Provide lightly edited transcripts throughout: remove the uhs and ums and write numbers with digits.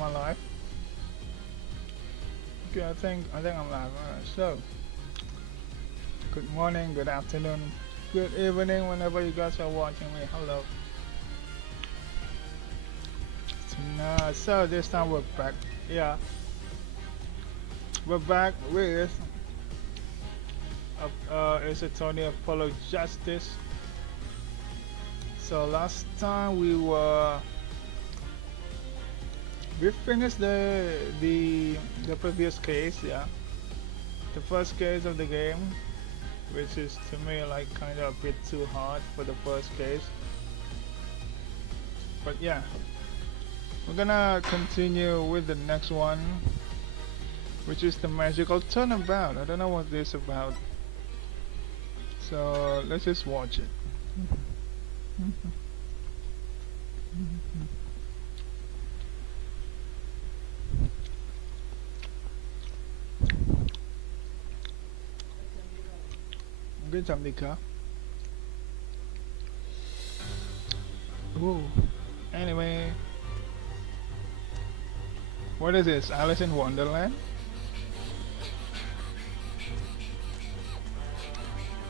Am I live? Okay, I think I'm live. Alright, so good morning, good afternoon, good evening, whenever you guys are watching me. Hello. So this time we're back. Yeah, we're back with it's a Tony Apollo Justice. So last time we finished the previous case. Yeah, the first case of the game, which is to me like kind of a bit too hard for the first case. But yeah, we're gonna continue with the next one, which is the magical turnabout. I don't know what this is about, so let's just watch it. Good job, Nika. Ooh. Anyway, what is this? Alice in Wonderland?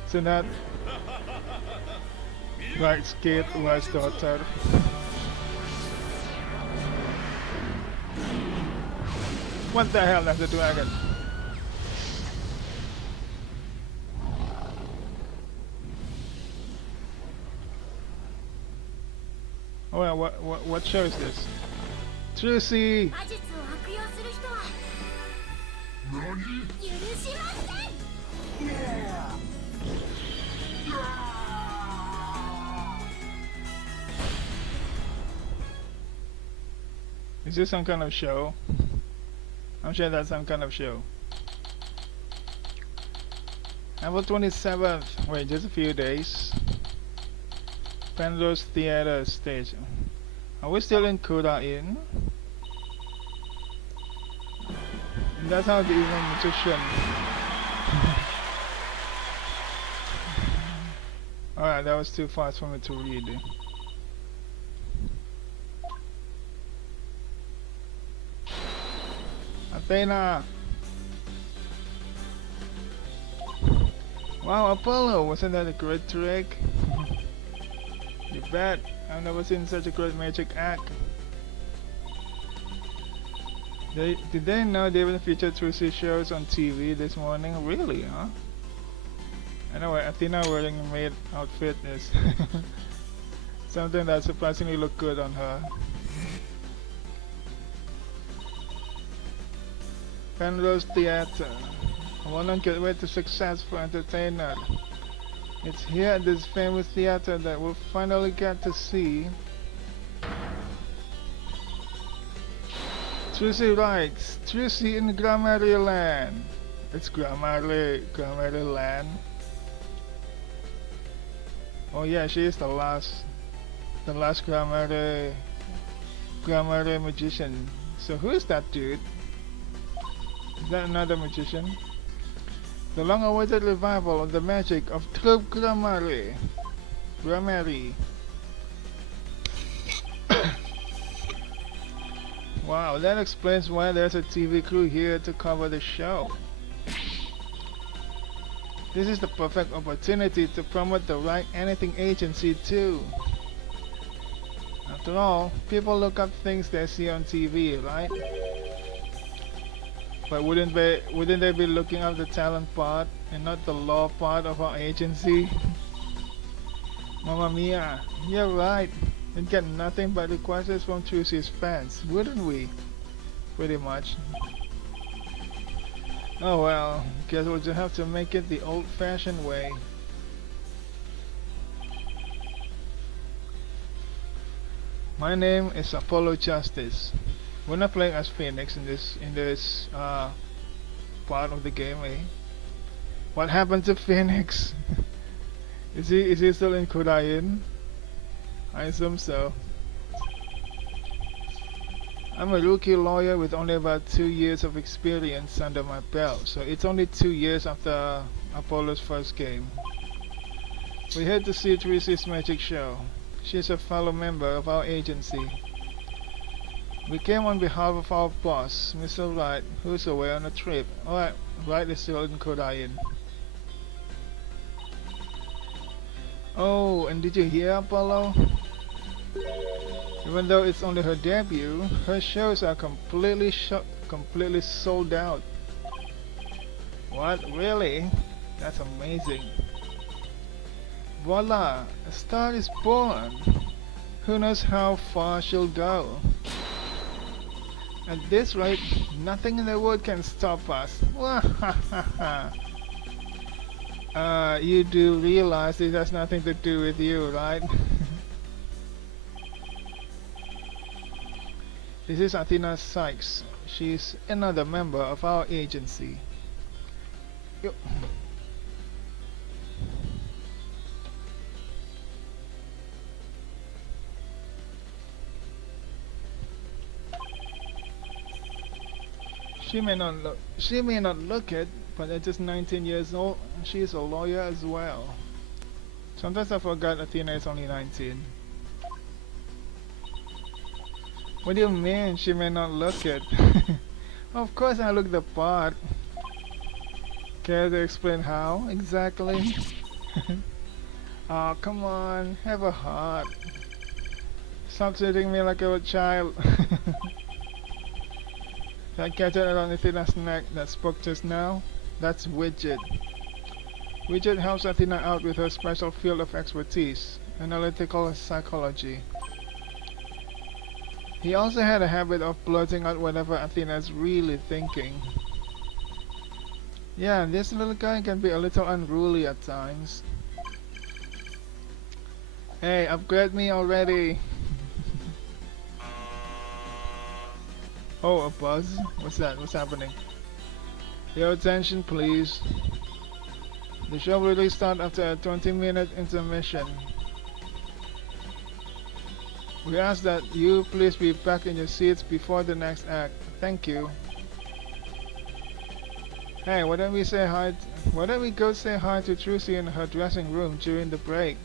So that right skate was daughter. What the hell? That's a dragon. Oh, well, what show is this? Trucy! Is this some kind of show? I'm sure that's some kind of show. April 27th. Wait, just a few days. Penrose Theater stage. Are we still in Kuda Inn? That's how the evil magician. Alright, that was too fast for me to read. Athena! Wow, Apollo! Wasn't that a great trick? You bet! I've never seen such a great magic act. Did they know they even featured Trucy shows on TV this morning? Really, huh? Anyway, Athena wearing a maid outfit is something that surprisingly looked good on her. Penrose Theater. One can wait to success for entertainer. It's here at this famous theater that we'll finally get to see Trucy writes, Trucy in Grammary Land. It's Grammary Land. Oh yeah, she is the last Grammary magician. So who is that dude? Is that another magician? The long-awaited revival of the magic of Troop Grammary. Wow, that explains why there's a TV crew here to cover the show. This is the perfect opportunity to promote the Right Anything agency too. After all, people look up things they see on TV, right? But wouldn't they be looking up the talent part and not the law part of our agency? Mamma mia, you're right. We'd get nothing but requests from Trucy's fans, wouldn't we? Pretty much. Oh well, guess we'll just have to make it the old-fashioned way. My name is Apollo Justice. We're not playing as Phoenix in this part of the game, eh? What happened to Phoenix? Is he still in Kodain? I assume so. I'm a rookie lawyer with only about 2 years of experience under my belt, so it's only 2 years after Apollo's first game. We're here to see Trucy's magic show. She's a fellow member of our agency. We came on behalf of our boss, Mr. Wright, who's away on a trip. Alright, Wright is still in Kodayan. Oh, and did you hear, Apollo? Even though it's only her debut, her shows are completely sold out. What? Really? That's amazing. Voila! A star is born! Who knows how far she'll go? At this rate, nothing in the world can stop us. You do realize it has nothing to do with you, right? This is Athena Sykes. She's another member of our agency. Yo. She may not look it, but at just 19 years old, she is a lawyer as well. Sometimes I forgot Athena is only 19. What do you mean she may not look it? Of course I look the part. Care to explain how exactly? Oh, come on, have a heart. Stop treating me like a child. That gadget around Athena's neck that spoke just now, that's Widget. Widget helps Athena out with her special field of expertise, analytical psychology. He also had a habit of blurting out whatever Athena's really thinking. Yeah, this little guy can be a little unruly at times. Hey, upgrade me already! Oh, a buzz? What's that? What's happening? Your attention, please. The show will restart after a 20-minute intermission. We ask that you please be back in your seats before the next act. Thank you. Hey, why don't we go say hi to Trucy in her dressing room during the break?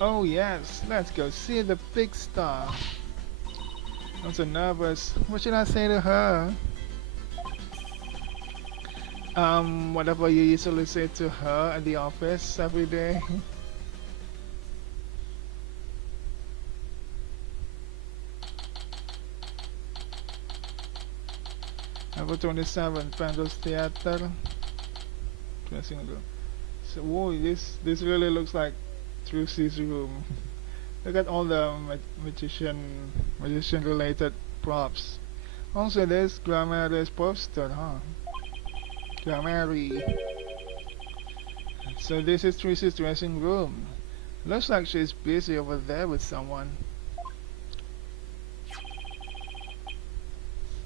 Oh yes, let's go see the big star. I'm so nervous. What should I say to her? Whatever you usually say to her at the office every day. Number 27, Pando's Theater. Dressing room. So, whoa, this really looks like Trucy's room. Look at all the magician related props. Also, there's Grandma's poster, huh? Grandmary. So this is Trucy's dressing room. Looks like she's busy over there with someone.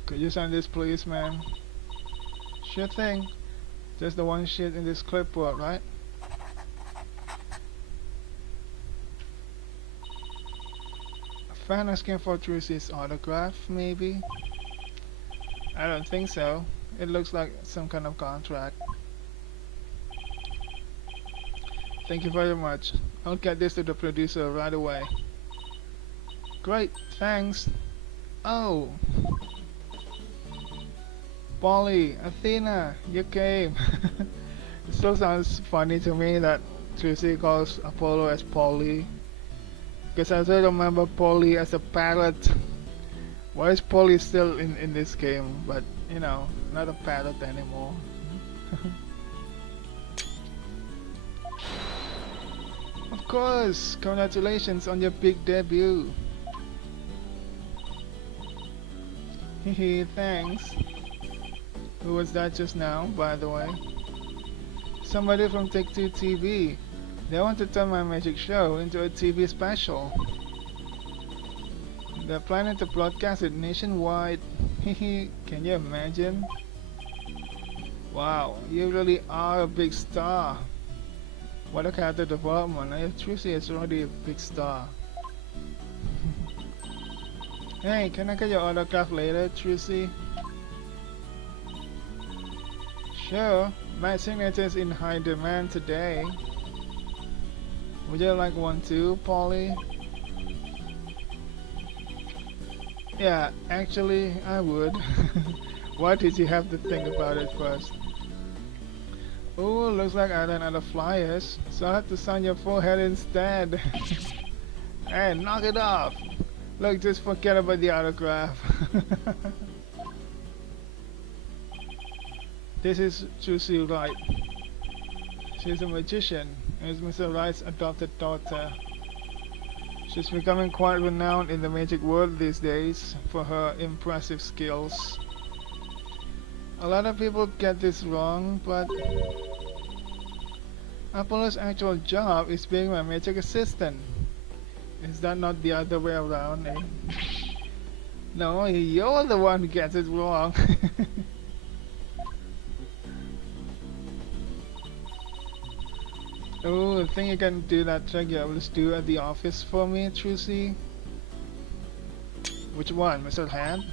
Could you sign this please, ma'am? Sure thing. Just the one sheet in this clipboard, right? A fan asking for Trucy's autograph, maybe? I don't think so. It looks like some kind of contract. Thank you very much. I'll get this to the producer right away. Great, thanks. Oh! Polly, Athena, you came. It still sounds funny to me that Trucy calls Apollo as Polly. Because I still remember Polly as a parrot. Why is Polly still in this game? But, you know, not a parrot anymore. Of course! Congratulations on your big debut. Hehe, thanks. Who was that just now, by the way? Somebody from Take-Two TV. They want to turn my magic show into a TV special. They're planning to broadcast it nationwide. Hehe, can you imagine? Wow, you really are a big star. What a character development. Trucy is already a big star. Hey, can I get your autograph later, Trucy? Sure, my signature is in high demand today. Would you like one too, Polly? Yeah, actually, I would. Why did you have to think about it first? Oh, looks like I ran out of flyers, so I have to sign your forehead instead. Hey, knock it off! Look, just forget about the autograph. This is Juicy Wright. She's a magician and is Mr. Wright's adopted daughter. She's becoming quite renowned in the magic world these days for her impressive skills. A lot of people get this wrong, but Apollo's actual job is being my magic assistant. Is that not the other way around, eh? No, you're the one who gets it wrong. Oh, I think you can do that trick you always do at the office for me, Trucy. Which one, Mr. Hand?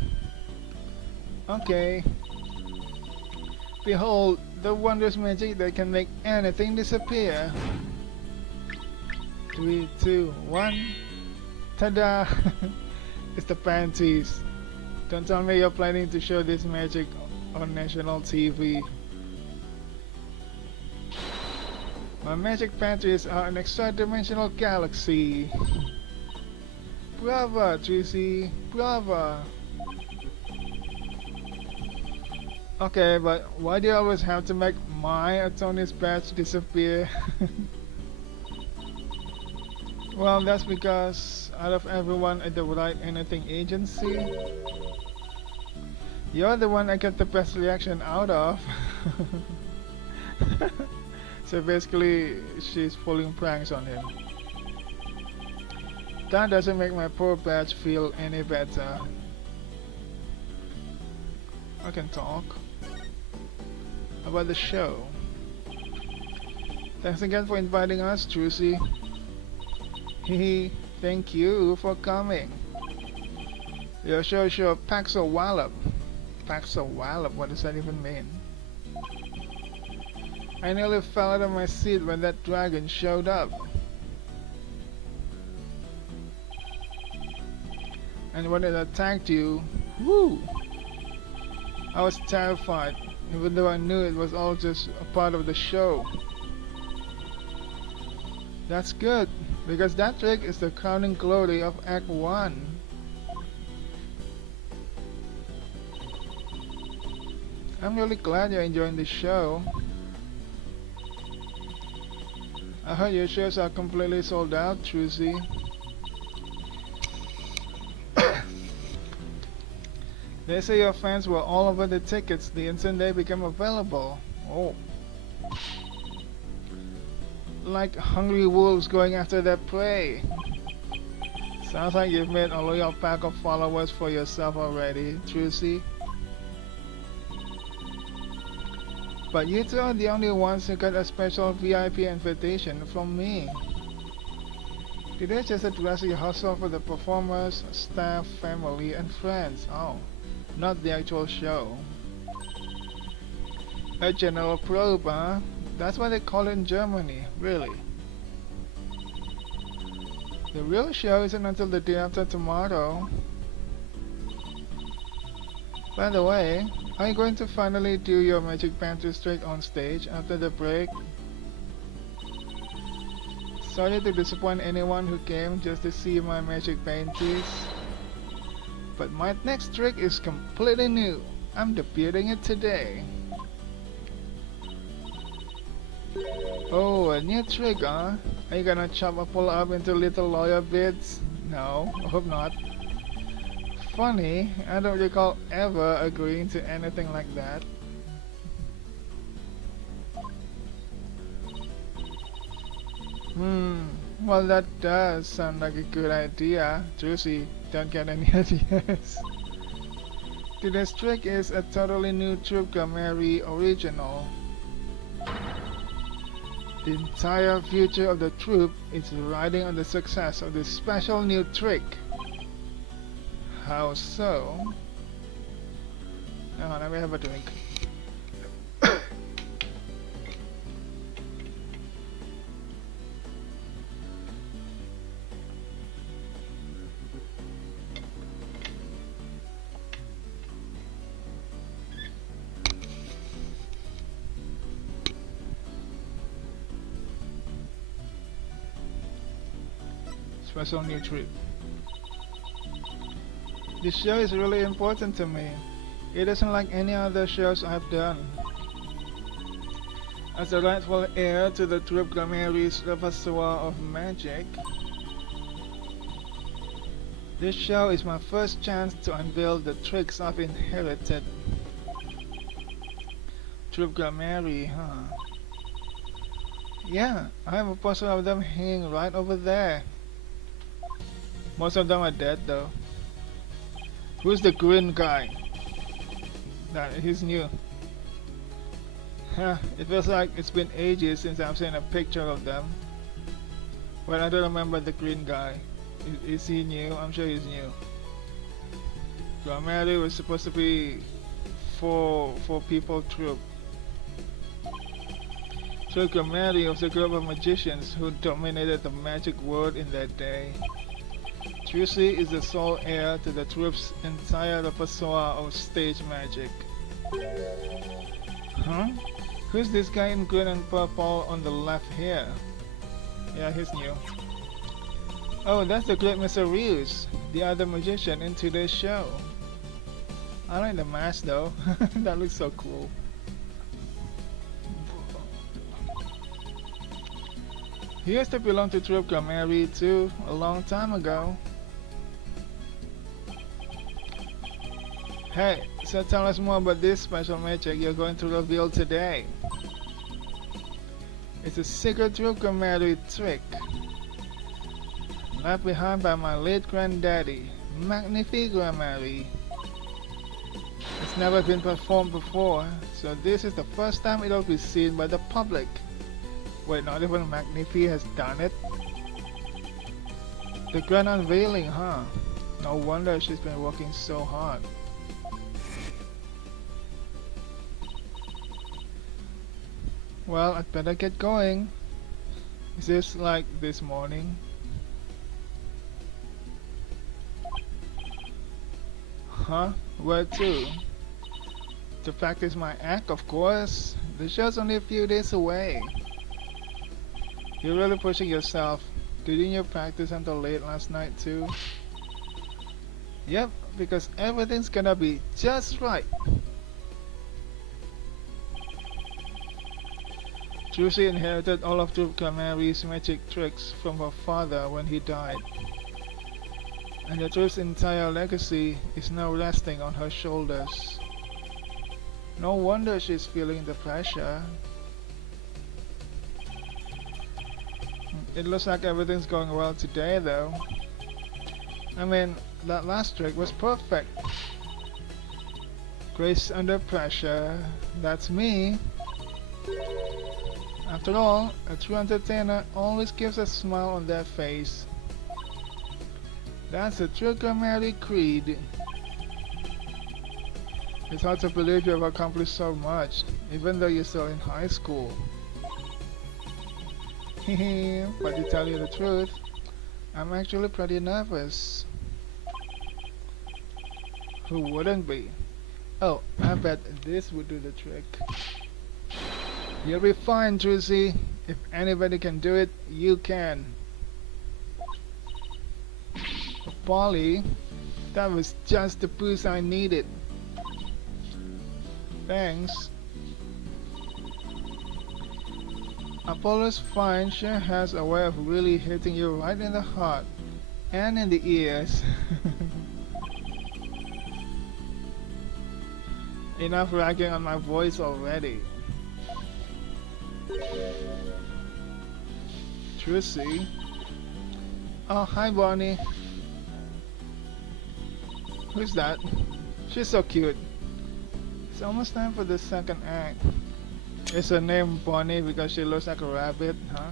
Okay. Behold, the wondrous magic that can make anything disappear. 3, 2, 1. Ta-da! It's the panties. Don't tell me you're planning to show this magic on national TV. My magic panties are an extra-dimensional galaxy. Brava, Tracy, brava. Okay, but why do you always have to make my Attorney's badge disappear? Well, that's because out of everyone at the Right Anything Agency, you're the one I get the best reaction out of. So basically, she's pulling pranks on him. That doesn't make my poor badge feel any better. I can talk about the show. Thanks again for inviting us, Trucy. Hehe, thank you for coming. Your show sure packs a wallop. Packs a wallop, what does that even mean? I nearly fell out of my seat when that dragon showed up. And when it attacked you, whoo! I was terrified, even though I knew it was all just a part of the show. That's good, because that trick is the crowning glory of Act 1. I'm really glad you're enjoying the show. I heard your shows are completely sold out, Trucy. They say your fans were all over the tickets the instant they became available. Oh. Like hungry wolves going after their prey. Sounds like you've made a loyal pack of followers for yourself already, Trucy. But you two are the only ones who got a special VIP invitation from me. Did they just address your hustle for the performers, staff, family, and friends? Oh, not the actual show. A general probe, huh? That's what they call it in Germany, really. The real show isn't until the day after tomorrow. By the way, are you going to finally do your magic panties trick on stage after the break? Sorry to disappoint anyone who came just to see my magic panties, but my next trick is completely new. I'm debuting it today. Oh, a new trick, huh? Are you gonna chop Apollo up into little lawyer bits? No, I hope not. Funny, I don't recall ever agreeing to anything like that. Well that does sound like a good idea. Juicy, don't get any ideas. Today's trick is a totally new Trooper Mary original. The entire future of the troop is riding on the success of this special new trick. How so? Oh, let me have a drink. Special new trip. This show is really important to me. It isn't like any other shows I've done. As the rightful heir to the Troupe Gramarie's repertoire of magic, this show is my first chance to unveil the tricks I've inherited. Troupe Gramarie, huh? Yeah, I have a poster of them hanging right over there. Most of them are dead though. Who's the green guy? He's new. Huh, it feels like it's been ages since I've seen a picture of them. But I don't remember the green guy. Is he new? I'm sure he's new. Gramarie was supposed to be four people troupe. So Gramarie was a group of magicians who dominated the magic world in that day. Trucy is the sole heir to the troupe's entire repertoire of stage magic. Huh? Who's this guy in green and purple on the left here? Yeah, he's new. Oh, that's the great Mr. Reeves, the other magician in today's show. I like the mask though. That looks so cool. He used to belong to Troupe Gramarie too, a long time ago. Hey, so tell us more about this special magic you're going to reveal today. It's a secret Troupe Gramarie trick, left behind by my late granddaddy, Magnifique Gramarie. It's never been performed before, so this is the first time it'll be seen by the public. Wait, not even Magnifique has done it? The grand unveiling, huh? No wonder she's been working so hard. Well, I'd better get going. Is this like this morning? Huh? Where to? To practice my act, of course. The show's only a few days away. You're really pushing yourself. Didn't you practice until late last night too? Yep, because everything's gonna be just right. Trucy inherited all of Troupe Gramarie's magic tricks from her father when he died. And the troupe's entire legacy is now resting on her shoulders. No wonder she's feeling the pressure. It looks like everything's going well today though. I mean, that last trick was perfect. Grace under pressure, that's me. After all, a true entertainer always gives a smile on their face. That's a true Gramarie creed. It's hard to believe you've accomplished so much, even though you're still in high school. But to tell you the truth, I'm actually pretty nervous. Who wouldn't be? Oh, I bet this would do the trick. You'll be fine, Trucy. If anybody can do it, you can. Polly, that was just the boost I needed. Thanks. Apollo's fine sure has a way of really hitting you right in the heart and in the ears. Enough ragging on my voice already. Trucy. Oh, hi Bonnie. Who's that? She's so cute. It's almost time for the second act. Is her name Bonnie because she looks like a rabbit, huh?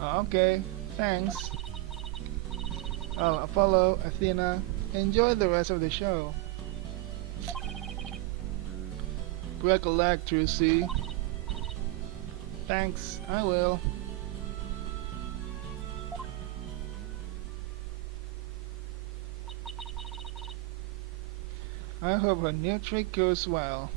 Oh, okay, thanks. Well, Apollo, Athena, enjoy the rest of the show. Break a leg, Trucy. Thanks, I will. I hope her new trick goes well.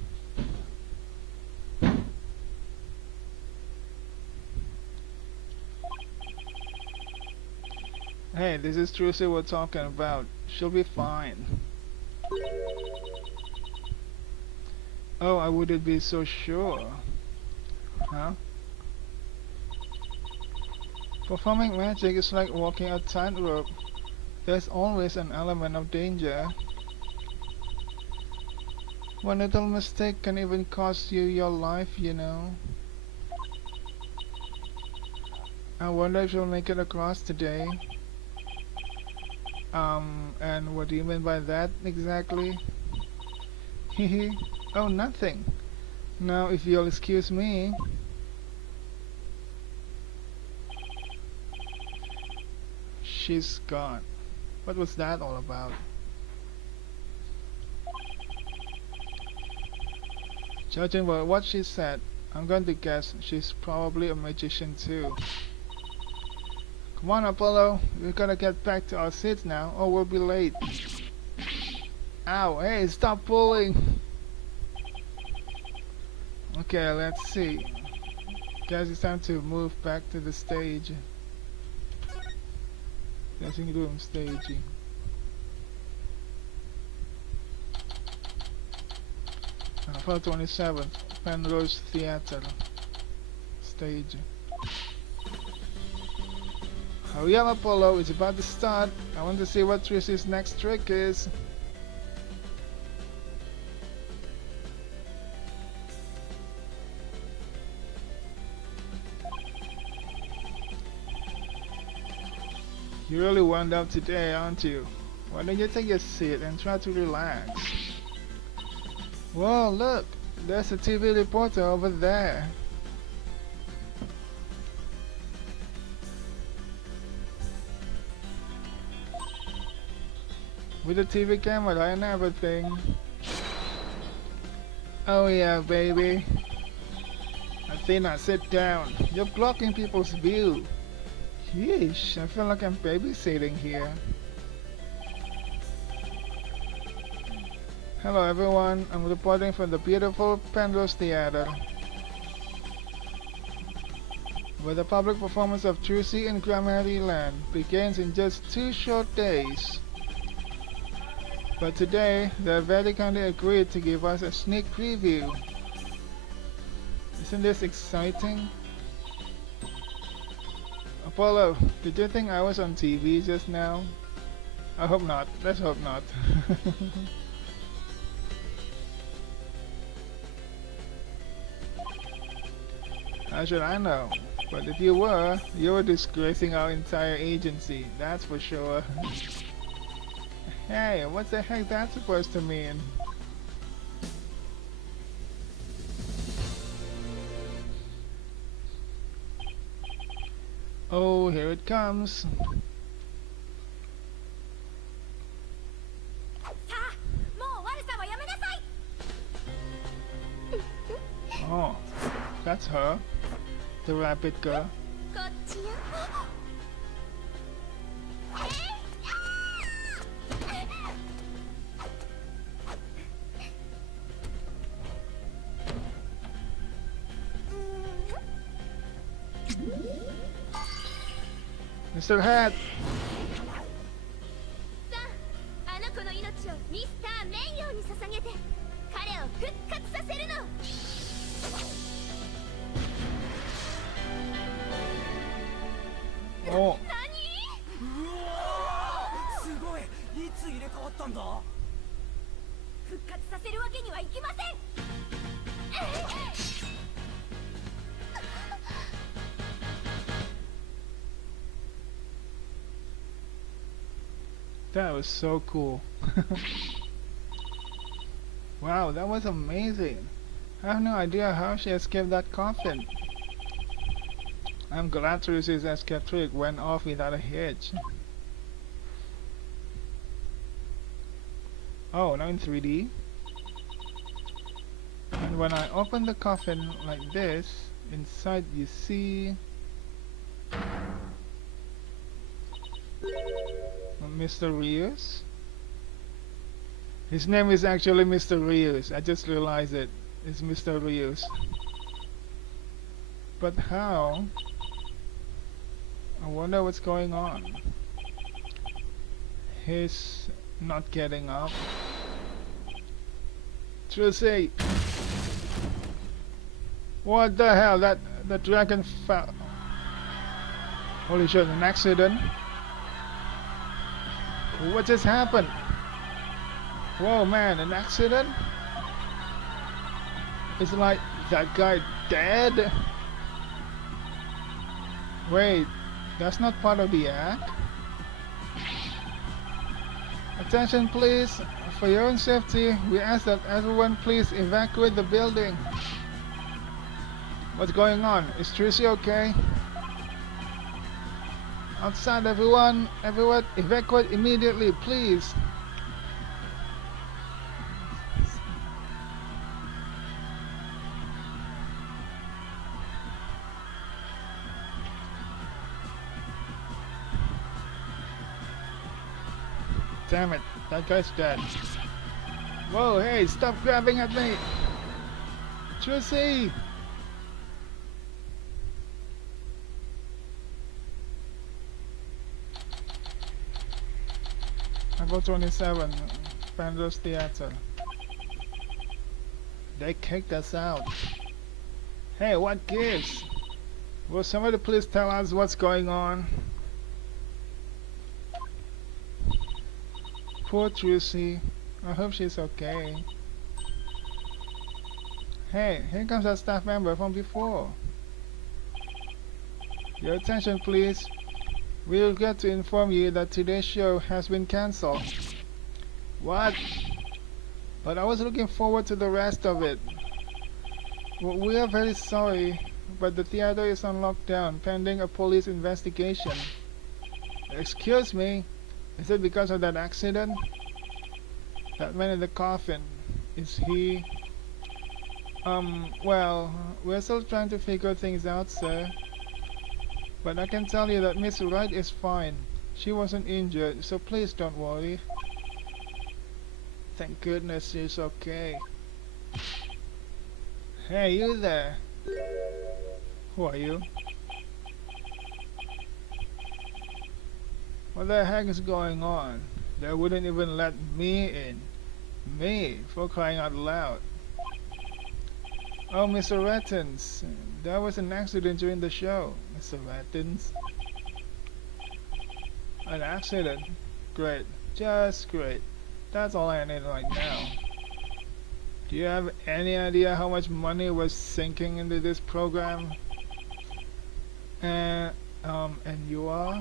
Hey, this is Trucy we're talking about. She'll be fine. Oh, I wouldn't be so sure. Huh? Performing magic is like walking a tightrope. There's always an element of danger. One little mistake can even cost you your life, you know. I wonder if you'll make it across today. And what do you mean by that exactly? Hehe. Oh, nothing. Now, if you'll excuse me. She's gone. What was that all about? Judging by what she said, I'm going to guess she's probably a magician too. Come on, Apollo. We gotta get back to our seats now, or we'll be late. Ow, hey, stop pulling! Okay, let's see. Guess it's time to move back to the stage. Dressing room staging. April 27th, Penrose Theatre. Stage. Hurry up, Apollo, it's about to start. I want to see what Trici's next trick is. You really wound up today, aren't you? Why don't you take a seat and try to relax? Whoa, look! There's a TV reporter over there. With a TV camera and everything. Oh yeah, baby. Athena, sit down. You're blocking people's view. Yeesh, I feel like I'm babysitting here. Hello everyone, I'm reporting from the beautiful Penrose Theatre, where the public performance of Trucy in Grammarly Land begins in just 2 short days. But today, they very kindly agreed to give us a sneak preview. Isn't this exciting? Apollo, did you think I was on TV just now? I hope not. Let's hope not. How should I know? But if you were disgracing our entire agency, that's for sure. Hey, what the heck that's supposed to mean? Oh, here it comes. Oh, that's her. The rabbit girl. Mr. Hat! Oh. すごい、いつ入れ替わったんだ。復活させるわけにはいきません。That was so cool. Wow, that was amazing. I have no idea how she escaped that coffin. I'm glad Trucy's escape trick went off without a hitch. Oh, now in 3D. And when I open the coffin like this, inside you see Mr. Rios. His name is actually Mr. Rios. I just realized it. It's Mr. Rios. But how? I wonder what's going on. He's not getting up. Tracy! What the hell? The dragon fell. Holy shit, an accident? What just happened? Whoa man, an accident? It's like that guy dead? Wait, that's not part of the act? Attention please, for your own safety, we ask that everyone please evacuate the building. What's going on? Is Tracy okay? Outside everyone, evacuate immediately, please. Damn it, that guy's dead. Whoa, hey, stop grabbing at me! Tracy! Level 27, Pando's Theater. They kicked us out. Hey, what gives? Will somebody please tell us what's going on? Poor Tracy. I hope she's okay. Hey, here comes that staff member from before. Your attention please. We regret to inform you that today's show has been cancelled. What? But I was looking forward to the rest of it. Well, we are very sorry, but the theater is on lockdown pending a police investigation. Excuse me? Is it because of that accident? That man in the coffin, is he... well, we're still trying to figure things out, sir. But I can tell you that Miss Wright is fine. She wasn't injured, so please don't worry. Thank goodness she's okay. Hey, you there? Who are you? What the heck is going on? They wouldn't even let me in. Me, for crying out loud. Oh, Mr. Rattens, there was an accident during the show. Mr. Rattens? An accident? Great. Just great. That's all I need right now. Do you have any idea how much money was sinking into this program? And you are?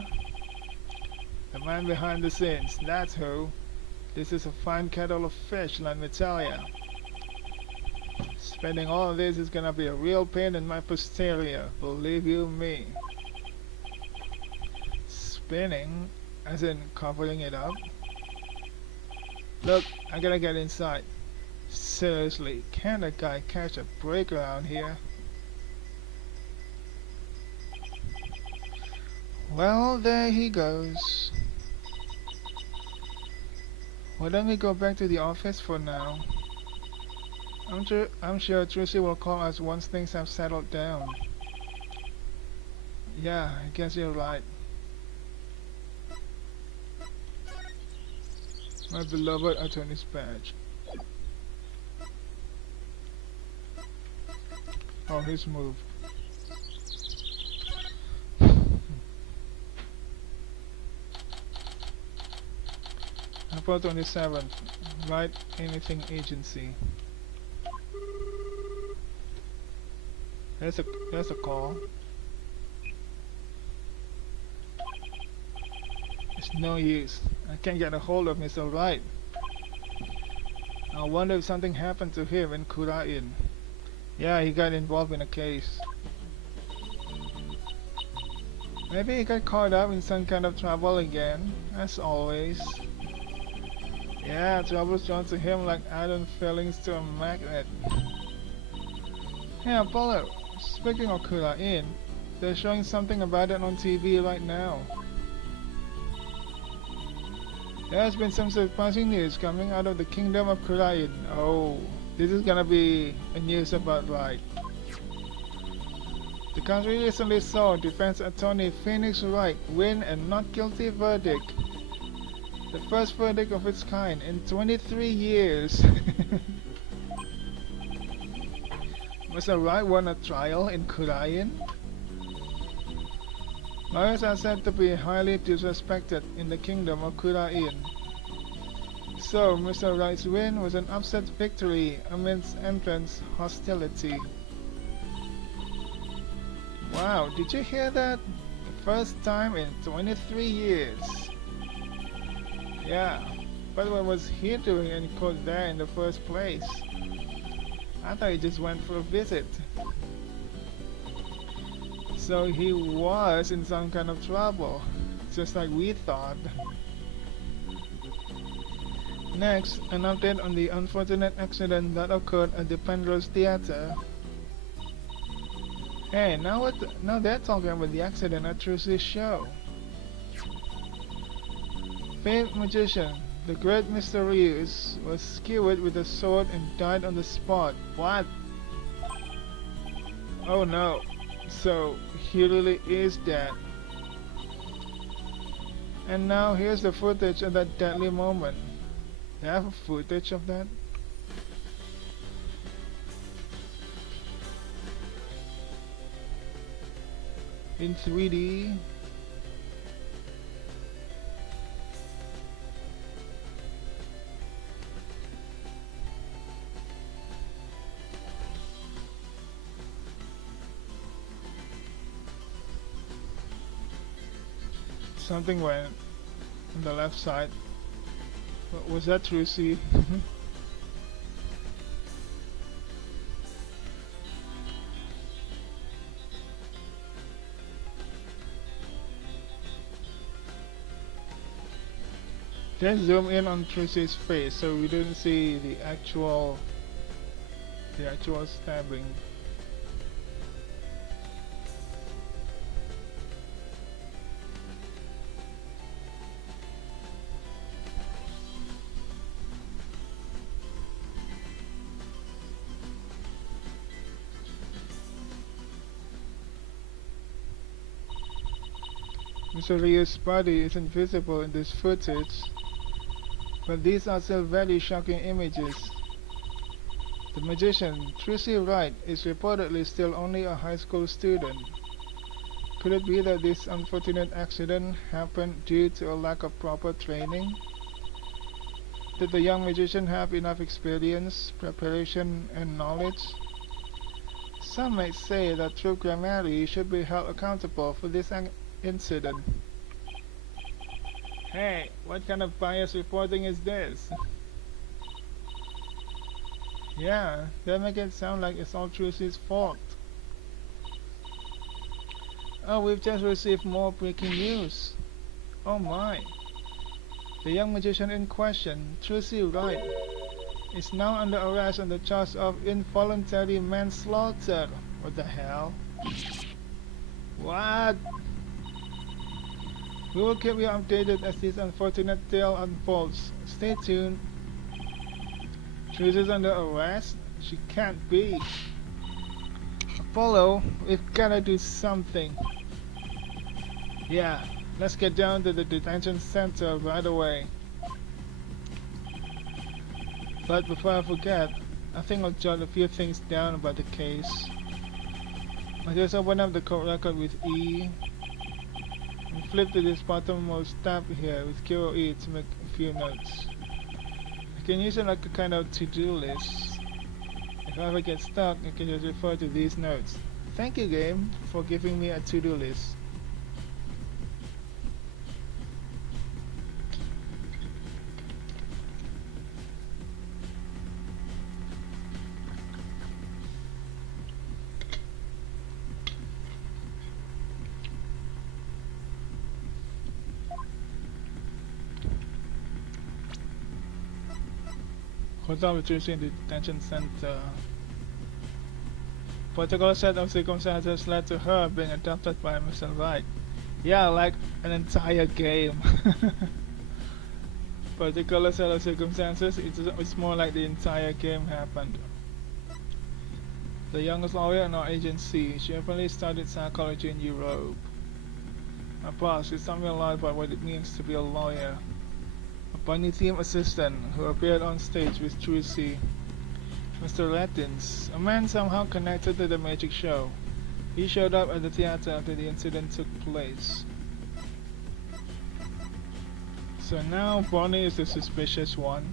The man behind the scenes, that's who. This is a fine kettle of fish, let me tell ya. Spending all of this is gonna be a real pain in my posterior, believe you me. Spinning? As in covering it up? Look, I gotta get inside. Seriously, can a guy catch a break around here? Well, there he goes. Why don't we go back to the office for now? I'm sure Tracy will call us once things have settled down. Yeah, I guess you're right. My beloved attorney's badge. Oh, he's moved. April 27th. Write anything agency. There's a call. It's no use. I can't get a hold of Mr. Wright. I wonder if something happened to him in Kurain. Yeah, he got involved in a case. Maybe he got caught up in some kind of trouble again, as always. Yeah, trouble's drawn to him like iron filings to a magnet. Hey Apollo, speaking of Kurain, they're showing something about it on TV right now. There has been some surprising news coming out of the kingdom of Kurain. Oh, this is gonna be a news about Wright. The country recently saw defense attorney Phoenix Wright win a not guilty verdict. The first verdict of its kind in 23 years. Mr. Wright won a trial in Korean. Lawyers are said to be highly disrespected in the kingdom of Kurain. So, Mr. Wright's win was an upset victory amidst entrance hostility. Wow, did you hear that? The first time in 23 years. Yeah, but what was he doing in court there in the first place? I thought he just went for a visit. So he was in some kind of trouble, just like we thought. Next, an update on the unfortunate accident that occurred at the Penrose Theatre. Hey, now they're talking about the accident at Trucy's show. Famed magician, the great Mysterious, was skewered with a sword and died on the spot. What? Oh no. So, he really is dead. And now here's the footage of that deadly moment. They have footage of that? In 3D? Something went on the left side. Was that Trucy? Let's zoom in on Trucy's face so we didn't see the actual stabbing. Mr. Ryu's body isn't visible in this footage, but these are still very shocking images. The magician, Trucy Wright, is reportedly still only a high school student. Could it be that this unfortunate accident happened due to a lack of proper training? Did the young magician have enough experience, preparation, and knowledge? Some might say that True Grammary should be held accountable for this incident. Hey, what kind of biased reporting is this? Yeah, they make it sound like it's all Trucy's fault. Oh, we've just received more breaking news. Oh my. The young magician in question, Trucy Wright, is now under arrest on the charge of involuntary manslaughter. What the hell? What? We will keep you updated as this unfortunate tale unfolds. Stay tuned. Trucy's under arrest? She can't be. Apollo, we've gotta do something. Yeah, let's get down to the detention center right away. But before I forget, I think I'll jot a few things down about the case. I'll just open up the court record with E and flip to this bottommost tab here with QOE to make a few notes. I can use it like a kind of to-do list. If I ever get stuck, I can just refer to these notes. Thank you, game, for giving me a to-do list. Hotel retrieved in the detention center. Particular set of circumstances led to her being adopted by Mr. Wright. Yeah, like an entire game. Particular set of circumstances, it's more like the entire game happened. The youngest lawyer in our agency, she apparently studied psychology in Europe. My boss, she taught me a lot about what it means to be a lawyer. bunny team assistant who appeared on stage with Trucy, Mr. Latins, a man somehow connected to the magic show. He showed up at the theater after the incident took place. So now Bonnie is the suspicious one.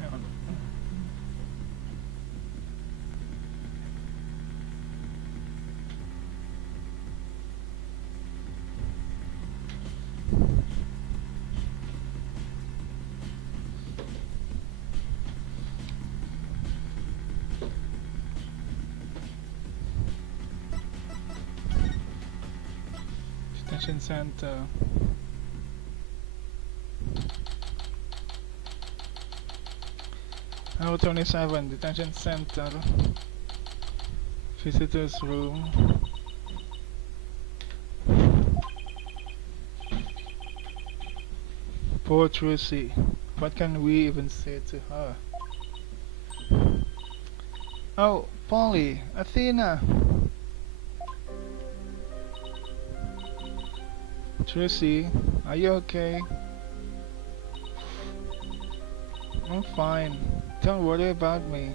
Hang on. Detention center. Level 27, detention center. Visitors room. Poor Trucy. What can we even say to her? Oh, Polly, Athena. Trucy, are you okay? I'm fine. Don't worry about me.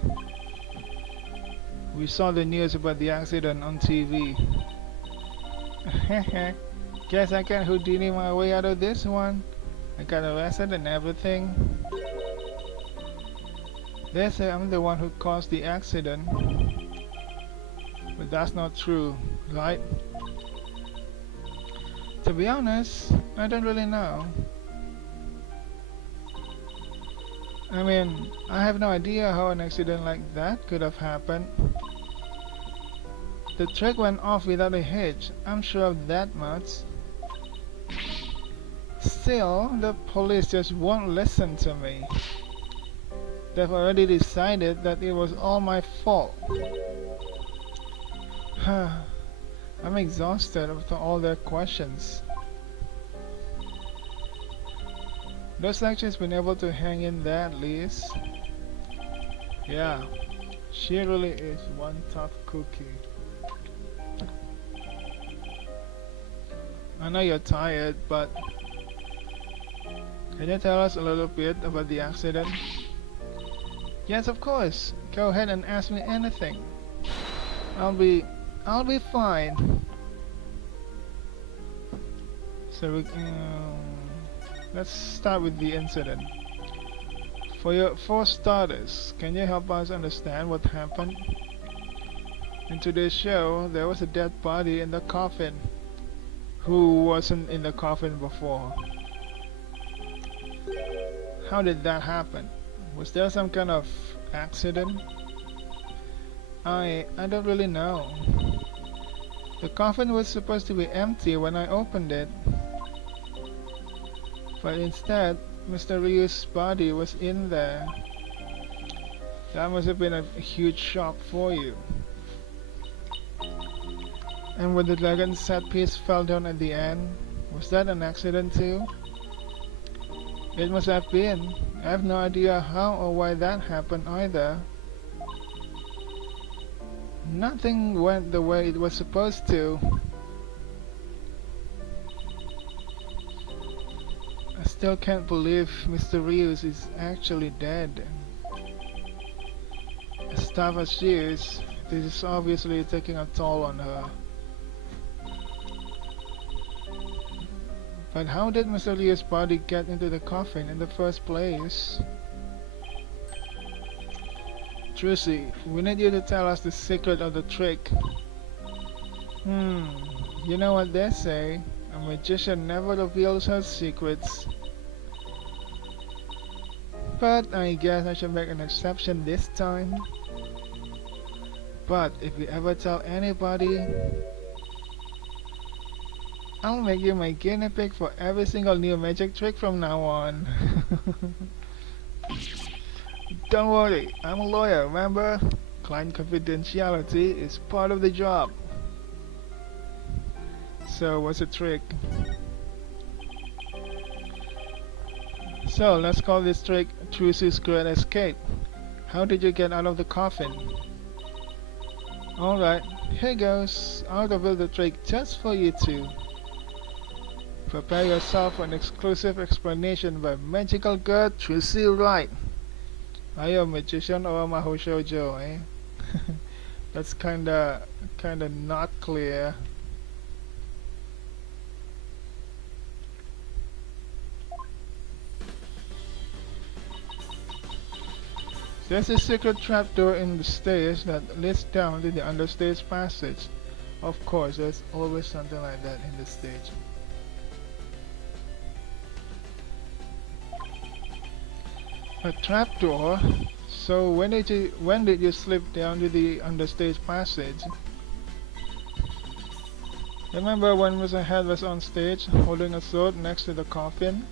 We saw the news about the accident on TV. Guess I can Houdini my way out of this one. I got arrested and everything. They say I'm the one who caused the accident. But that's not true, right? To be honest, I don't really know. I mean, I have no idea how an accident like that could have happened. The trick went off without a hitch, I'm sure of that much. Still, the police just won't listen to me. They've already decided that it was all my fault. I'm exhausted after all their questions. Looks like she's been able to hang in there at least. Yeah, she really is one tough cookie. I know you're tired, but can you tell us a little bit about the accident? Yes, of course. Go ahead and ask me anything. I'll be fine. So let's start with the incident. For starters, can you help us understand what happened? In today's show, there was a dead body in the coffin. Who wasn't in the coffin before? How did that happen? Was there some kind of accident? I don't really know. The coffin was supposed to be empty when I opened it. But instead, Mr. Ryu's body was in there. That must have been a huge shock for you. And when the dragon set piece fell down at the end, was that an accident too? It must have been. I have no idea how or why that happened either. Nothing went the way it was supposed to. I still can't believe Mr. Rios is actually dead. As tough as she is, this is obviously taking a toll on her. But how did Mr. Rios' body get into the coffin in the first place? Trucy, we need you to tell us the secret of the trick. You know what they say, a magician never reveals her secrets. But I guess I should make an exception this time. But if you ever tell anybody, I'll make you my guinea pig for every single new magic trick from now on. Don't worry, I'm a lawyer, remember? Client confidentiality is part of the job. So what's the trick? So let's call this trick Trucy's Great Escape. How did you get out of the coffin? Alright, here goes. I'll reveal the trick just for you two. Prepare yourself for an exclusive explanation by magical girl Tracy Wright. Are you a magician or a Mahoushoujo, eh? That's kinda not clear. There's a secret trapdoor in the stairs that leads down to the understage passage. Of course, there's always something like that in the stage. A trapdoor? So when did you slip down to the understage passage? Remember when Mr. Head was on stage holding a sword next to the coffin?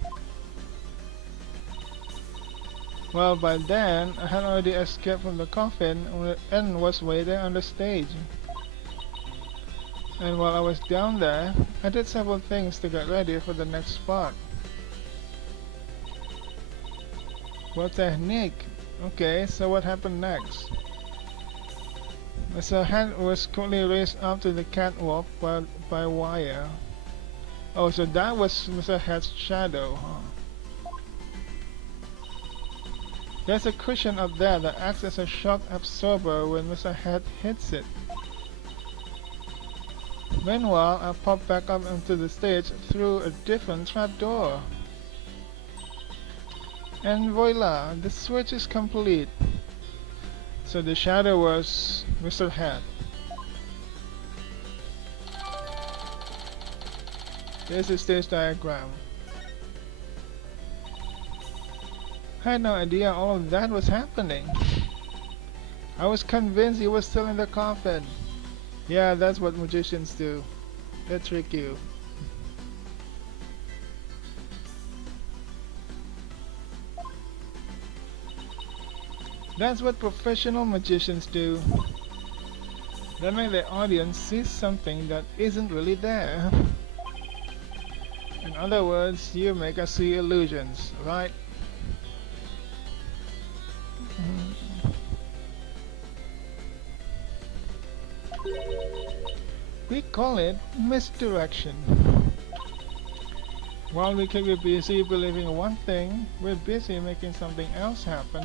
Well, by then, I had already escaped from the coffin and was waiting on the stage. And while I was down there, I did several things to get ready for the next spot. What technique? Okay, so what happened next? Mr. Head was quickly raised up to the catwalk by wire. Oh, so that was Mr. Head's shadow, huh? There's a cushion up there that acts as a shock absorber when Mr. Head hits it. Meanwhile, I pop back up onto the stage through a different trapdoor. And voila, the switch is complete. So the shadow was Mr. Head. Here's the stage diagram. I had no idea all of that was happening. I was convinced he was still in the coffin. Yeah, that's what magicians do. They trick you. That's what professional magicians do. They make the audience see something that isn't really there. In other words, you make us see illusions, right? We call it misdirection. While we can be busy believing one thing, we're busy making something else happen.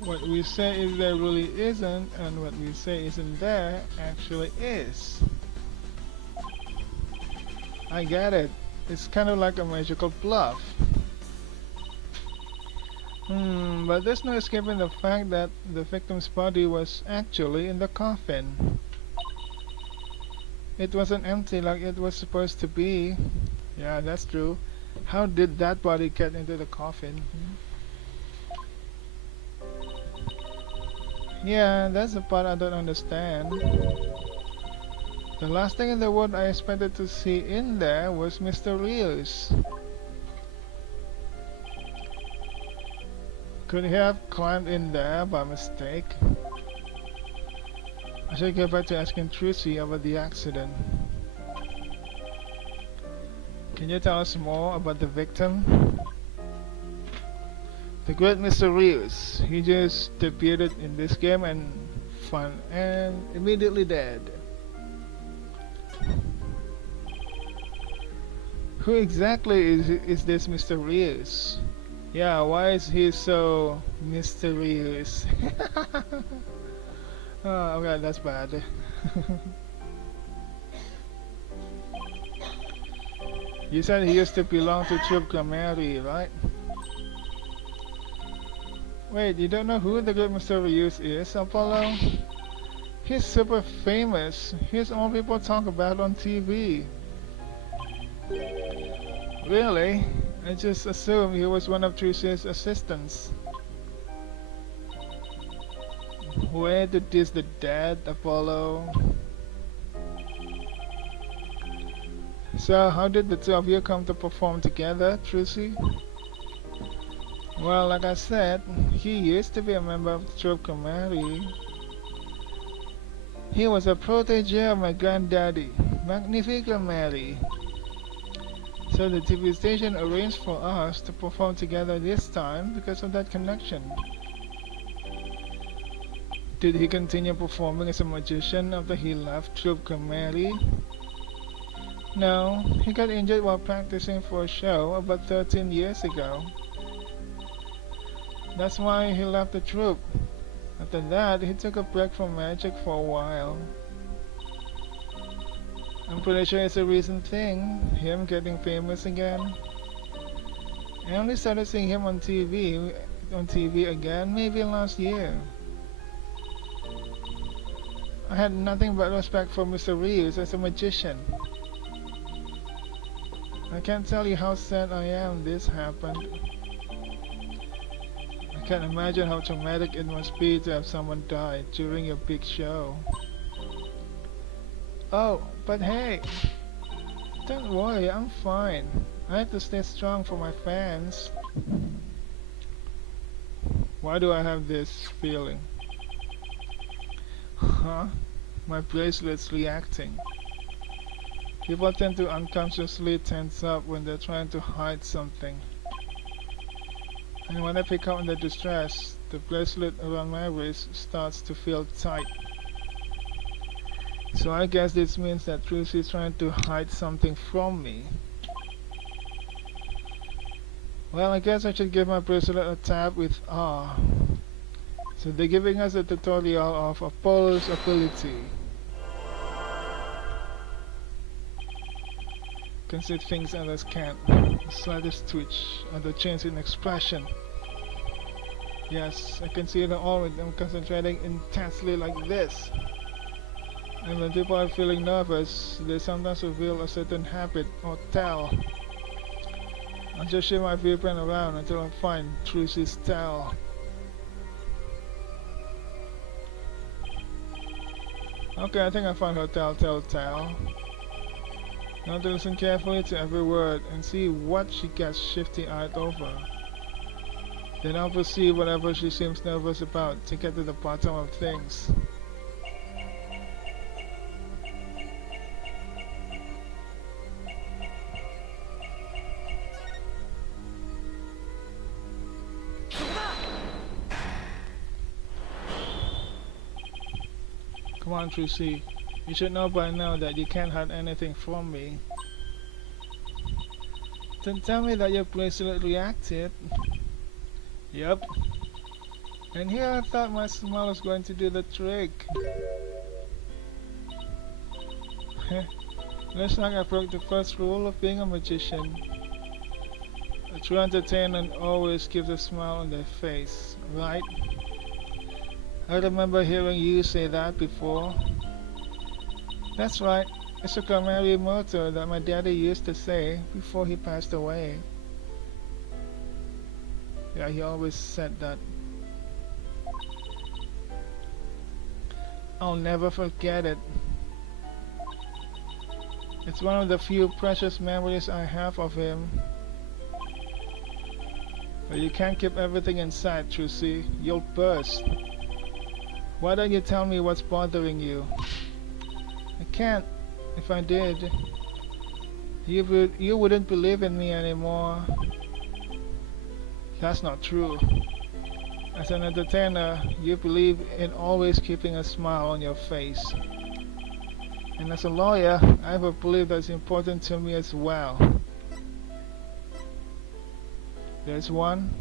What we say is there really isn't, and what we say isn't there actually is. I get it. It's kind of like a magical bluff. But there's no escaping the fact that the victim's body was actually in the coffin. It wasn't empty like it was supposed to be. Yeah, that's true. How did that body get into the coffin? Yeah, that's the part I don't understand. The last thing in the world I expected to see in there was Mr. Rios. Could he have climbed in there by mistake? I should get back to asking Trucy about the accident. Can you tell us more about the victim? The great Mr. Rios. He just debuted in this game and fun and immediately dead. Who exactly is this Mr. Rios? Yeah, why is he so mysterious? Oh, okay, that's bad. You said he used to belong to Troop Cameri, right? Wait, you don't know who the great Mr. Rios is, Apollo? He's super famous. He's all people talk about on TV. Really? I just assumed he was one of Trish's assistants. Where to diss the dead, Apollo? So, how did the two of you come to perform together, Trucy? Well, like I said, he used to be a member of the Troop Cameri. He was a protege of my granddaddy, Magnifico Mary. So the TV station arranged for us to perform together this time because of that connection. Did he continue performing as a magician after he left Troop Cameri? No, he got injured while practicing for a show about 13 years ago. That's why he left the troupe. After that, he took a break from magic for a while. I'm pretty sure it's a recent thing, him getting famous again. I only started seeing him on TV again, maybe last year. I had nothing but respect for Mr. Reeves as a magician. I can't tell you how sad I am this happened. I can't imagine how traumatic it must be to have someone die during your big show. Oh, but hey, don't worry, I'm fine. I have to stay strong for my fans. Why do I have this feeling? Huh? My bracelet's reacting. People tend to unconsciously tense up when they're trying to hide something. And when I pick up on the distress, the bracelet around my wrist starts to feel tight. So I guess this means that Trucy is trying to hide something from me. Well, I guess I should give my bracelet a tap with awe. So they're giving us a tutorial of Apollo's ability. Can see things others can't. The slightest twitch or the change in expression. Yes, I can see it all when I'm concentrating intensely like this. And when people are feeling nervous, they sometimes reveal a certain habit or tell. I'll just shake my viewpoint around until I find Trucy's tell. Okay, I think I found her tell. Now to listen carefully to every word and see what she gets shifty-eyed over. Then I'll perceive whatever she seems nervous about to get to the bottom of things. Come on, Trucy. You should know by now that you can't hide anything from me. Then tell me that your bracelet reacted. Yup. And here I thought my smile was going to do the trick. Looks like I broke the first rule of being a magician. A true entertainer always gives a smile on their face, right? I remember hearing you say that before. That's right. It's a primary motto that my daddy used to say before he passed away. Yeah, he always said that. I'll never forget it. It's one of the few precious memories I have of him. But you can't keep everything inside, Trucy. You'll burst. Why don't you tell me what's bothering you? I can't. If I did, you wouldn't believe in me anymore. That's not true. As an entertainer, you believe in always keeping a smile on your face. And as a lawyer, I have a belief that's important to me as well. There's one.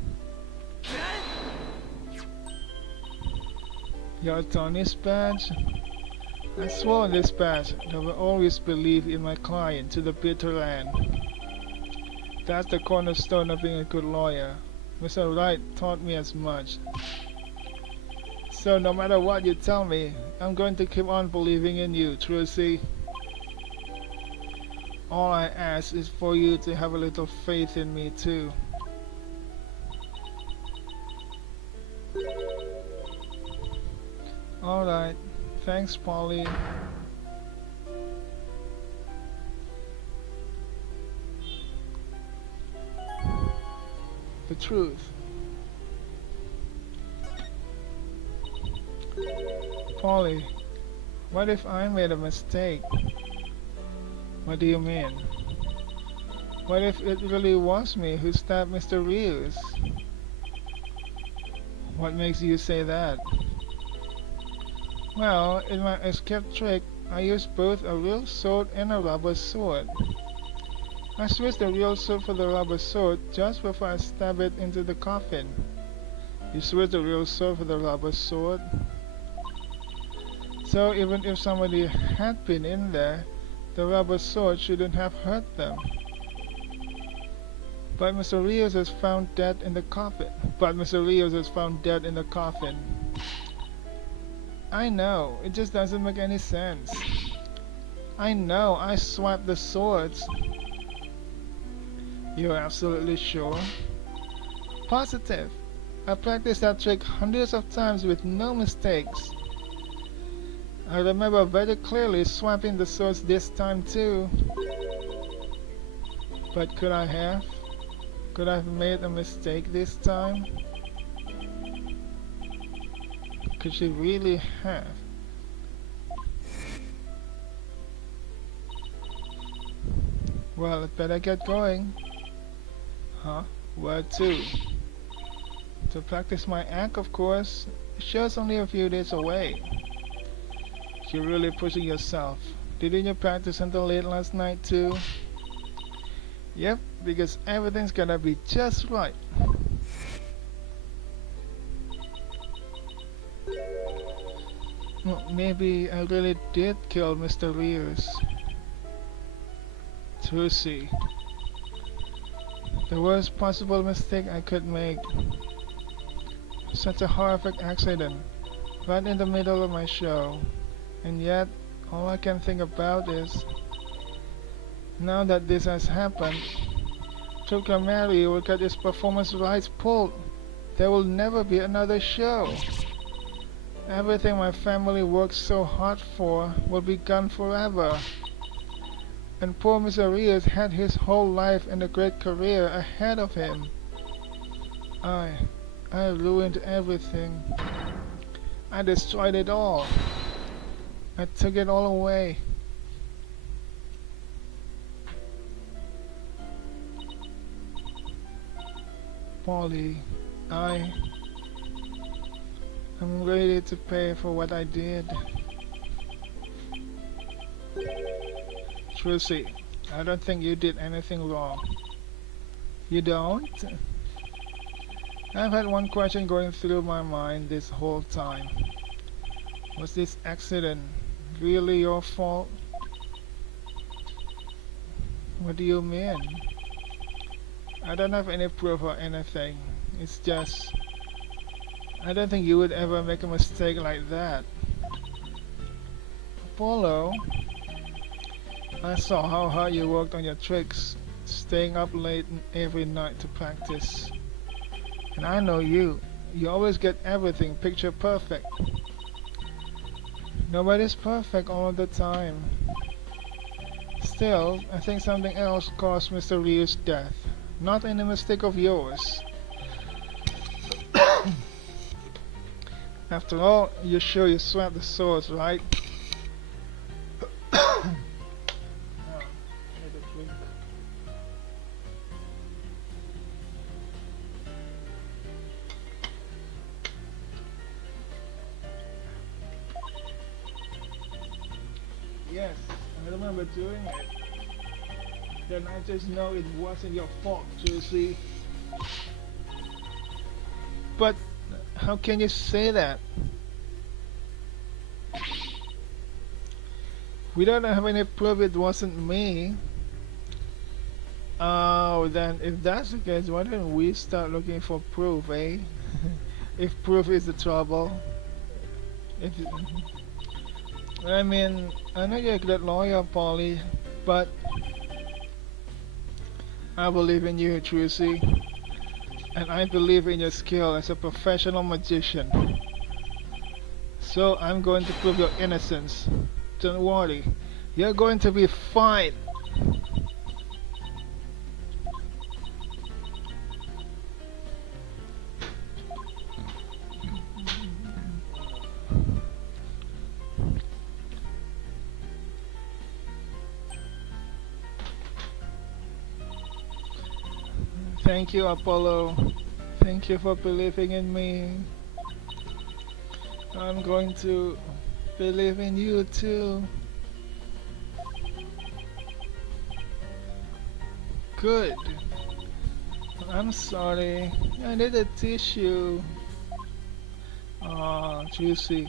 Your attorney's badge? I swore on this badge that I will always believe in my client to the bitter end. That's the cornerstone of being a good lawyer. Mr. Wright taught me as much. So no matter what you tell me, I'm going to keep on believing in you, Trucy. All I ask is for you to have a little faith in me too. Alright, thanks Polly. The truth. Polly, what if I made a mistake? What do you mean? What if it really was me who stabbed Mr. Reeves? What makes you say that? Well, in my escape trick, I used both a real sword and a rubber sword. I switched the real sword for the rubber sword just before I stabbed it into the coffin. You switched the real sword for the rubber sword. So even if somebody had been in there, the rubber sword shouldn't have hurt them. But Mr. Rios is found dead in the coffin. I know, it just doesn't make any sense. I know, I swapped the swords. You're absolutely sure? Positive. I practiced that trick hundreds of times with no mistakes. I remember very clearly swapping the swords this time too. But could I have? Could I have made a mistake this time? Could she really have? Well, I'd better get going. Huh? Where to? To practice my act, of course. The show's only a few days away. You're really pushing yourself. Didn't you practice until late last night too? Yep, because everything's gonna be just right. Well, maybe I really did kill Mr. Rios. Trucy. The worst possible mistake I could make. Such a horrific accident. Right in the middle of my show. And yet, all I can think about is, now that this has happened, Tucker Mary will get his performance rights pulled. There will never be another show. Everything my family worked so hard for will be gone forever. And poor Mr. Rios had his whole life and a great career ahead of him. I ruined everything. I destroyed it all. I took it all away. Polly, I'm ready to pay for what I did. Trucy, I don't think you did anything wrong. You don't? I've had one question going through my mind this whole time. Was this accident really your fault? What do you mean? I don't have any proof or anything. It's just, I don't think you would ever make a mistake like that. Apollo, I saw how hard you worked on your tricks, staying up late every night to practice. And I know you always get everything picture perfect. Nobody's perfect all of the time. Still, I think something else caused Mr. Rios' death. Not any mistake of yours. After all, you're sure you swapped the swords, right? Yes, I remember doing it. Then I just know it wasn't your fault, Juicy. But how can you say that? We don't have any proof it wasn't me. Oh, then if that's the case, why don't we start looking for proof, eh? If proof is the trouble. If I mean, I know you're a good lawyer, Polly, but I believe in you, Trucy, and I believe in your skill as a professional magician. So I'm going to prove your innocence. Don't worry, you're going to be fine. Thank you, Apollo. Thank you for believing in me. I'm going to believe in you too. good. I'm sorry. I need a tissue. Oh, Juicy.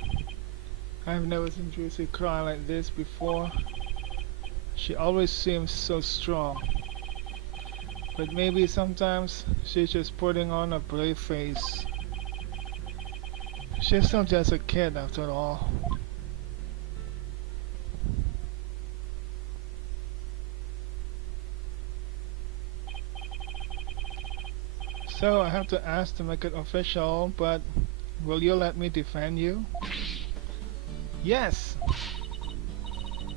I've never seen Juicy cry like this before. She always seems so strong. But maybe sometimes she's just putting on a brave face. She's still just a kid after all. So I have to ask to make it official, but will you let me defend you? Yes!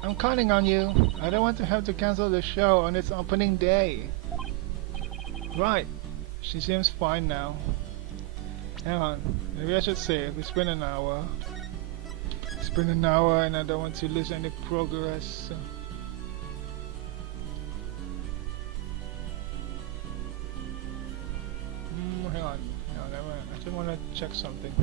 I'm counting on you. I don't want to have to cancel the show on its opening day. Right. She seems fine now. Hang on. Maybe I should save. It's been an hour. It's been an hour and I don't want to lose any progress. Hang on. Never mind. I just want to check something.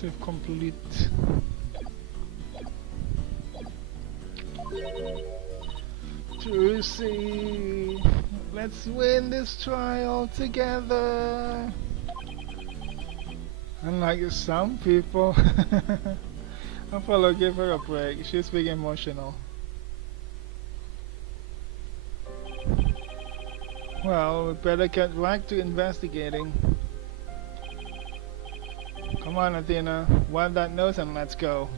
Save complete. Juicy, let's win this trial together. Unlike some people. Apollo, give her a break. She's being emotional. Well, we better get right to investigating. Come on, Athena. Wipe that nose and let's go.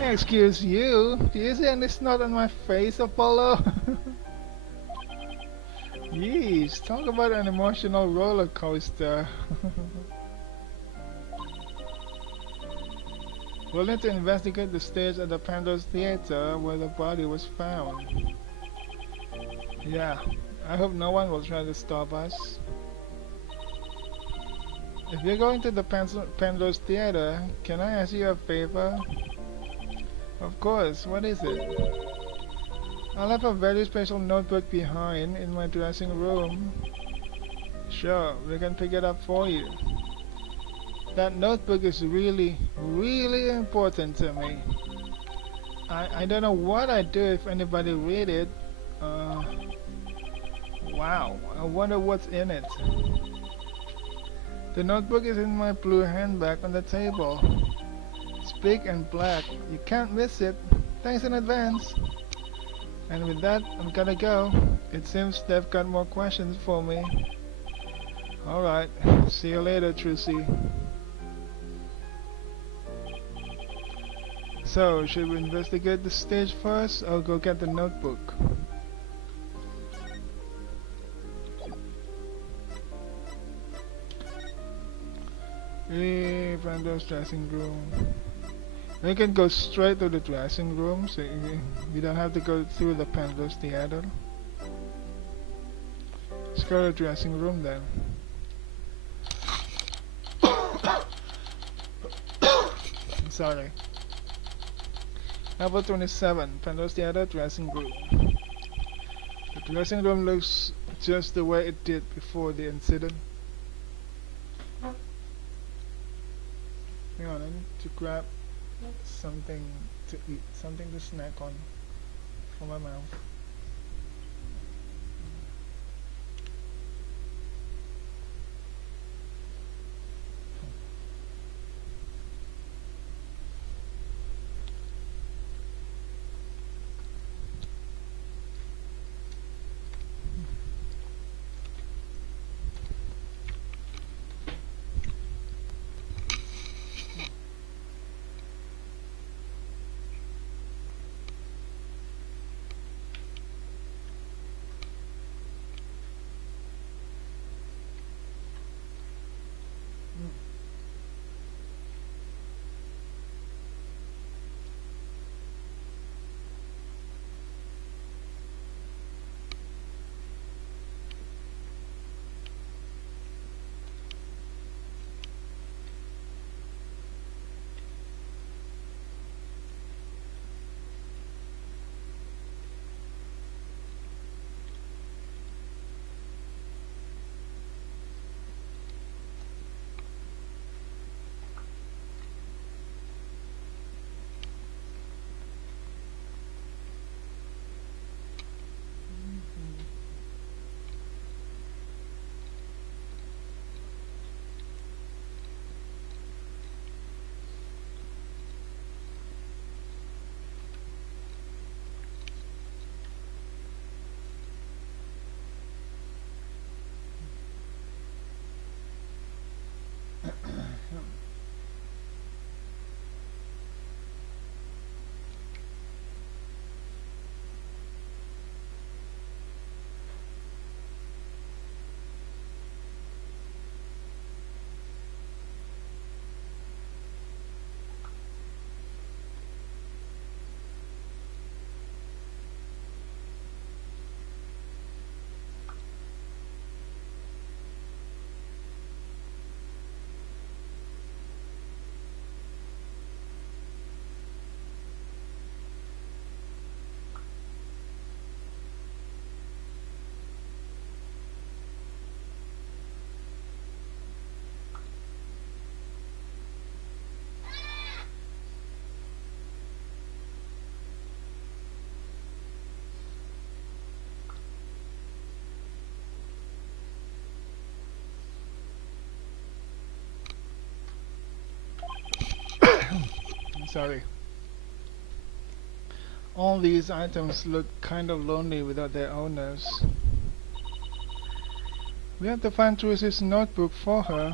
Excuse you? Do you see any snot on my face, Apollo? Yeesh, talk about an emotional roller coaster. We'll need to investigate the stage at the Pando's Theater where the body was found. Yeah, I hope no one will try to stop us. If you're going to the Penrose Theater, can I ask you a favor? Of course, what is it? I left a very special notebook behind in my dressing room. Sure, we can pick it up for you. That notebook is really, really important to me. I don't know what I'd do if anybody read it. Wow, I wonder what's in it. The notebook is in my blue handbag on the table. It's big and black. You can't miss it. Thanks in advance. And with that, I'm gonna go. It seems they've got more questions for me. Alright, see you later, Trucy. So, should we investigate the stage first or go get the notebook? Brando's dressing room. We can go straight to the dressing room, so we don't have to go through the Penrose Theater. Let's go to the dressing room then. I'm sorry. Level 27, Penrose Theater dressing room. The dressing room looks just the way it did before the incident. Hang on, I need to grab something to eat, something to snack on for my mouth. Sorry. All these items look kind of lonely without their owners. We have to find Trucy's notebook for her.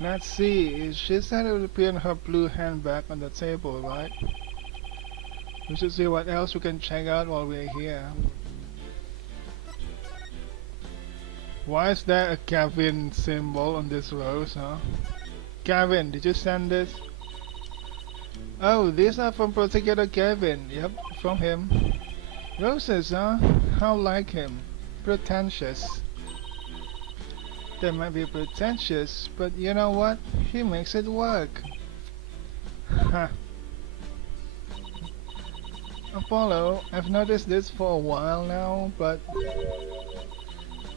Let's see, she said it would appear in her blue handbag on the table, right? We should see what else we can check out while we're here. Why is there a Gavin symbol on this rose, huh? Gavin, did you send this? Oh, these are from Prosecutor Gavin. Yep, from him. Roses, huh? somehow like him. Pretentious. They might be pretentious, but you know what? He makes it work. Huh. Apollo, I've noticed this for a while now, but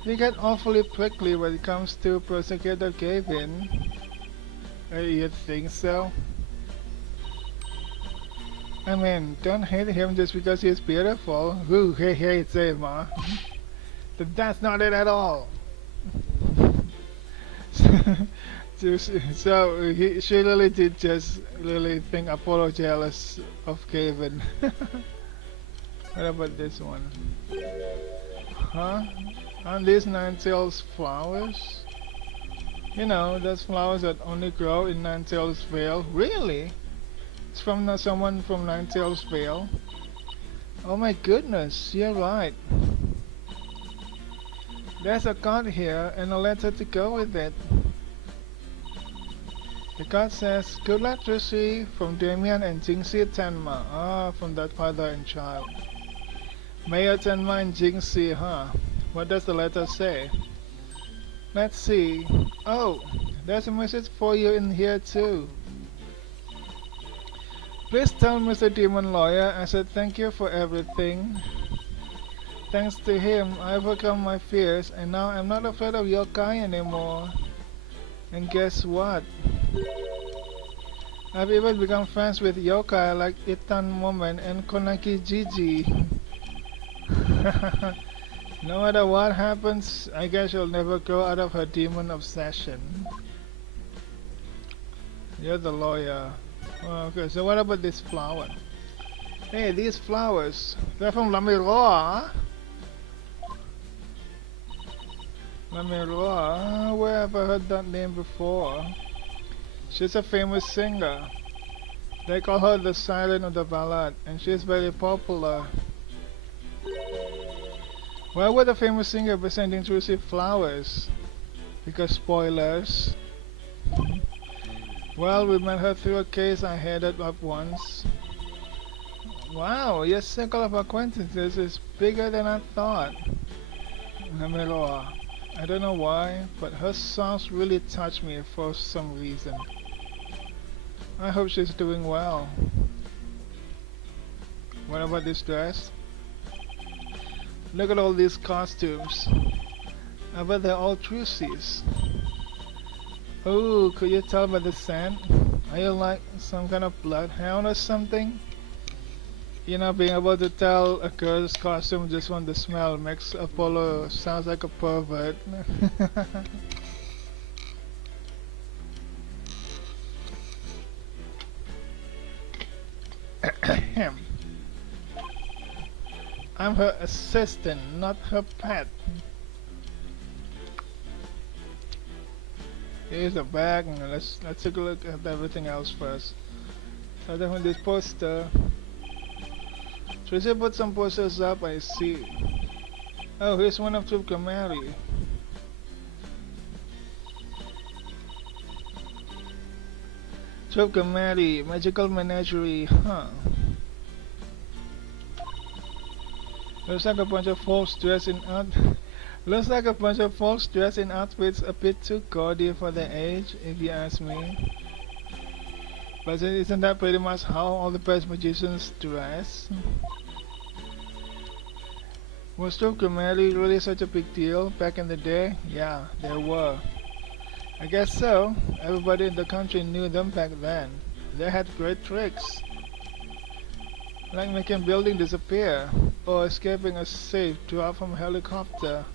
you get awfully prickly when it comes to Prosecutor Gavin. You think so? I mean, don't hate him just because he's beautiful. Who hates him, huh? That's not it at all. She really did just really think Apollo jealous of Kevin. What about this one? Huh? Aren't these nine-tails flowers? You know, those flowers that only grow in Nine-Tails Vale. Really? It's from someone from Nine-Tails Vale. Oh my goodness, you're right. There's a card here and a letter to go with it. The card says, "Good luck, Tracy, from Damien and Jinxie Tenma." Ah, from that father and child. Mayor Tenma and Jinxie, huh? What does the letter say? Let's see. Oh, there's a message for you in here too. Please tell Mr. Demon Lawyer I said thank you for everything. Thanks to him, I've overcome my fears and now I'm not afraid of yokai anymore. And guess what? I've even become friends with yokai like Itan Momen and Konaki Gigi. No matter what happens, I guess she'll never grow out of her demon obsession. You're the lawyer. Oh, okay, so what about this flower? Hey, these flowers, they're from Lamiroa. Lamiroa, where have I heard that name before? She's a famous singer. They call her the Siren of the Ballad, and she's very popular. Why would a famous singer be sending Trucy flowers? Because spoilers. Well, we met her through a case I headed up once. Wow, your circle of acquaintances is bigger than I thought. Namiroa. I don't know why, but her songs really touch me for some reason. I hope she's doing well. What about this dress? Look at all these costumes. I bet they're all Trucy's. Oh, could you tell by the scent? Are you like some kind of bloodhound or something? You know, being able to tell a girl's costume just from the smell makes Apollo sounds like a pervert. I'm her assistant, not her pet. Here's the bag. Let's take a look at everything else first. Starting with this poster. Tracy put some posters up, I see. Oh, here's one of Troop Kamari. Troop Kamari, Magical Menagerie, huh? Looks like a bunch of folks dressed in Looks like a bunch of folks dressed in outfits a bit too gaudy for their age, if you ask me. But isn't that pretty much how all the best magicians dress? Was Troop Kamari really such a big deal back in the day? Yeah, there were. I guess so. Everybody in the country knew them back then. They had great tricks. Like making buildings disappear, or escaping a safe drop from a helicopter.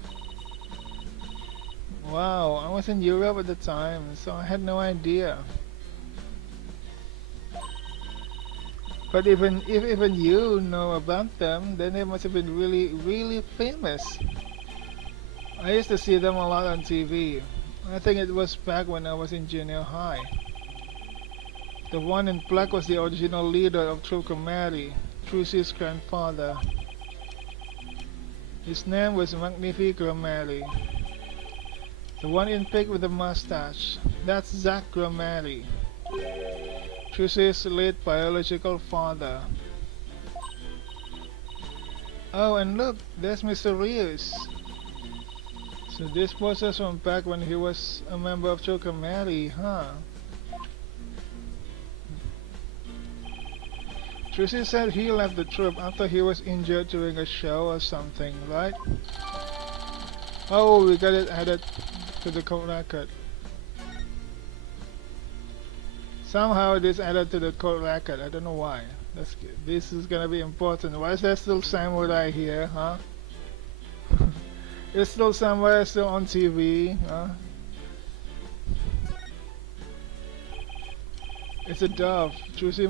Wow, I was in Europe at the time, so I had no idea. But if even you know about them, then they must have been really famous. I used to see them a lot on TV. I think it was back when I was in junior high. The one in black was the original leader of Troop Kamari, Trucy's grandfather. His name was Magnifique Gramari. The one in pink with the mustache, that's Zach Gramari, Trucy's late biological father. Oh, and look, there's Mr. Rios. So this was us from back when he was a member of Chokamari, huh? Tracy said he left the troupe after he was injured during a show or something, right? Oh, we got it added to the code record. Somehow it is added to the code record. I don't know why. That's good. This is gonna be important. Why is there still samurai here, huh? It's still somewhere, still on TV, huh? It's a dove. Juicy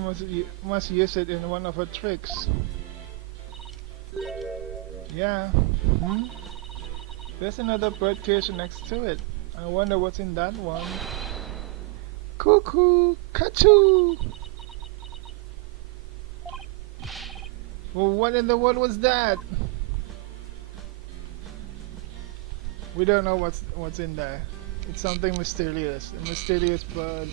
must use it in one of her tricks. Yeah. Hmm? There's another bird cage next to it. I wonder what's in that one. Cuckoo! Kachoo! Well, what in the world was that? We don't know what's in there. It's something mysterious. A mysterious bird.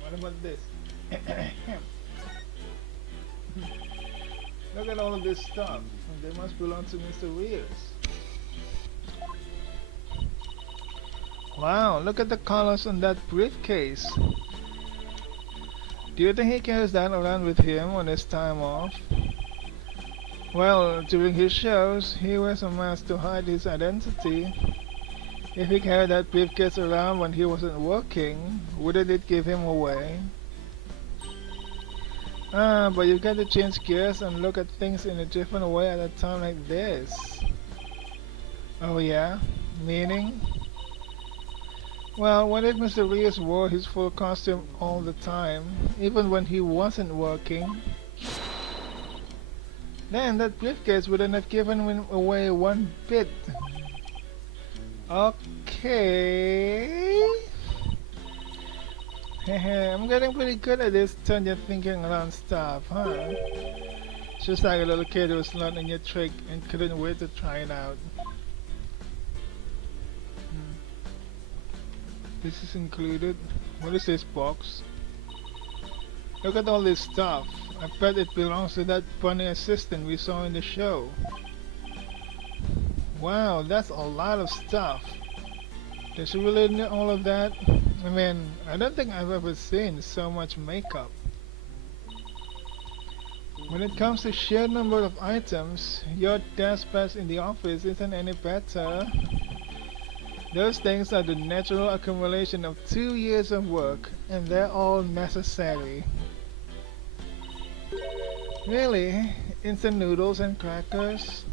What about this? Look at all of this stuff. They must belong to Mr. Rios. Wow, look at the colors on that briefcase. Do you think he carries that around with him on his time off? Well, during his shows, he wears a mask to hide his identity. If he carried that briefcase around when he wasn't working, wouldn't it give him away? Ah, but you've got to change gears and look at things in a different way at a time like this. Oh yeah? Meaning? Well, what if Mr. Rios wore his full costume all the time, even when he wasn't working? Then that briefcase wouldn't have given him away one bit. Okay. I'm getting pretty good at this turn your thinking around stuff, huh? Just like a little kid who was learning your trick and couldn't wait to try it out. This is included. What is this box? Look at all this stuff. I bet it belongs to that funny assistant we saw in the show. Wow, that's a lot of stuff. Does she really need all of that? I mean, I don't think I've ever seen so much makeup. When it comes to sheer number of items, your desk space in the office isn't any better. Those things are the natural accumulation of 2 years of work, and they're all necessary. Really? Instant noodles and crackers?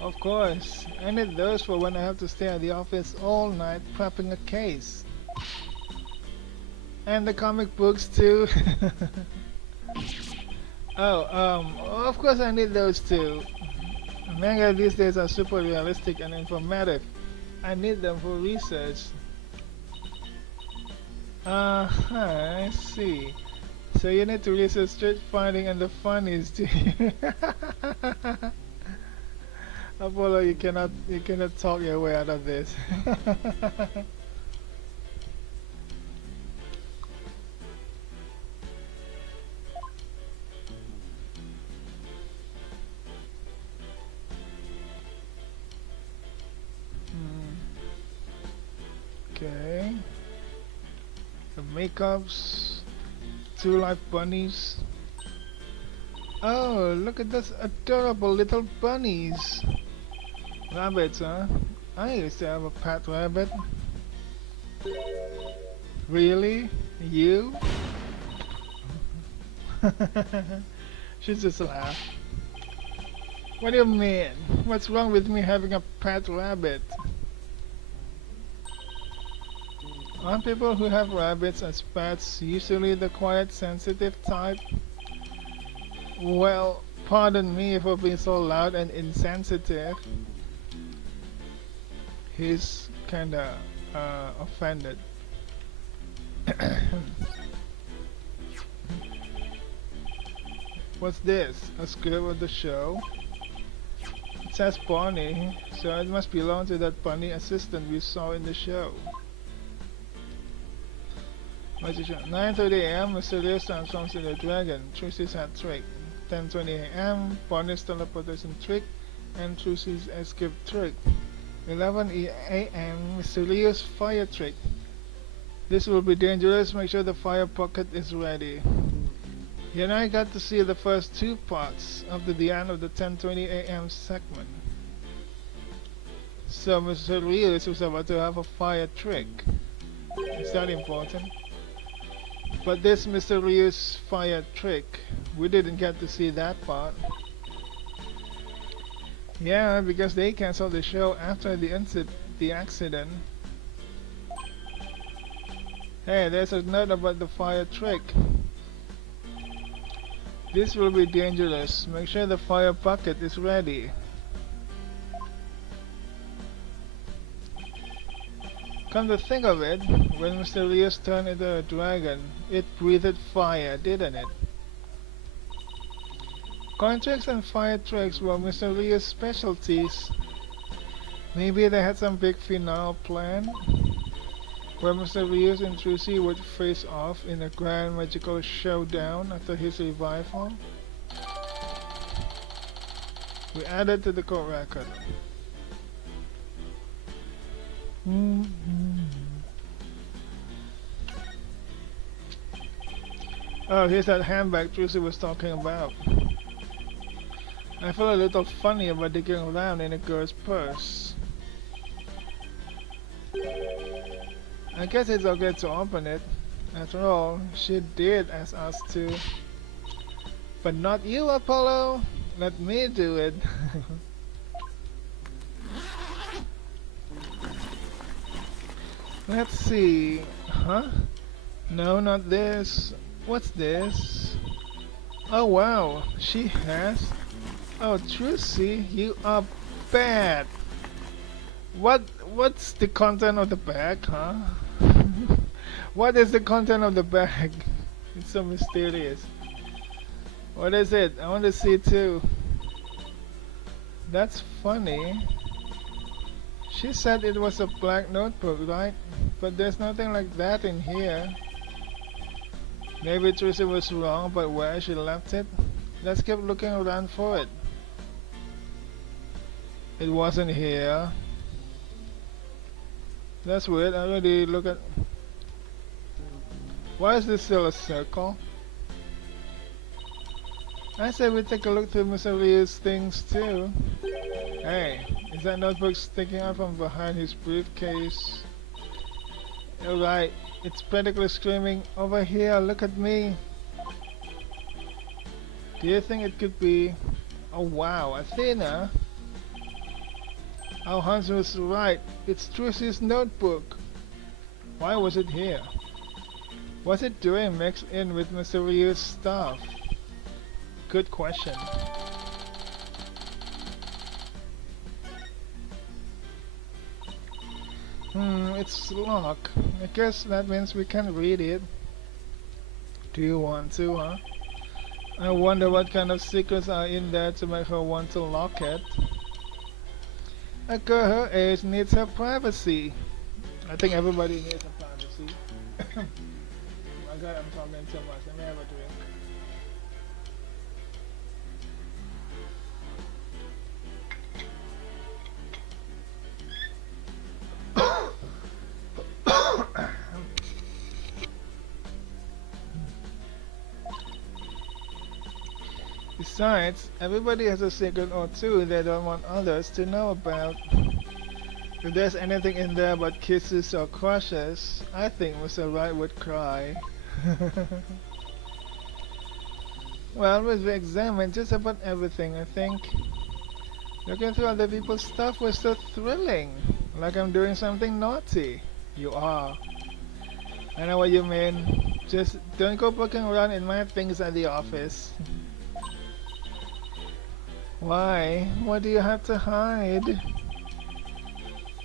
Of course, I need those for when I have to stay at the office all night prepping a case. And the comic books too. Oh, of course I need those too. Manga these days are super realistic and informative. I need them for research. I see. So you need to research street fighting and the funnies too. Apollo, you cannot talk your way out of this. Okay. The makeups, 2 life bunnies. Oh, look at those adorable little bunnies. Rabbits, huh? I used to have a pet rabbit. Really? You? She just laughed. What do you mean? What's wrong with me having a pet rabbit? Aren't people who have rabbits as pets usually the quiet, sensitive type? Well, pardon me for being so loud and insensitive. He's kinda offended. What's this? A script of the show? says Bonnie, so it must belong to that bunny assistant we saw in the show. What's it show? 9:30 a.m. Mysterious transforms into a dragon. Trucy's hat trick. 10:20 a.m. Bonnie's teleportation trick and Trucy's escape trick. 11 a.m. Mysterious fire trick. This will be dangerous. Make sure the fire bucket is ready. You and I got to see the first two parts up to the end of the 10:20 a.m. segment. So Mr. Rios was about to have a fire trick. Is that important? But this Mr. Rios fire trick, we didn't get to see that part. Yeah, because they canceled the show after the accident. Hey, there's a note about the fire trick. This will be dangerous. Make sure the fire bucket is ready. Come to think of it, when Mr. Rios turned into a dragon, it breathed fire, didn't it? Coin tricks and fire tricks were Mr. Rios' specialties. Maybe they had some big finale plan, where Mr. Rios and Trucy would face off in a grand magical showdown after his revival. We added to the court record. Oh, here's that handbag Trucy was talking about. I feel a little funny about digging around in a girl's purse. I guess it's okay to open it. After all, she did ask us to. But not you, Apollo. Let me do it. Let's see. Huh? No, not this. What's this? Oh wow, she has. Oh, Trucy, you are bad. What's the content of the bag, huh? What is the content of the bag? It's so mysterious. What is it? I want to see too. That's funny. She said it was a black notebook, right? But there's nothing like that in here. Maybe Trucy was wrong about where she left it. Let's keep looking around for it. It wasn't here. That's weird. I already look at. Why is this still a circle? I said we take a look through Mr. Rios' things too. Hey, is that notebook sticking out from behind his briefcase? You're right. It's practically screaming, "Over here, look at me." Do you think it could be? Oh wow, Athena! Our Hans was right. It's Trucy's notebook. Why was it here? What's it doing mixed in with Mr. Rios' stuff? Good question. It's locked. I guess that means we can read it. Do you want to, huh? I wonder what kind of secrets are in there to make her want to lock it. A girl her age needs her privacy. I think everybody needs a privacy. Oh my god, I'm talking too much. Let me have a drink. Besides, everybody has a secret or two they don't want others to know about. If there's anything in there but kisses or crushes, I think Mr. Wright would cry. Well, we've examined just about everything, I think. Looking through other people's stuff was so thrilling. Like I'm doing something naughty. You are. I know what you mean. Just don't go poking around in my things at the office. Why? What do you have to hide?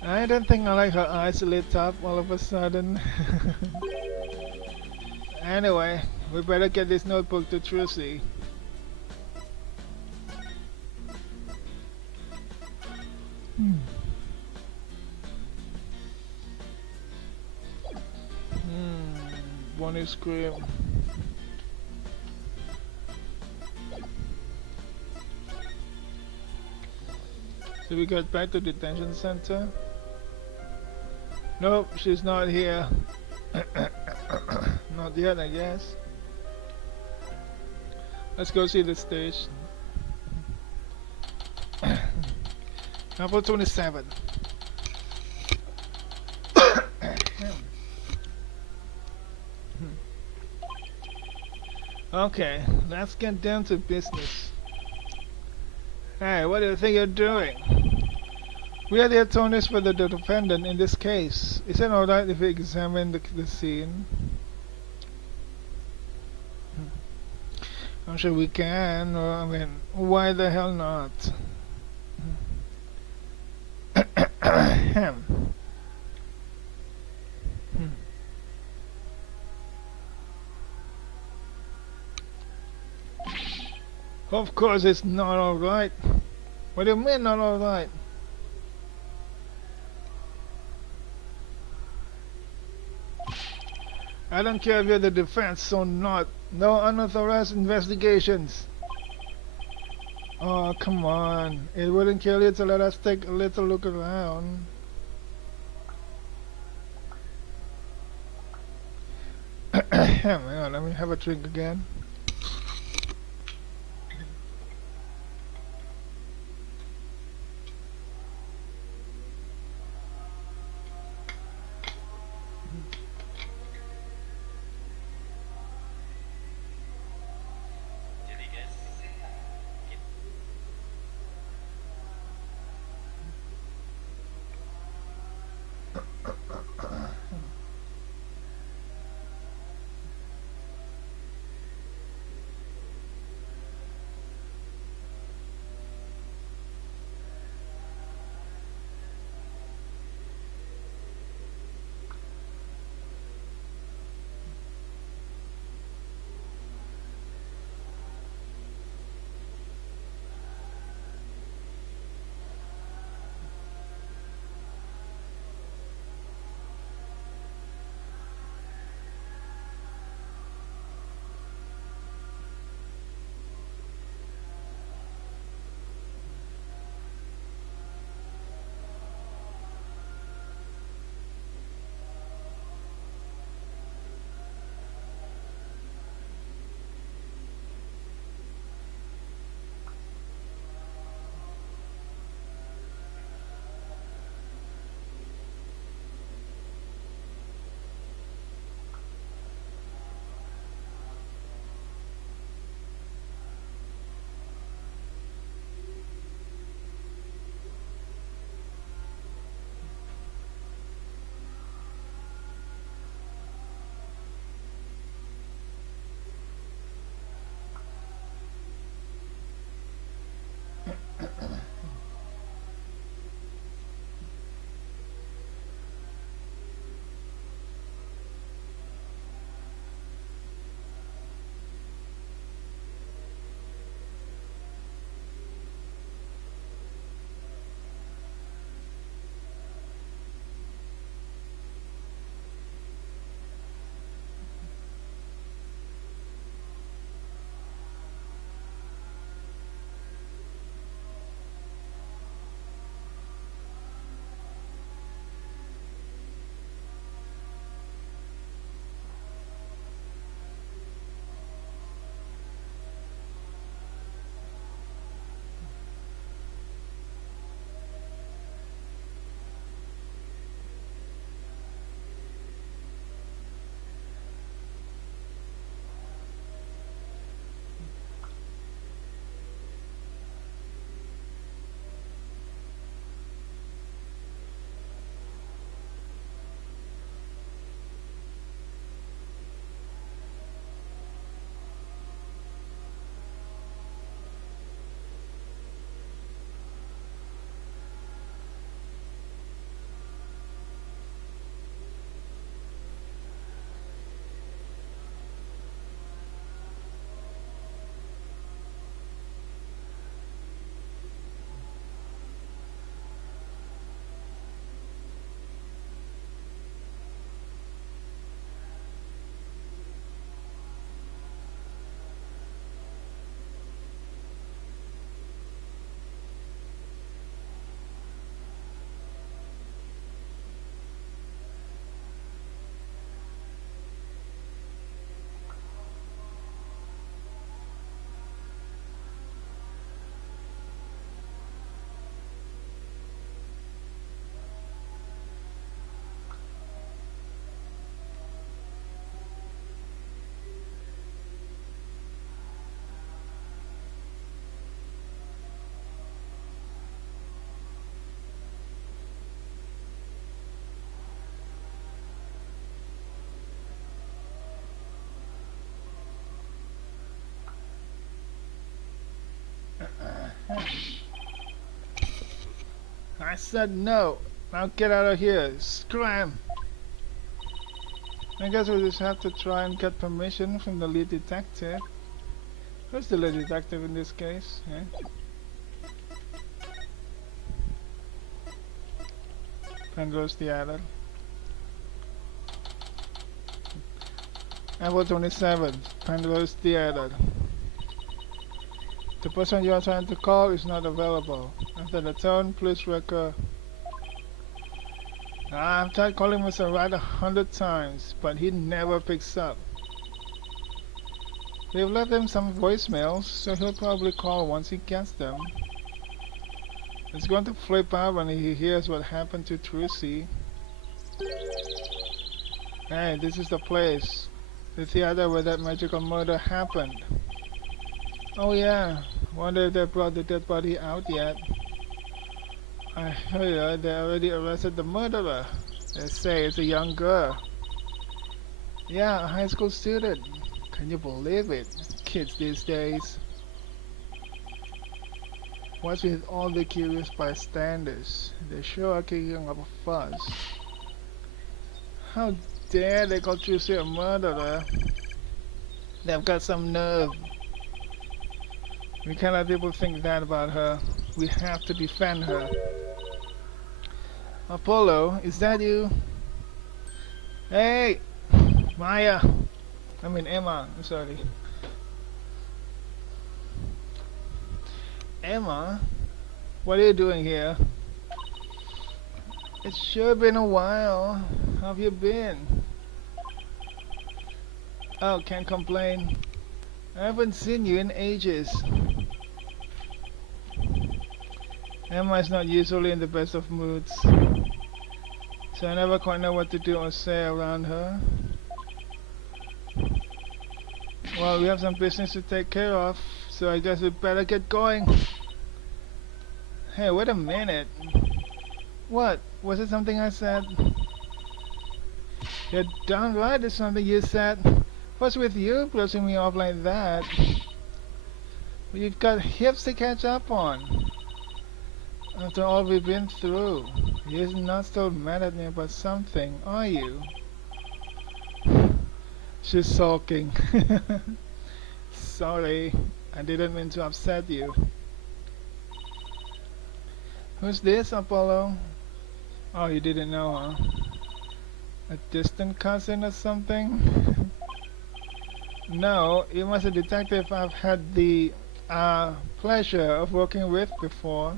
I don't think I like her eyes lit up all of a sudden. Anyway, we better get this notebook to Trucy. Hmm. Bonnie scream. So we got back to detention center. Nope, she's not here. Not yet, I guess. Let's go see the station. Number 27. Okay, let's get down to business. Hey, what do you think you're doing? We are the attorneys for the defendant in this case. Is it alright if we examine the scene? I'm sure we can, or I mean, why the hell not? Ahem. Of course it's not alright. What do you mean not alright? I don't care if you're the defense or not. No unauthorized investigations. Oh, come on. It wouldn't kill you to let us take a little look around. Hang on, let me have a drink again. I said no. Now get out of here. Scram! I guess we just have to try and get permission from the lead detective. Who's the lead detective in this case? Yeah? Penrose Theater. April 27th, Penrose Theater. The person you are trying to call is not available. After the tone, please record. I've tried calling Mr. Wright 100 times, but he never picks up. We've left him some voicemails, so he'll probably call once he gets them. He's going to flip out when he hears what happened to Tracy. Hey, this is the place. The theater where that magical murder happened. Oh yeah, wonder if they brought the dead body out yet. I heard they already arrested the murderer. They say it's a young girl. Yeah, a high school student. Can you believe it? Kids these days. What's with all the curious bystanders? They sure are kicking up a fuss. How dare they call Tracy a murderer? They've got some nerve. We can't let people think that about her. We have to defend her. Apollo, is that you? Hey! Maya! I mean Emma, I'm sorry. Emma? What are you doing here? It's sure been a while. How have you been? Oh, can't complain. I haven't seen you in ages. Emma is not usually in the best of moods, so I never quite know what to do or say around her. Well, we have some business to take care of, so I guess we better get going. Hey, wait a minute. What? Was it something I said? You're darn right it's something you said. What's with you brushing me off like that? We've got hips to catch up on. After all we've been through, you're not still mad at me about something, are you? She's sulking. Sorry, I didn't mean to upset you. Who's this, Apollo? Oh, you didn't know, huh? A distant cousin or something? No, he was a detective I've had the pleasure of working with before.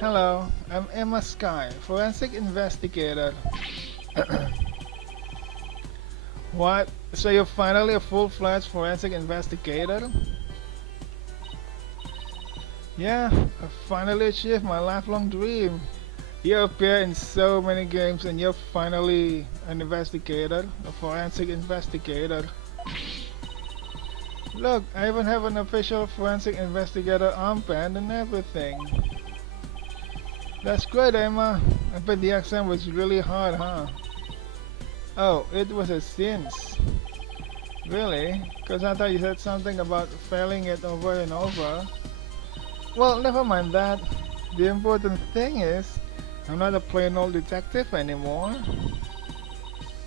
Hello, I'm Emma Sky, forensic investigator. What? So you're finally a full-fledged forensic investigator? Yeah, I finally achieved my lifelong dream. You appear in so many games and you're finally an investigator, a forensic investigator. Look, I even have an official forensic investigator armband and everything. That's great, Emma. I bet the accent was really hard, huh? Oh, it was a since. Really? Because I thought you said something about failing it over and over. Well, never mind that. The important thing is, I'm not a plain old detective anymore.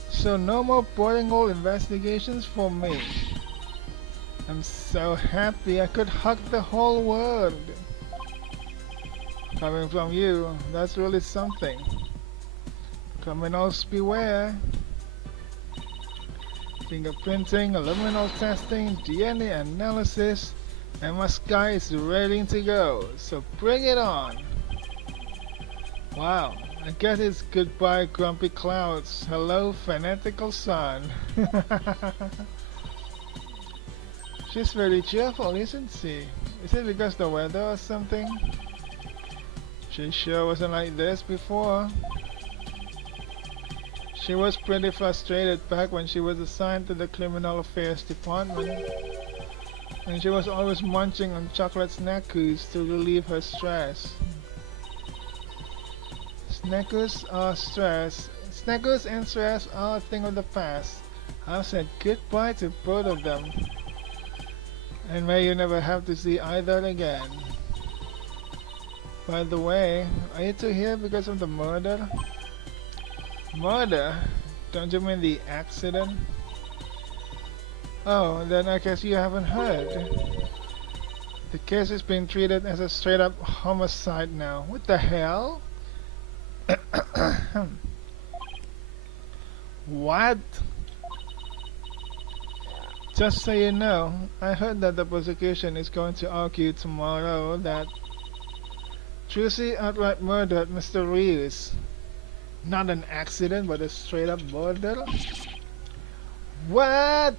So no more boring old investigations for me. I'm so happy I could hug the whole world. Coming from you, that's really something. Criminals beware. Fingerprinting, luminol testing, DNA analysis, and my Sky is ready to go, so bring it on! Wow, I guess it's goodbye grumpy clouds, hello fanatical sun. She's very cheerful, isn't she? Is it because the weather or something? She sure wasn't like this before. She was pretty frustrated back when she was assigned to the Criminal Affairs Department. And she was always munching on chocolate snackus to relieve her stress. Snackus and stress are a thing of the past. I've said goodbye to both of them. And may you never have to see either again. By the way, are you two here because of the murder? Murder? Don't you mean the accident? Oh, then I guess you haven't heard. The case is being treated as a straight up homicide now. What the hell? What? Just so you know, I heard that the prosecution is going to argue tomorrow that Tracy outright murdered Mr. Reeves. Not an accident, but a straight up murder? What?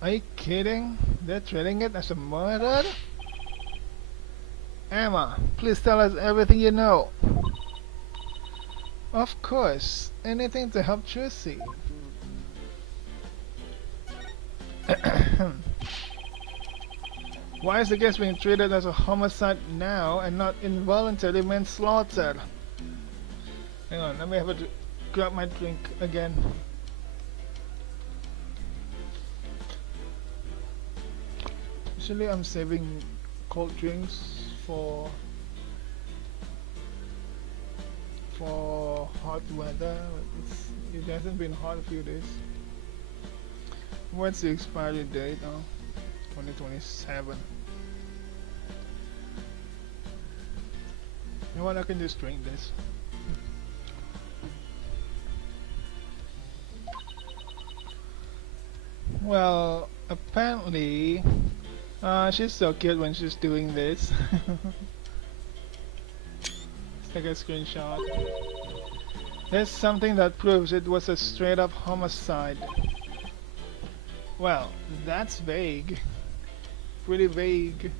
Are you kidding? They're treating it as a murder? Emma, please tell us everything you know. Of course, anything to help Tracy. Why is the case being treated as a homicide now and not involuntary manslaughter? Hang on, let me have a grab my drink again. Usually I'm saving cold drinks for hot weather. It hasn't been hot a few days. What's the expiry date? Oh, 2027. You know what? I can just drink this. Well, apparently, she's so cute when she's doing this. Let's take a screenshot. There's something that proves it was a straight up homicide. Well, that's vague. Pretty vague.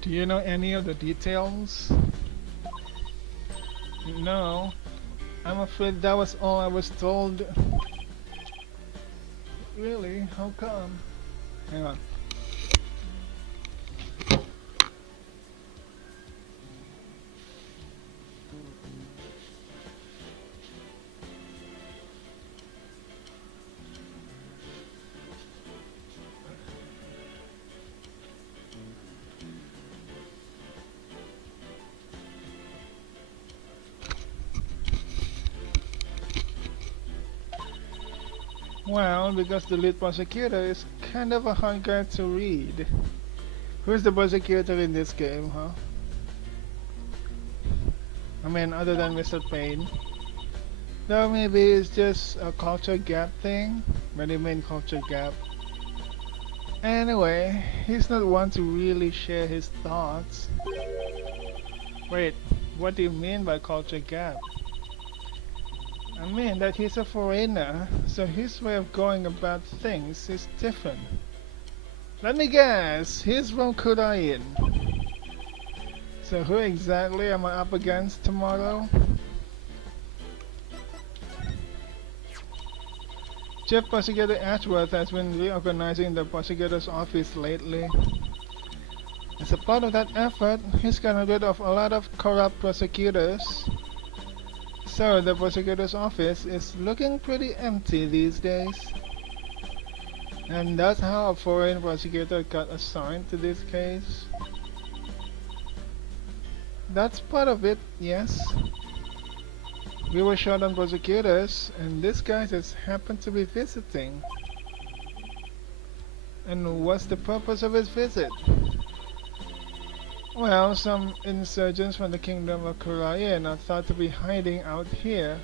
Do you know any of the details? No. I'm afraid that was all I was told. Really? How come? Hang on. Well, because the lead prosecutor is kind of a hard guy to read. Who's the prosecutor in this game, huh? I mean, other than Mr. Payne. Though maybe it's just a culture gap thing. Very main culture gap. Anyway, he's not one to really share his thoughts. Wait, what do you mean by culture gap? I mean that he's a foreigner, so his way of going about things is different. Let me guess, he's from Korean. So who exactly am I up against tomorrow? Chief Prosecutor Ashworth has been reorganizing the prosecutor's office lately. As a part of that effort, he's gotten rid of a lot of corrupt prosecutors. So the prosecutor's office is looking pretty empty these days. And that's how a foreign prosecutor got assigned to this case. That's part of it, yes. We were short on prosecutors, and this guy just happened to be visiting. And what's the purpose of his visit? Well, some insurgents from the Kingdom of Korean are thought to be hiding out here.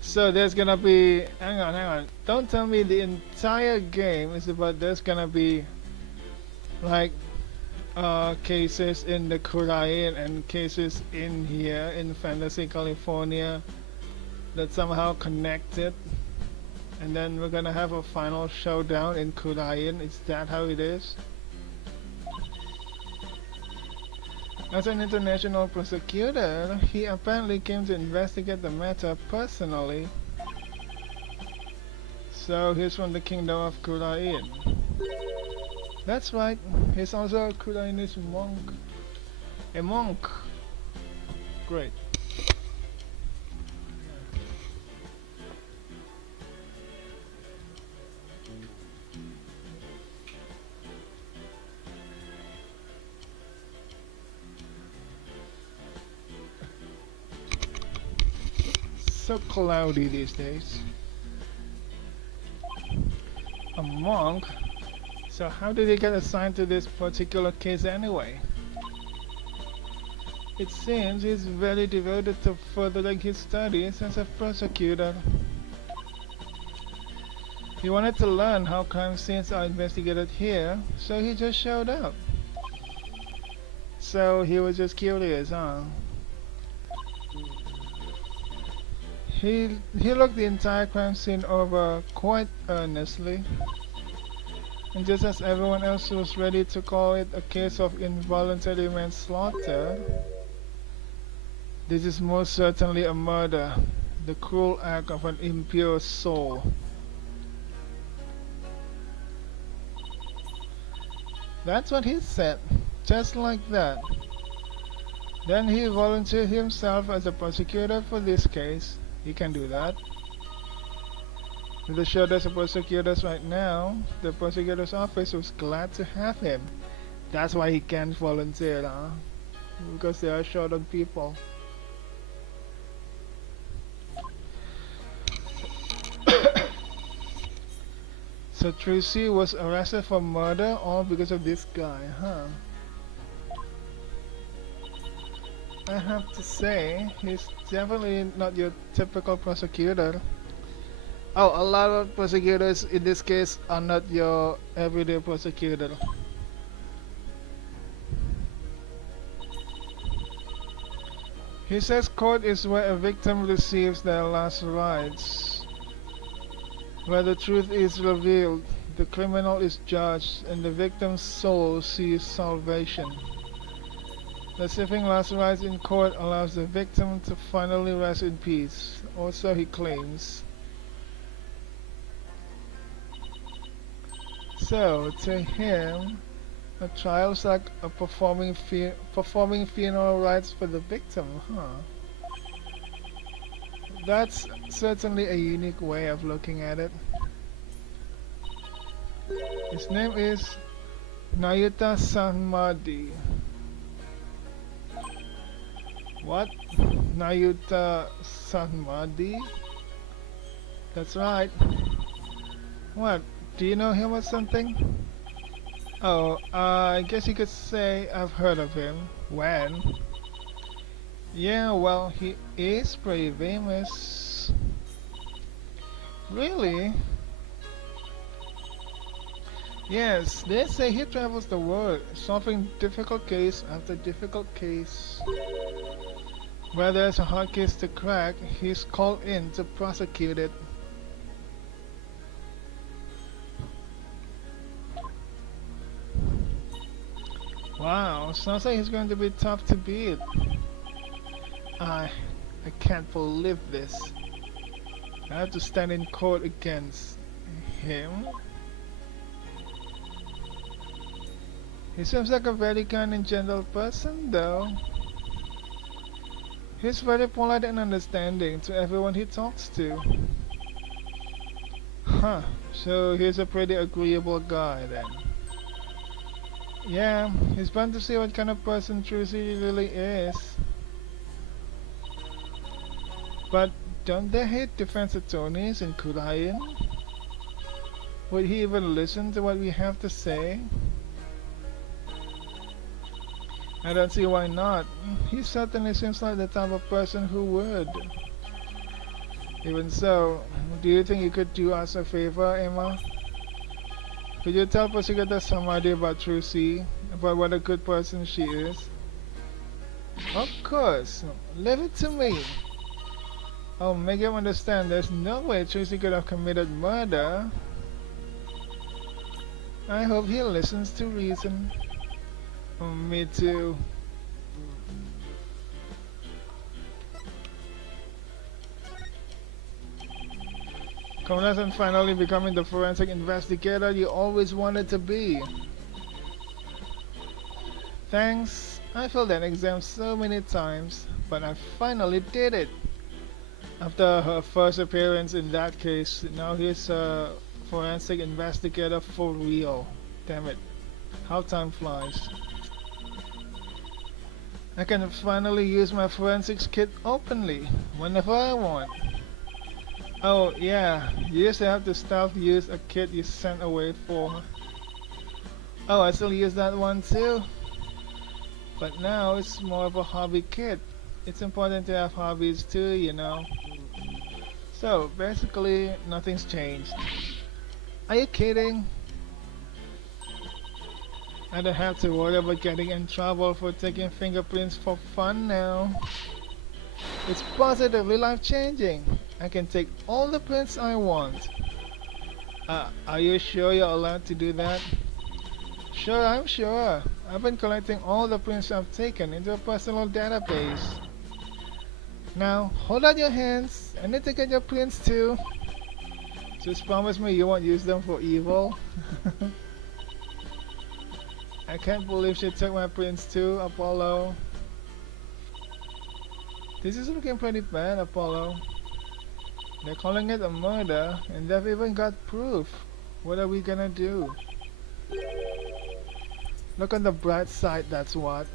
So there's gonna be... Hang on. Don't tell me the entire game is about there's gonna be... like... cases in the Korean and cases in here in Fantasy California that somehow connected. And then we're gonna have a final showdown in Korean. Is that how it is? As an international prosecutor, he apparently came to investigate the matter personally. So he's from the Kingdom of Korean. That's right, he's also a Koreanese monk. A monk great. So cloudy these days. A monk? So how did he get assigned to this particular case anyway? It seems he's very devoted to furthering his studies as a prosecutor. He wanted to learn how crime scenes are investigated here, so he just showed up. So he was just curious, huh? He looked the entire crime scene over quite earnestly, and just as everyone else was ready to call it a case of involuntary manslaughter, this is most certainly a murder, the cruel act of an impure soul. That's what he said, just like that. Then he volunteered himself as a prosecutor for this case. He can do that. With the shortage of prosecutors right now, the prosecutor's office was glad to have him. That's why he can't volunteer, huh? Because they are short on people. So Tracy was arrested for murder all because of this guy, huh? I have to say, he's definitely not your typical prosecutor. Oh, a lot of prosecutors in this case are not your everyday prosecutor. He says court is where a victim receives their last rites, where the truth is revealed, the criminal is judged, and the victim's soul sees salvation. Receiving last rites in court allows the victim to finally rest in peace, or so he claims. So, to him, a trial is like a performing funeral rites for the victim, huh? That's certainly a unique way of looking at it. His name is Nayuta Sanmadi. What? Nayuta Sanmadi? That's right. What? Do you know him or something? Oh, I guess you could say I've heard of him. When? Yeah, well, he is pretty famous. Really? Yes, they say he travels the world, solving difficult case after difficult case. Where there's a hard case to crack, he's called in to prosecute it. Wow, sounds like he's going to be tough to beat. I can't believe this. I have to stand in court against him. He seems like a very kind and gentle person, though. He's very polite and understanding to everyone he talks to. Huh, so he's a pretty agreeable guy then. Yeah, it's fun to see what kind of person Trucy really is. But don't they hate defense attorneys in Korean? Would he even listen to what we have to say? I don't see why not. He certainly seems like the type of person who would. Even so, do you think you could do us a favor, Emma? Could you tell Prosecutor Samadi about Trucy, about what a good person she is? Of course, leave it to me. I'll make him understand there's no way Trucy could have committed murder. I hope he listens to reason. Me too. Congrats on finally becoming the forensic investigator you always wanted to be. Thanks I failed that exam so many times, but I finally did it. After her first appearance in that case, now he's a forensic investigator for real. Damn it, how time flies. I can finally use my forensics kit openly, whenever I want. Oh yeah, you used to have to stealth use a kit you sent away for. Oh, I still use that one too. But now it's more of a hobby kit. It's important to have hobbies too, you know. So basically, nothing's changed. Are you kidding? I don't have to worry about getting in trouble for taking fingerprints for fun now. It's positively life-changing. I can take all the prints I want. Are you sure you're allowed to do that? Sure, I'm sure. I've been collecting all the prints I've taken into a personal database. Now, hold out your hands. I need to get your prints too. Just promise me you won't use them for evil. I can't believe she took my prints too, Apollo. This is looking pretty bad, Apollo. They're calling it a murder, and they've even got proof. What are we gonna do? Look on the bright side, that's what.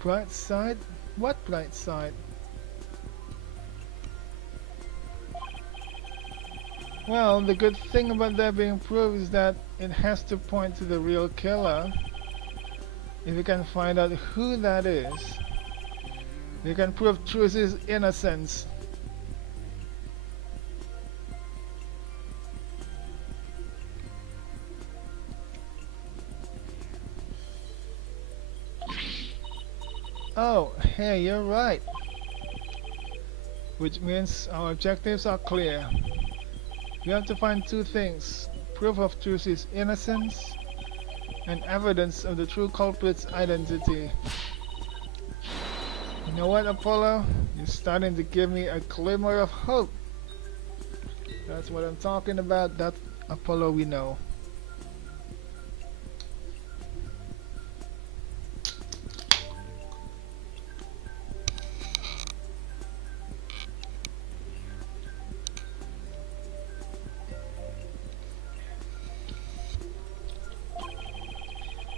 Bright side? What bright side? Well, the good thing about there being proof is that it has to point to the real killer. If you can find out who that is, you can prove Trucy's innocence. Oh, hey, you're right. Which means our objectives are clear. We have to find two things: proof of Trucy's innocence and evidence of the true culprit's identity. You know what, Apollo? You're starting to give me a glimmer of hope. That's what I'm talking about. That Apollo we know.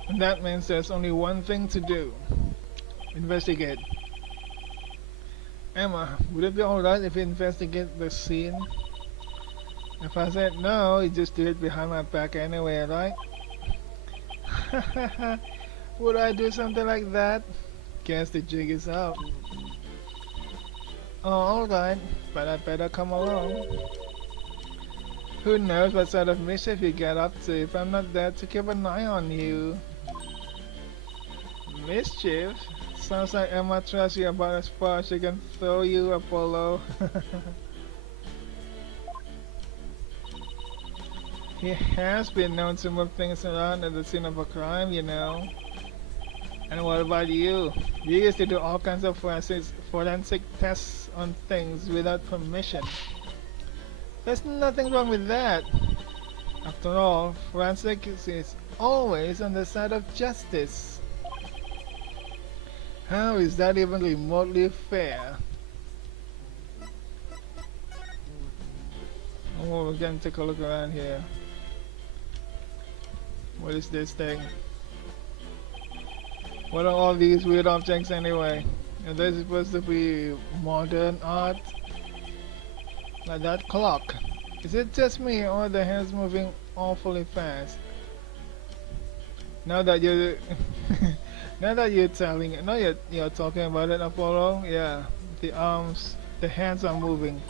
And that means there's only one thing to do. Investigate. Emma, would it be alright if you investigate the scene? If I said no, you just do it behind my back anyway, right? Would I do something like that? Guess the jig is up. Oh, alright, but I better come along. Who knows what sort of mischief you get up to if I'm not there to keep an eye on you. Mischief? Sounds like Emma trusts you about as far as she can throw you, Apollo. He has been known to move things around at the scene of a crime, you know. And what about you? You used to do all kinds of forensic tests on things without permission. There's nothing wrong with that. After all, forensics is always on the side of justice. How is that even remotely fair? Oh, we're gonna take a look around here. What is this thing? What are all these weird objects anyway? Are they supposed to be modern art? Like that clock. Is it just me or are the hands moving awfully fast? Now that you're now that you're telling it, now you're talking about it, Apollo. Yeah, the arms, the hands are moving.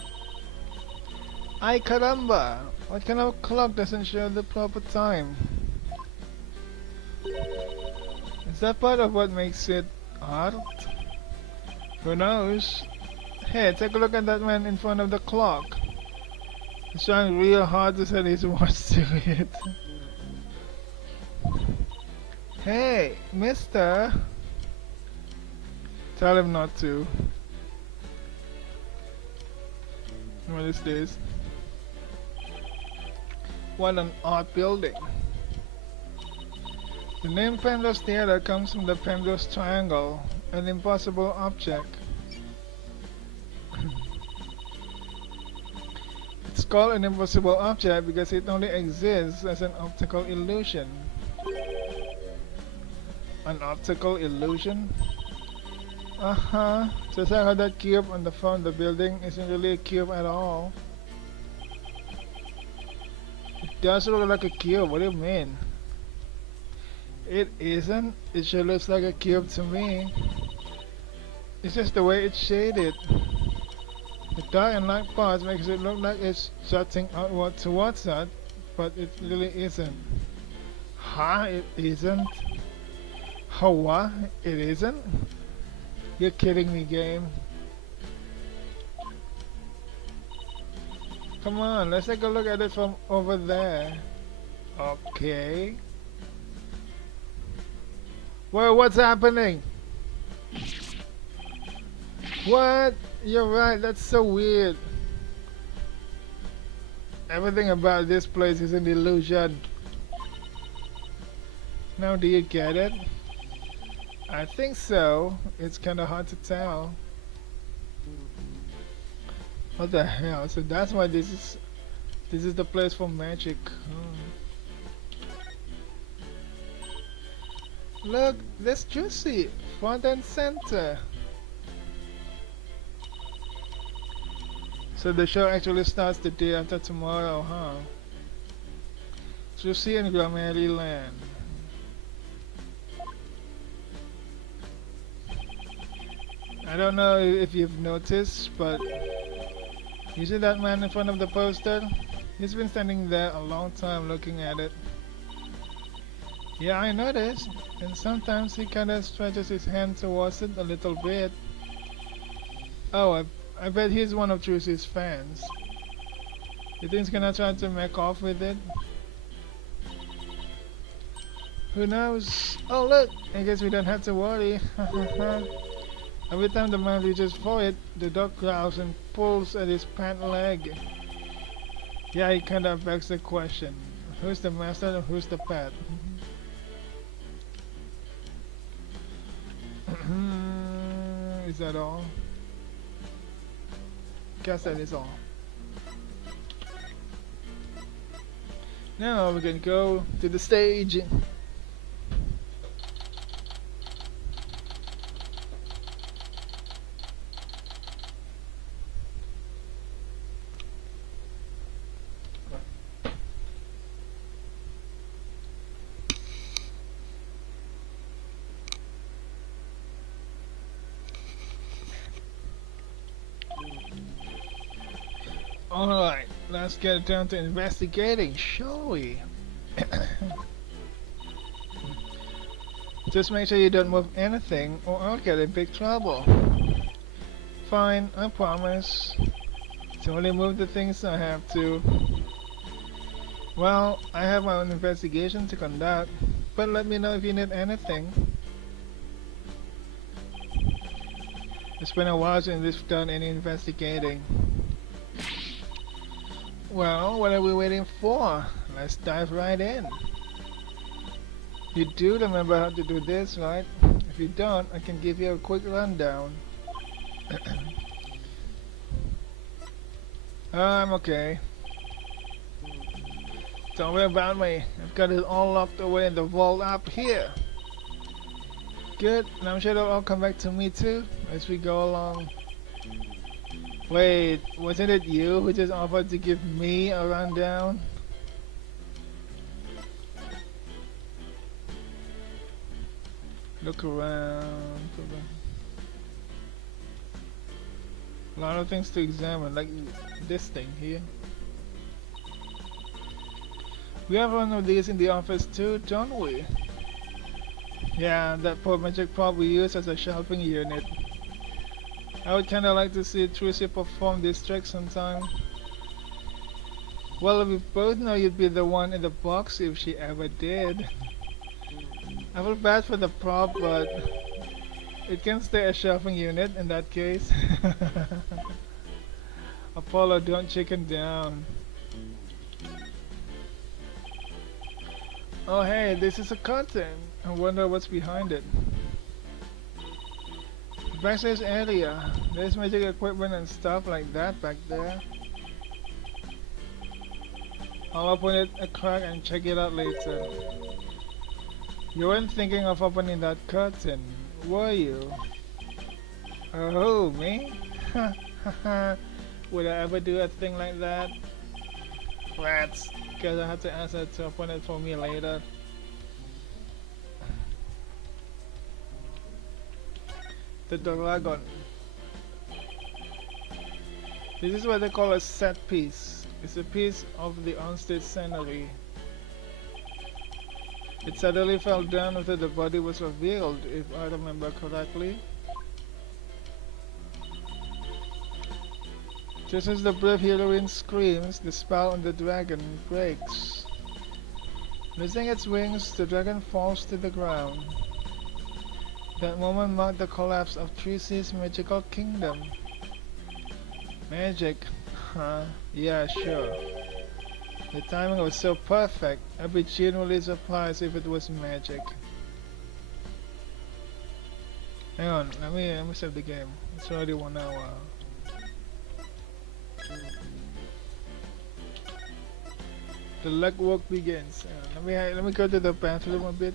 Ay caramba! What kind of clock doesn't show the proper time? Is that part of what makes it art? Who knows? Hey, take a look at that man in front of the clock. He's trying real hard to set his watch to it. Hey, mister! Tell him not to. What is this? What an art building. The name Penrose Theater comes from the Penrose Triangle, an impossible object. It's called an impossible object because it only exists as an optical illusion. An optical illusion? Uh-huh. Just like how that cube on the front of the building isn't really a cube at all. It does look like a cube, what do you mean? It isn't. It sure looks like a cube to me. It's just the way it's shaded. The dark and light parts makes it look like it's jutting outward towards that, but it really isn't. Huh? It isn't? How what? It isn't? You're kidding me, game. Come on, let's take a look at it from over there. Okay. Well, what's happening? What? You're right, that's so weird. Everything about this place is an illusion. Now do you get it? I think so. It's kinda hard to tell. What the hell? So that's why this is the place for magic. Look, that's juicy. Front and center. So the show actually starts the day after tomorrow, huh? Juicy and Grammarly Land. I don't know if you've noticed, but you see that man in front of the poster? He's been standing there a long time looking at it. Yeah, I noticed. And sometimes he kinda stretches his hand towards it a little bit. Oh, I bet he's one of Trucy's fans. You think he's gonna try to make off with it? Who knows? Oh look! I guess we don't have to worry. Every time the man reaches for it, the dog growls and pulls at his pant leg. Yeah, it kinda begs the question. Who's the master and who's the pet? Is that all? Guess that is all. Now we can go to the stage. Alright, let's get down to investigating, shall we? Just make sure you don't move anything or I'll get in big trouble. Fine, I promise. To only move the things I have to. Well, I have my own investigation to conduct, but let me know if you need anything. It's been a while since we've done any investigating. Well, what are we waiting for? Let's dive right in. You do remember how to do this, right? If you don't, I can give you a quick rundown. I'm okay. Don't worry about me. I've got it all locked away in the vault up here. Good, and I'm sure they'll all come back to me too as we go along. Wait, wasn't it you who just offered to give me a rundown? Look around. A lot of things to examine, like this thing here. We have one of these in the office too, don't we? Yeah, that poor magic prop we use as a shelving unit. I would kinda like to see Trucy perform this trick sometime. Well, we both know you'd be the one in the box if she ever did. I feel bad for the prop, but it can stay a shelving unit in that case. Apollo, don't chicken down. Oh hey, this is a curtain. I wonder what's behind it. Backstage area. There's magic equipment and stuff like that back there. I'll open it a crack and check it out later. You weren't thinking of opening that curtain, were you? Oh, me? Would I ever do a thing like that? Rats. Guess I have to ask her to open it for me later. The dragon. This is what they call a set piece. It's a piece of the onstage scenery. It suddenly fell down after the body was revealed, if I remember correctly. Just as the brave heroine screams, the spell on the dragon breaks. Losing its wings, the dragon falls to the ground. That moment marked the collapse of 3C's magical kingdom. Magic? Huh? Yeah, sure. The timing was so perfect, I'd be genuinely surprised if it was magic. Hang on, let me save the game. It's already 1 hour. The legwork begins. Let me go to the bathroom a bit.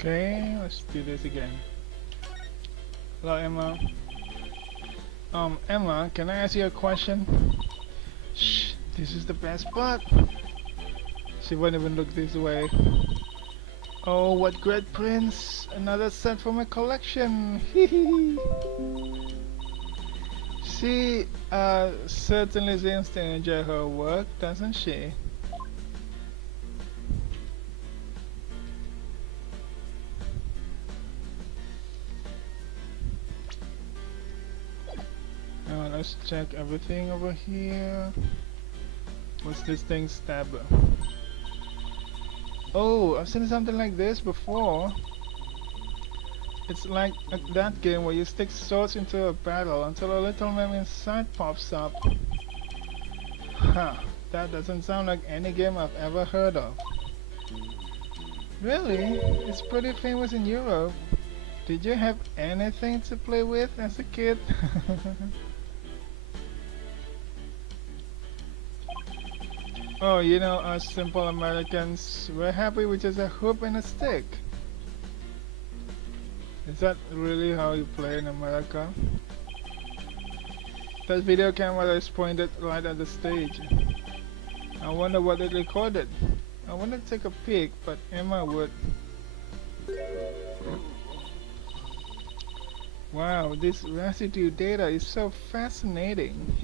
Okay, let's do this again. Hello, Emma. Emma, can I ask you a question? Shh, this is the best part. She won't even look this way. Oh, what great prints! Another set for my collection. Hehe. She certainly seems to enjoy her work, doesn't she? Let's check everything over here. What's this thing? Stabber. Oh, I've seen something like this before. It's like that game where you stick swords into a barrel until a little man inside pops up. Huh, that doesn't sound like any game I've ever heard of. Really? It's pretty famous in Europe. Did you have anything to play with as a kid? Oh, you know, us simple Americans, we're happy with just a hoop and a stick. Is that really how you play in America? That video camera is pointed right at the stage. I wonder what it recorded. I want to take a peek, but Emma would. Wow, this residue data is so fascinating.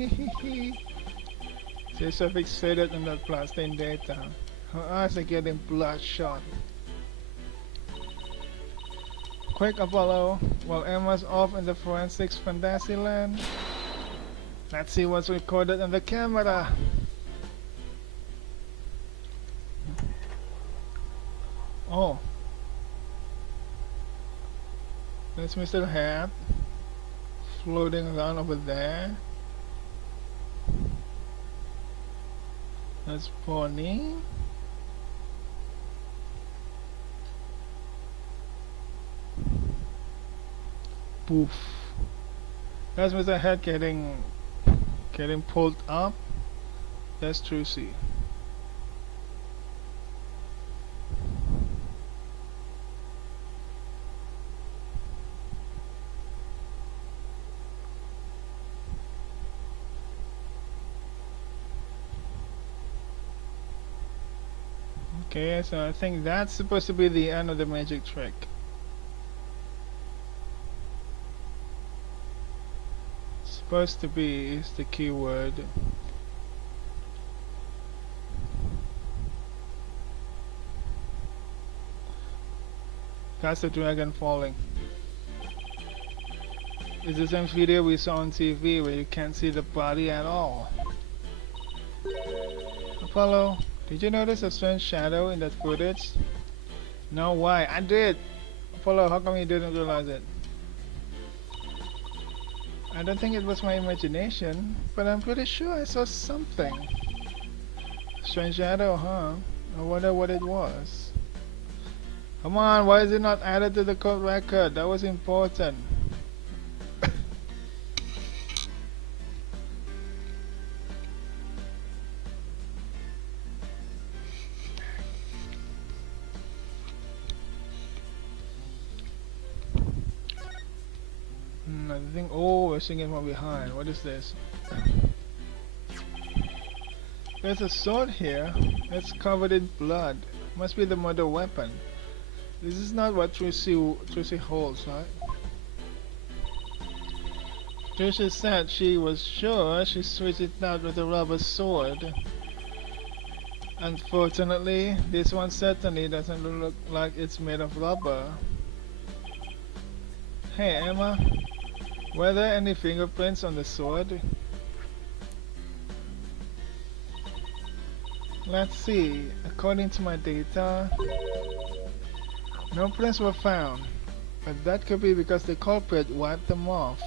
She's so fixated on that plastic data. Her eyes are getting bloodshot. Quick, Apollo, while Emma's off in the forensics fantasy land. Let's see what's recorded on the camera. Oh. That's Mr. Hat floating around over there. That's Pony. Poof. That's Mr. Hat getting pulled up. That's Trucy. Okay, so I think that's supposed to be the end of the magic trick. Supposed to be is the keyword. That's the dragon falling. It's the same video we saw on TV where you can't see the body at all. Apollo, did you notice a strange shadow in that footage? No, why? I did! Apollo, how come you didn't realize it? I don't think it was my imagination, but I'm pretty sure I saw something. Strange shadow, huh? I wonder what it was. Come on, why is it not added to the court record? That was important. I think, oh, we're singing from behind. What is this? There's a sword here. It's covered in blood. Must be the murder weapon. This is not what Trucy holds, right? Trucy said she was sure she switched it out with a rubber sword. Unfortunately, this one certainly doesn't look like it's made of rubber. Hey Emma, were there any fingerprints on the sword? Let's see, according to my data, no prints were found, but that could be because the culprit wiped them off.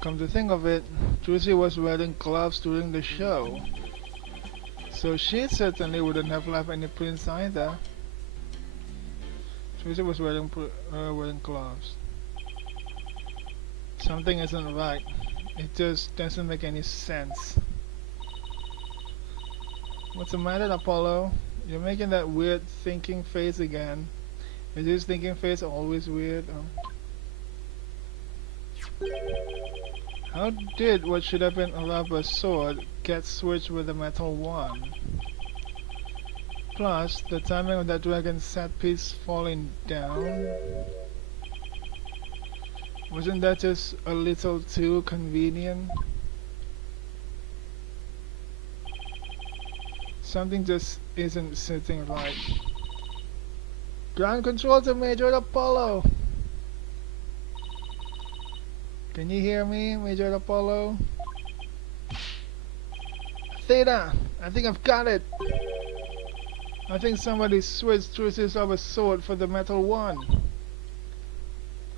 Come to think of it, Trucy was wearing gloves during the show, so she certainly wouldn't have left any prints either. Trucy was wearing gloves. Something isn't right. It just doesn't make any sense. What's the matter, Apollo? You're making that weird thinking face again. Is this thinking face always weird? Oh. How did what should have been a rubber sword get switched with a metal one? Plus, the timing of that dragon set piece falling down. Wasn't that just a little too convenient? Something just isn't sitting right. Ground control to Major Apollo! Can you hear me, Major Apollo? Theta! I think I've got it! I think somebody switched Trucy's rubber sword for the metal one.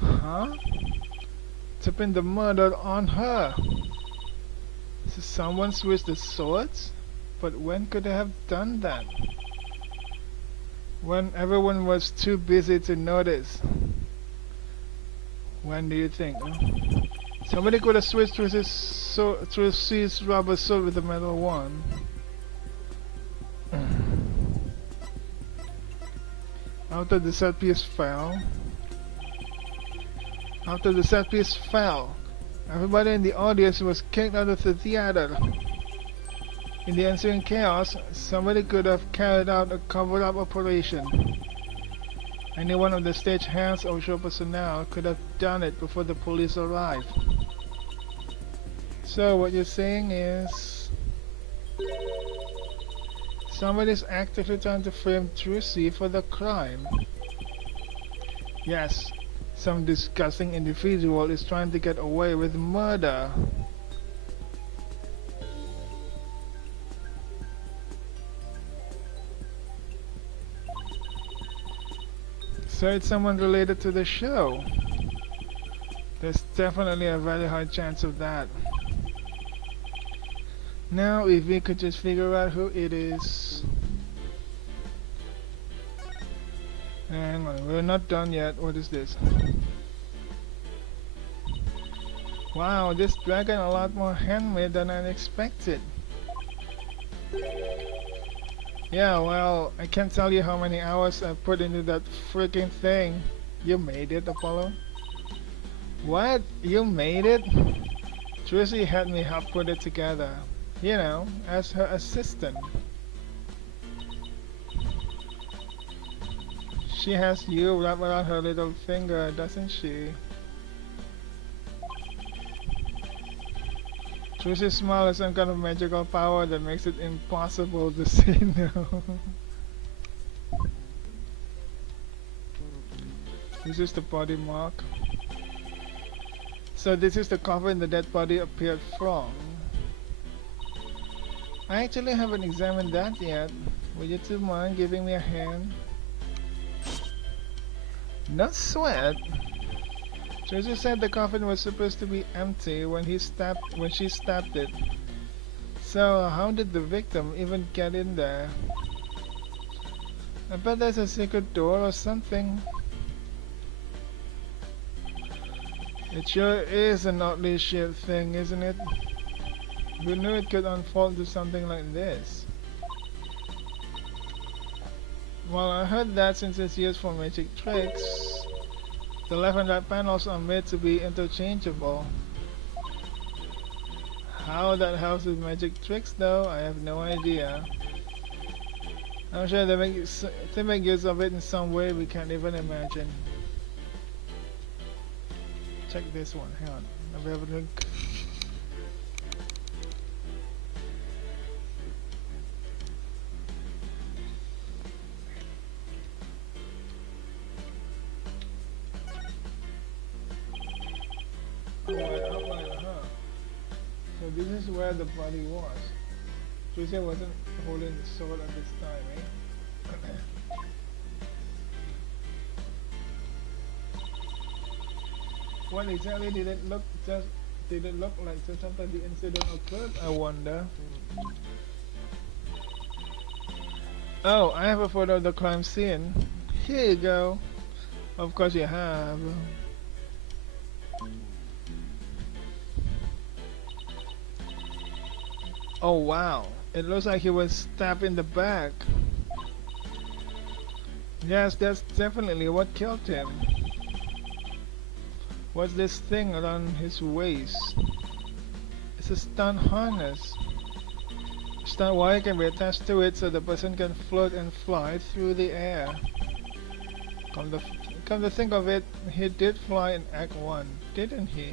Huh? To pin the murder on her. So someone switched the swords? But when could they have done that? When everyone was too busy to notice. When do you think? Somebody could have switched Trucy's rubber sword with the metal one. After the set piece fell, after the set piece fell, everybody in the audience was kicked out of the theater. In the ensuing chaos, somebody could have carried out a cover-up operation. Any one of the stage hands or show personnel could have done it before the police arrived. So what you're saying is somebody's actively trying to frame Trucy for the crime. Yes, some disgusting individual is trying to get away with murder. So it's someone related to the show. There's definitely a very high chance of that. Now if we could just figure out who it is. Hang on, we're not done yet. What is this? Wow, this dragon a lot more handmade than I expected. Yeah, well, I can't tell you how many hours I put into that freaking thing. You made it, Apollo? What? You made it? Tracy had me help put it together. You know, as her assistant. She has you wrapped around her little finger, doesn't she? Tracy's smile has some kind of magical power that makes it impossible to say no. This is the body mark. So this is the coffin the dead body appeared from. I actually haven't examined that yet. Would you two mind giving me a hand? No sweat. Tracy said the coffin was supposed to be empty when she stabbed it. So how did the victim even get in there? I bet there's a secret door or something. It sure is an oddly shaped thing, isn't it? Who knew it could unfold to something like this? Well, I heard that since it's used for magic tricks, the left and right panels are made to be interchangeable. How that helps with magic tricks though, I have no idea. I'm sure they make use of it in some way we can't even imagine. Check this one, hang on. Let me have a look. Outline, huh? So this is where the body was. Tuesday wasn't holding the sword at this time, eh? What exactly did it look like just after the incident occurred, I wonder? Oh, I have a photo of the crime scene. Here you go. Of course you have. Oh wow, it looks like he was stabbed in the back. Yes, that's definitely what killed him. What's this thing around his waist? It's a stunt harness. Stunt wire can be attached to it so the person can float and fly through the air. Come to think of it, he did fly in Act 1, didn't he?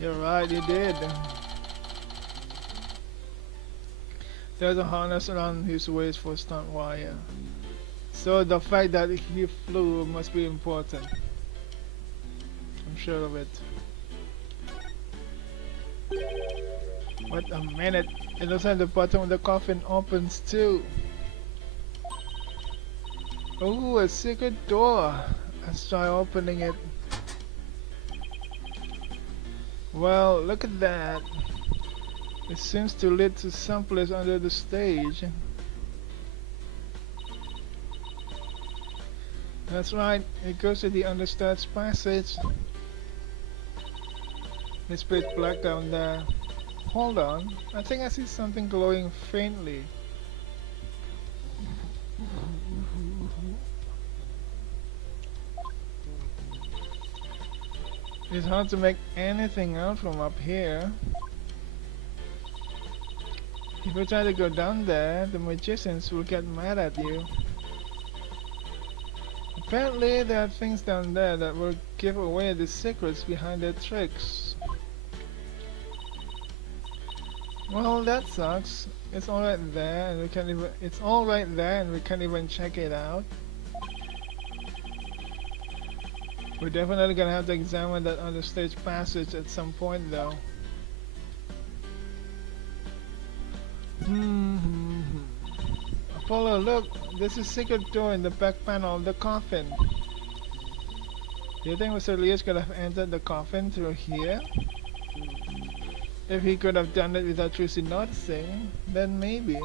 You're right, he did. There's a harness around his waist for stunt wire. So the fact that he flew must be important. I'm sure of it. Wait a minute. It looks like the bottom of the coffin opens too. Oh, a secret door. Let's try opening it. Well, look at that. It seems to lead to someplace under the stage. That's right, it goes to the understage passage. It's pitch black down there. Hold on, I think I see something glowing faintly. It's hard to make anything out from up here. If you try to go down there, the magicians will get mad at you. Apparently there are things down there that will give away the secrets behind their tricks. Well, that sucks. It's all right there, and we can't even. It's all right there, and we can't even check it out. We're definitely gonna have to examine that understage passage at some point, though. Apollo, look! There's a secret door in the back panel of the coffin. Do you think Mr. Leos could have entered the coffin through here? If he could have done it without Trucy noticing, then maybe.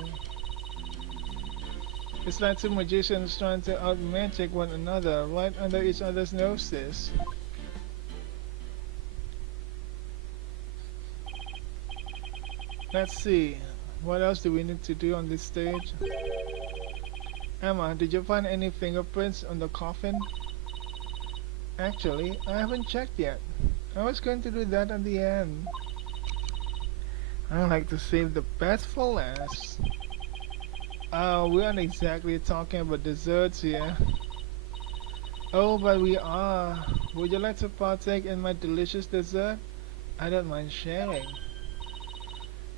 It's like two magicians trying to out-magic one another right under each other's noses. Let's see. What else do we need to do on this stage? Emma, did you find any fingerprints on the coffin? Actually, I haven't checked yet. I was going to do that at the end. I like to save the best for last. We aren't exactly talking about desserts here. Oh, but we are. Would you like to partake in my delicious dessert? I don't mind sharing.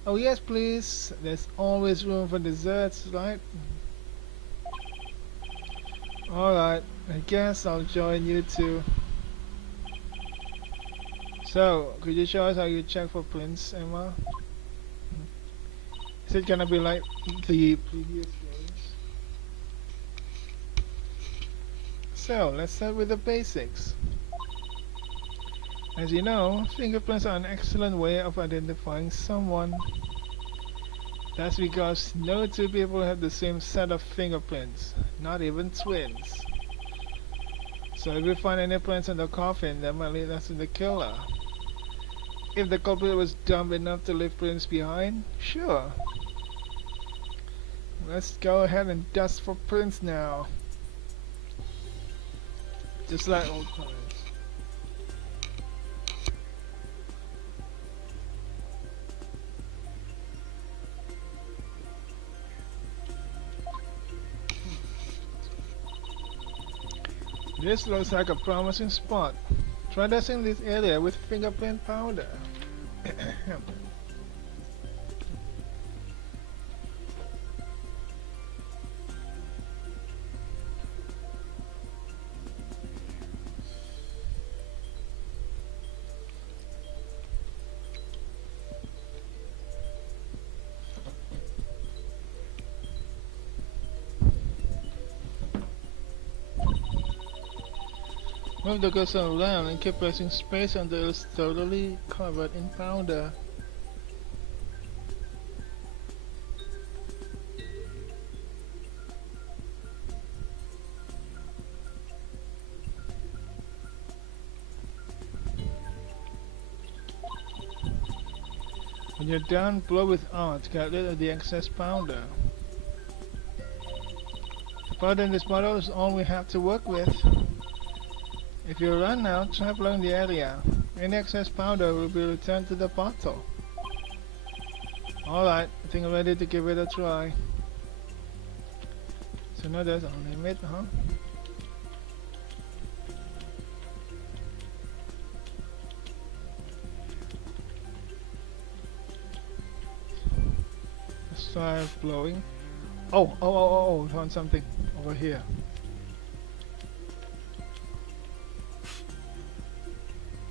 Oh yes, please. There's always room for desserts, right? Alright, I guess I'll join you too. So, could you show us how you check for prints, Emma? Is it gonna be like the previous games? So, let's start with the basics. As you know, fingerprints are an excellent way of identifying someone. That's because no two people have the same set of fingerprints, not even twins. So if we find any prints on the coffin, that might lead us to the killer. If the culprit was dumb enough to leave prints behind, sure. Let's go ahead and dust for prints now. Just like old times. This looks like a promising spot. Try dusting this area with fingerprint powder. Move the cursor around and keep pressing space until it's totally covered in powder. When you're done, blow with R to get rid of the excess powder. The powder in this bottle is all we have to work with. If you run out, try blowing the area. Any excess powder will be returned to the bottle. Alright, I think I'm ready to give it a try. So now there's a limit, huh? Let's try blowing. Oh, found something over here.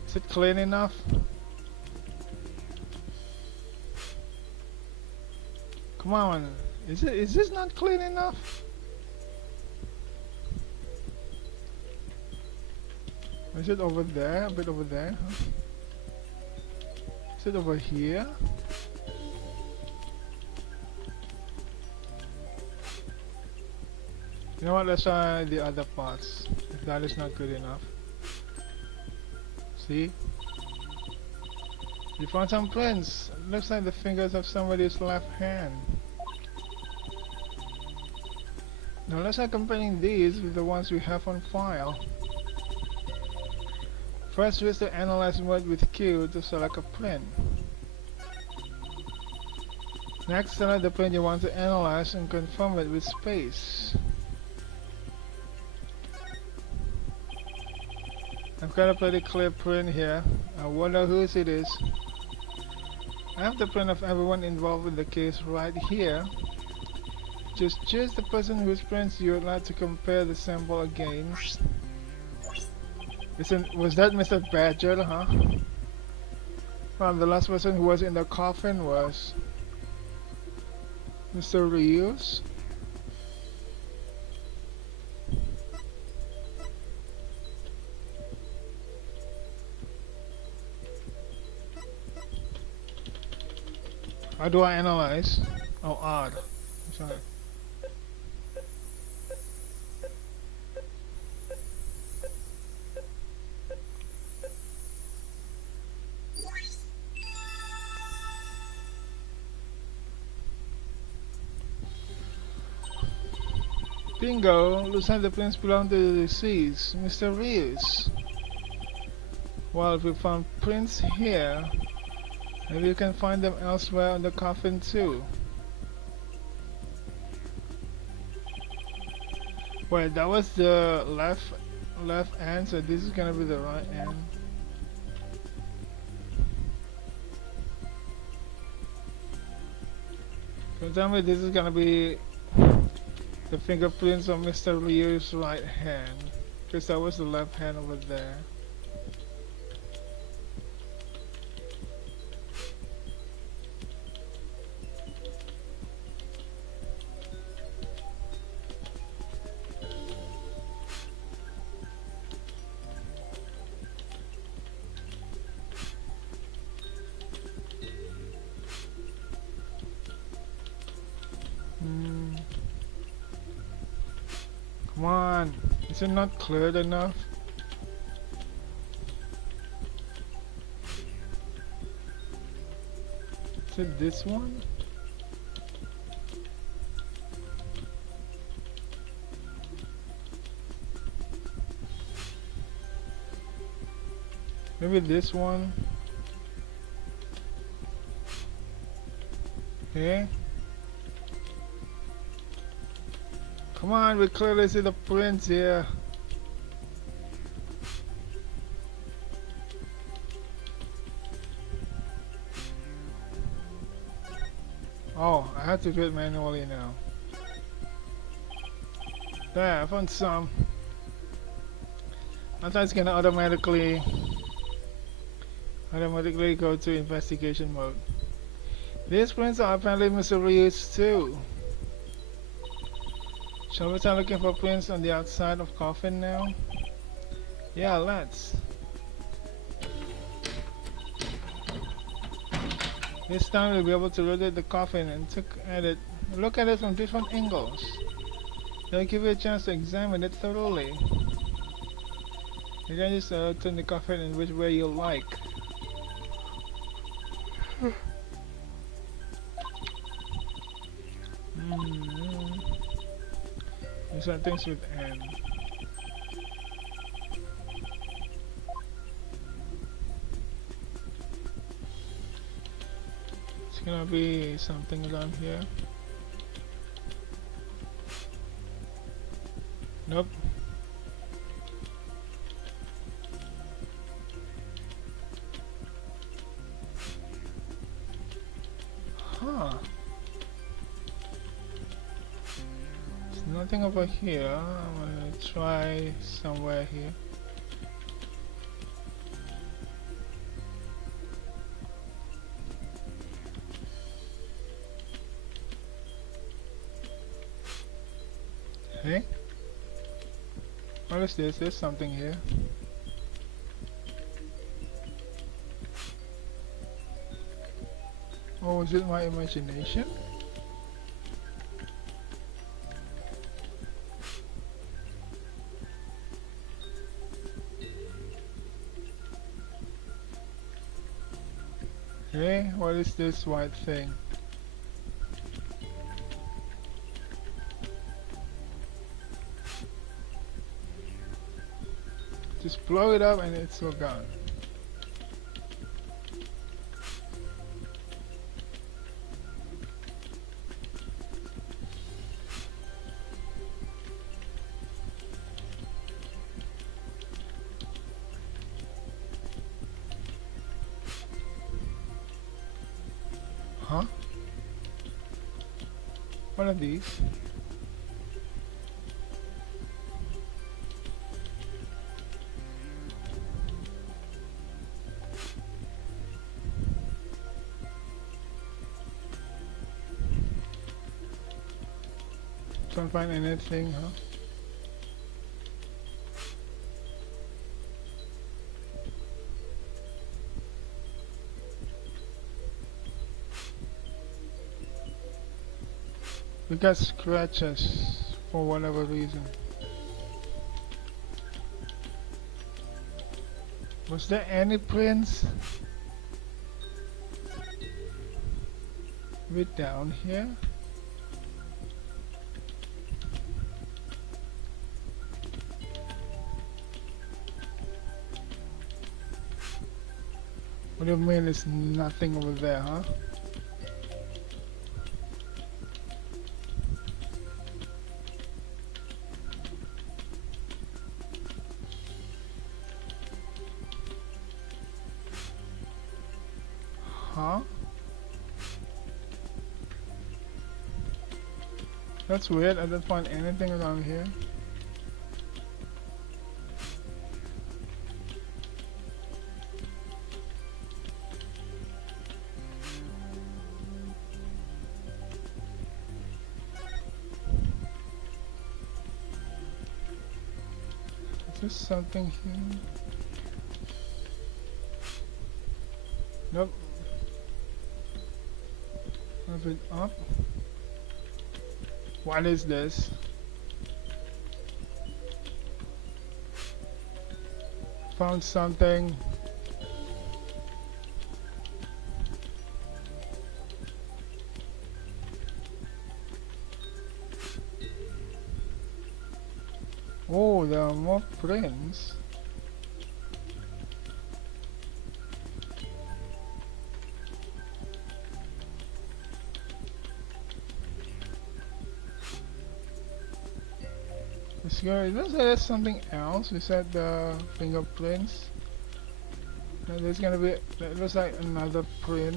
Is it clean enough? Come on, is this not clean enough? Is it over there? A bit over there? Huh? Is it over here? You know what, let's try the other parts, if that is not good enough. See? You found some prints. Looks like the fingers of somebody's left hand. Now let's start comparing these with the ones we have on file. First, use the analyze mode with Q to select a print. Next, select the print you want to analyze and confirm it with space. I've got a pretty clear print here. I wonder whose it is. I have the print of everyone involved in the case right here. Just choose the person whose prints you would like to compare the sample against. Was that Mr. Badger, huh? Well, the last person who was in the coffin was Mr. Rios. How do I analyze? Oh, odd. Sorry. Bingo! Looks like the prints belong to the deceased, Mr. Rios. Well, if we found prints here, maybe you can find them elsewhere on the coffin too. Wait, that was the left end, so this is gonna be the right end. So tell me this is gonna be the fingerprints of Mr. Rio's right hand, because that was the left hand over there. Come on, is it not clear enough? Is it this one? Maybe this one? Okay. Come on, we clearly see the prints here. Oh, I have to do it manually now. There, I found some. I thought it's gonna automatically go to investigation mode. These prints are apparently mysterious too. Shall we start looking for prints on the outside of coffin now? Yeah, let's. This time we'll be able to rotate the coffin and look at it from different angles. They'll give you a chance to examine it thoroughly. You can just turn the coffin in which way you like. These are things with N. It's gonna be something down here. Nope. Huh. There's nothing over here. I'm gonna try somewhere here. Hey? What is this? There's something here. Oh, is it my imagination? Hey, what is this white thing? Just blow it up and it's all gone. Huh? What are these? Can't find anything, huh? We got scratches for whatever reason. Was there any prints? Right down here? What do you mean there's nothing over there, huh? Huh? That's weird, I don't find anything around here. Is there something here? Nope. Move it up. What is this? Found something. Oh, there are more prints. Let's go. It looks like there's something else. We said the fingerprints. Now there's gonna be. It looks like another print.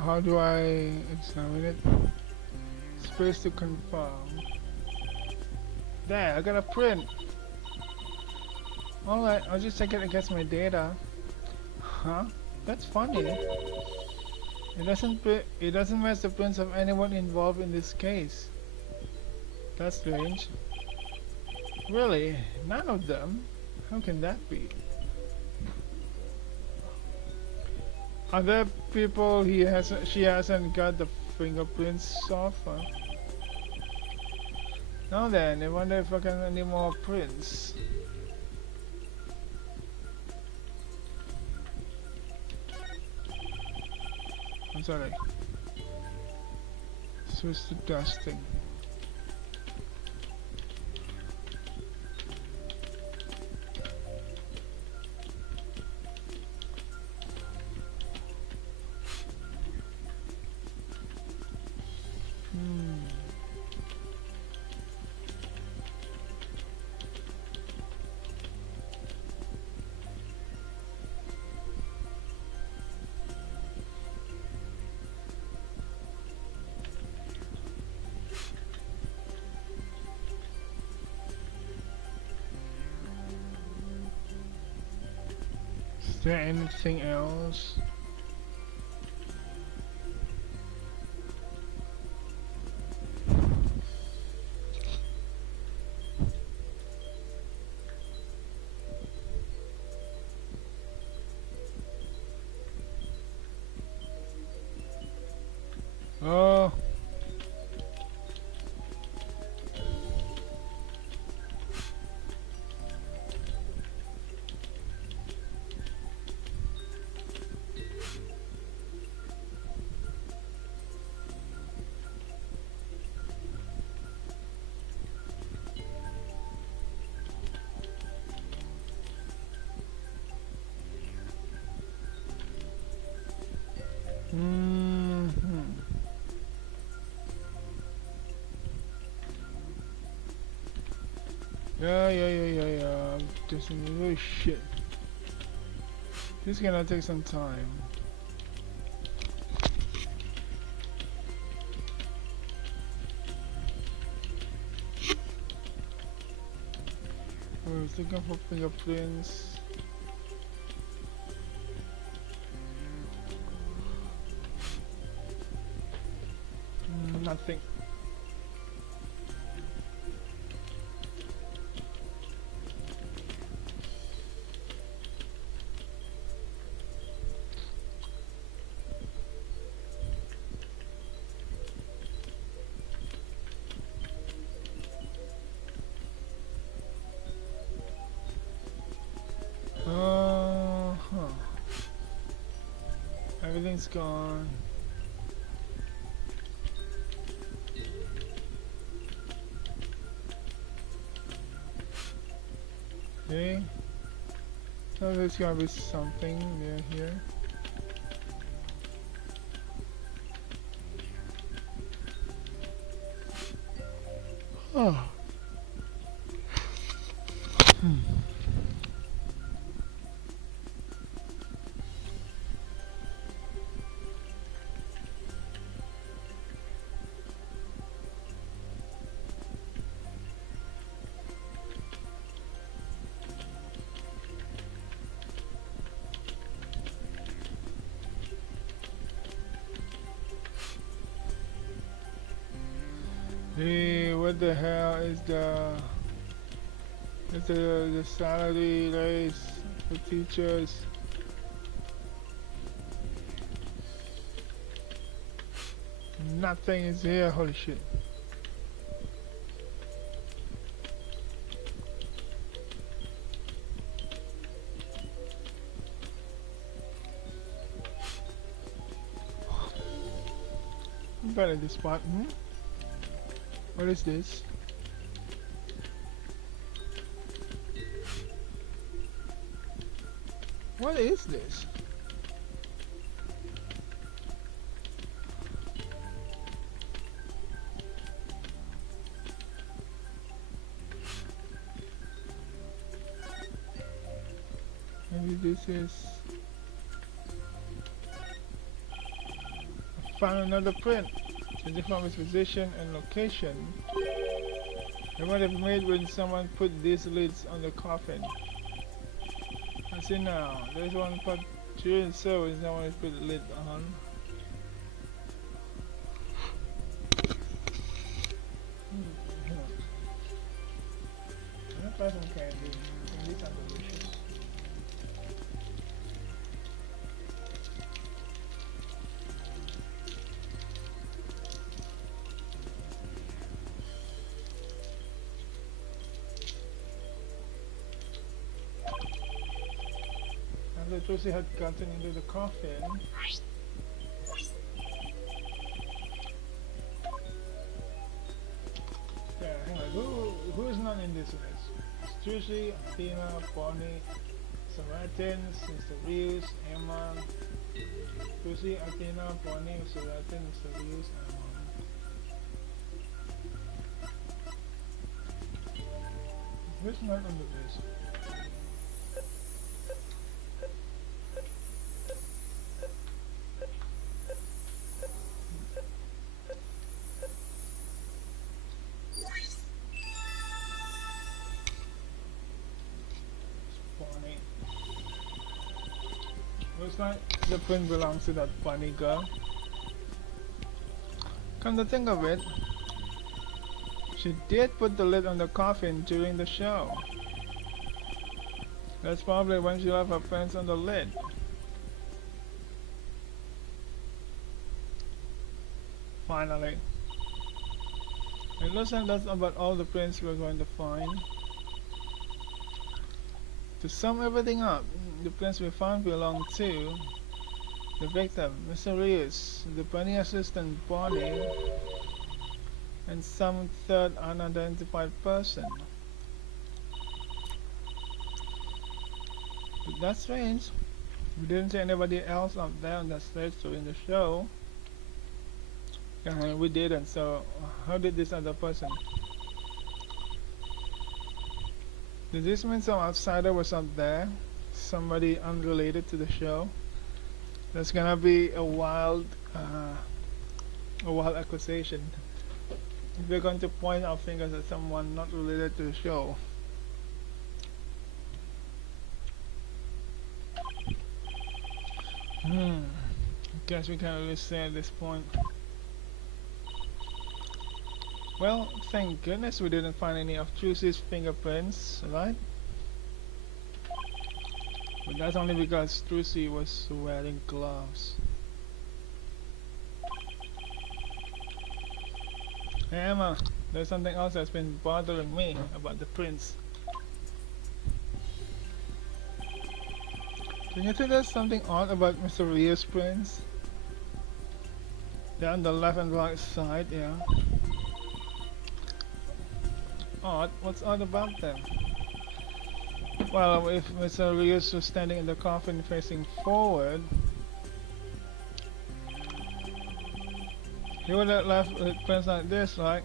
How do I examine it? Space to confirm. There, I got a print. Alright, I'll just check it against my data. Huh? That's funny. It doesn't match the prints of anyone involved in this case. That's strange. Really? None of them? How can that be? Other people she hasn't got the fingerprints off, huh? Now then, I wonder if I can any more prints. I'm sorry. Switch to dusting. Is there anything else? Oh. Hmm. Yeah. Just oh shit. This is gonna take some time. I was looking for fingerprints. Nothing. Huh. Everything's gone. Okay. So there's gotta be something near here. Oh. Hey, what the hell is the salary raise for teachers? Nothing is here, holy shit. I'm bad at this spot. What is this? What is this? Maybe this is... I found another print. Changing from its position and location. It might have made when someone put these lids on the coffin. I see now. There's one put during so when someone put the lid on. I'm gonna try some candy. These are delicious. After Josie had gotten into the coffin, yeah, hang on. Who is not in this list? It's Josie, Athena, Bonnie, Samaritan, Mr. Rios, Emma. Josie, Athena, Bonnie, Samaritan, Mr. Rios, Emma. Who's not on the list? Bonnie. Looks like the print belongs to that funny girl. Come to think of it, she did put the lid on the coffin during the show. That's probably when she left her prints on the lid. Finally. It looks like that's about all the prints we're going to find. To sum everything up, the prints we found belong to the victim, Mr. Rios, the bunny assistant Bonnie, and some third unidentified person. But that's strange. We didn't see anybody else up there on that stage during the show. We didn't, so how did this other person? Does this mean some outsider was up there? Somebody unrelated to the show? That's gonna be a wild accusation. If we're going to point our fingers at someone not related to the show. Guess we can't really say at this point. Well, thank goodness we didn't find any of Trucy's fingerprints, right? But that's only because Trucy was wearing gloves. Hey Emma, there's something else that's been bothering me about the prints. Can you think there's something odd about Mr. Rios' prints? They're on the left and right side, yeah. Odd? What's odd about them? Well, if Mr. Rios was standing in the coffin facing forward, he would have left prints like this, right?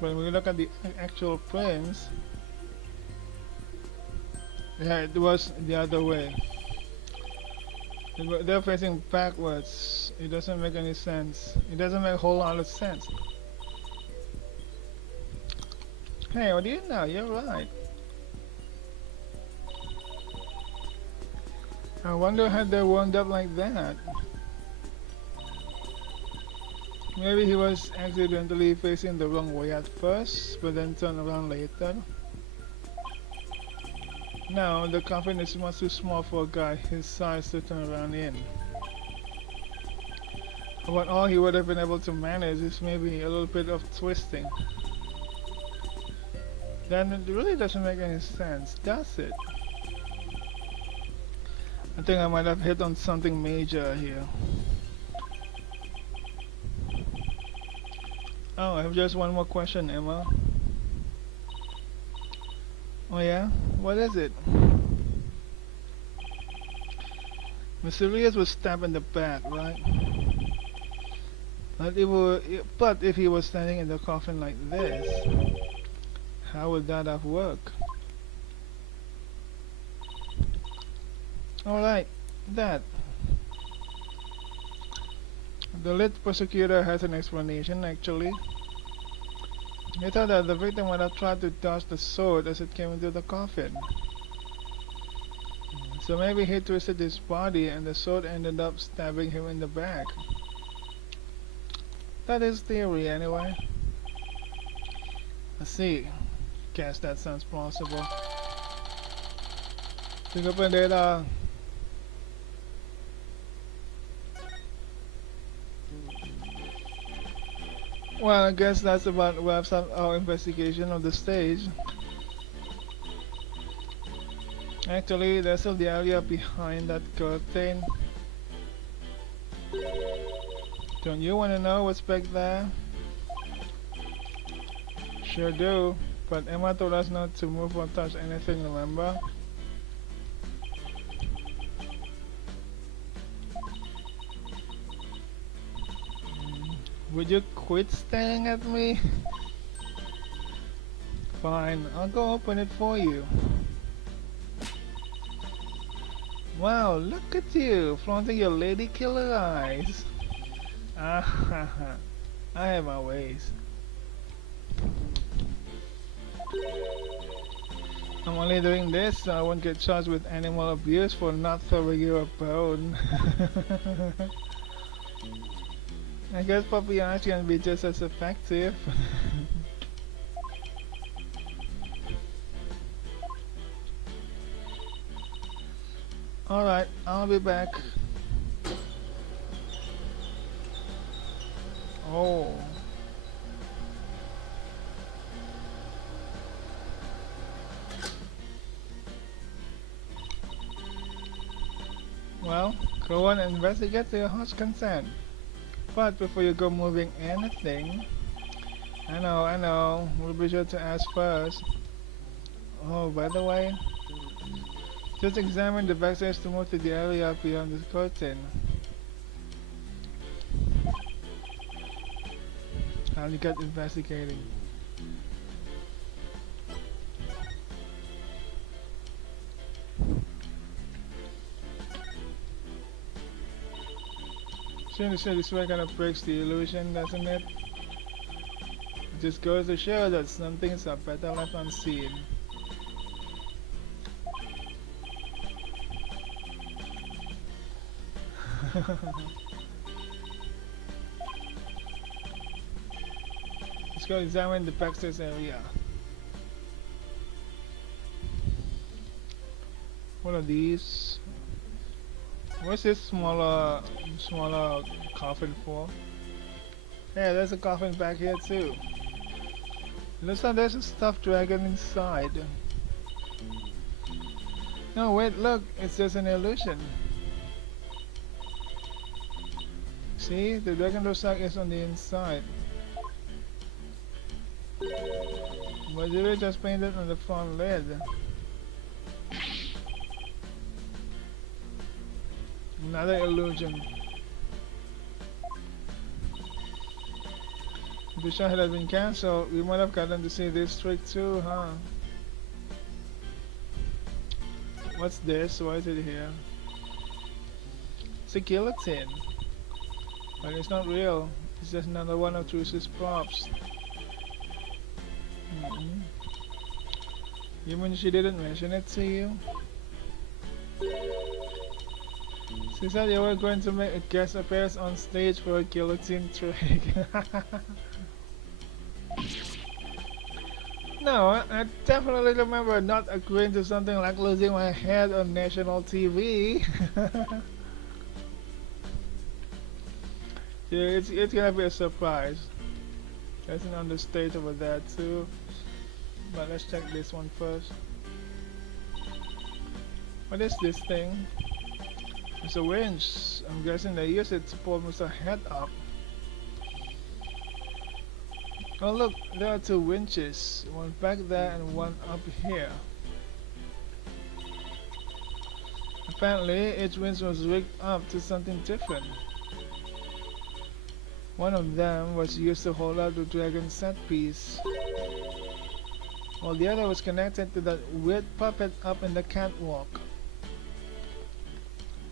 When we look at the actual prints, yeah, it was the other way. They're facing backwards. It doesn't make any sense. It doesn't make a whole lot of sense. Hey, what do you know? You're right. I wonder how they wound up like that. Maybe he was accidentally facing the wrong way at first, but then turned around later. No, the coffin is much too small for a guy his size to turn around in. But all he would have been able to manage is maybe a little bit of twisting. Then it really doesn't make any sense, does it? I think I might have hit on something major here. Oh, I have just one more question, Emma. Oh yeah? What is it? Mr. Rios was stabbed in the back, right? But if he was standing in the coffin like this, how would that have worked? Alright, that. The lead prosecutor has an explanation actually. He thought that the victim would have tried to dodge the sword as it came into the coffin. So maybe he twisted his body and the sword ended up stabbing him in the back. That is theory anyway. I see. Guess that sounds plausible. Fingerprint data. Well, I guess that's about wraps up our investigation of the stage. Actually, there's still the area behind that curtain. Don't you want to know what's back there? Sure do, but Emma told us not to move or touch anything, remember? Would you quit staring at me? Fine, I'll go open it for you. Wow, look at you, flaunting your lady killer eyes. Ah ha ha, I have my ways. I'm only doing this so I won't get charged with animal abuse for not throwing you a bone. I guess puppy eyes can be just as effective. Alright, I'll be back. Oh. Well, go on and investigate to your heart's consent. But before you go moving anything, I know, we'll be sure to ask first. Oh, by the way, Just examine the backstage to move to the area beyond the curtain. And you got investigating. Seeing this way kind of breaks the illusion, doesn't it? It just goes to show that some things are better left unseen. Let's go examine the backstage area. What are these? What's this smaller coffin for? Yeah, there's a coffin back here too. Looks like there's a stuffed dragon inside. No, wait, look, it's just an illusion. See, the dragon looks like it's on the inside. But they just painted on the front lid. Another illusion. If the show had been cancelled, we might have gotten to see this trick too, huh? What's this? Why is it here? It's a guillotine. But it's not real. It's just another one of Truce's props. Even she didn't mention it to you? She said you were going to make a guest appearance on stage for a guillotine trick. No, I definitely remember not agreeing to something like losing my head on national TV. Yeah, it's gonna be a surprise. There's an understate over there too. But let's check this one first. What is this thing? It's a winch. I'm guessing they use it to pull Mr. Head up. Oh look, there are two winches. One back there and one up here. Apparently, each winch was rigged up to something different. One of them was used to hold up the dragon set piece, while the other was connected to that weird puppet up in the catwalk.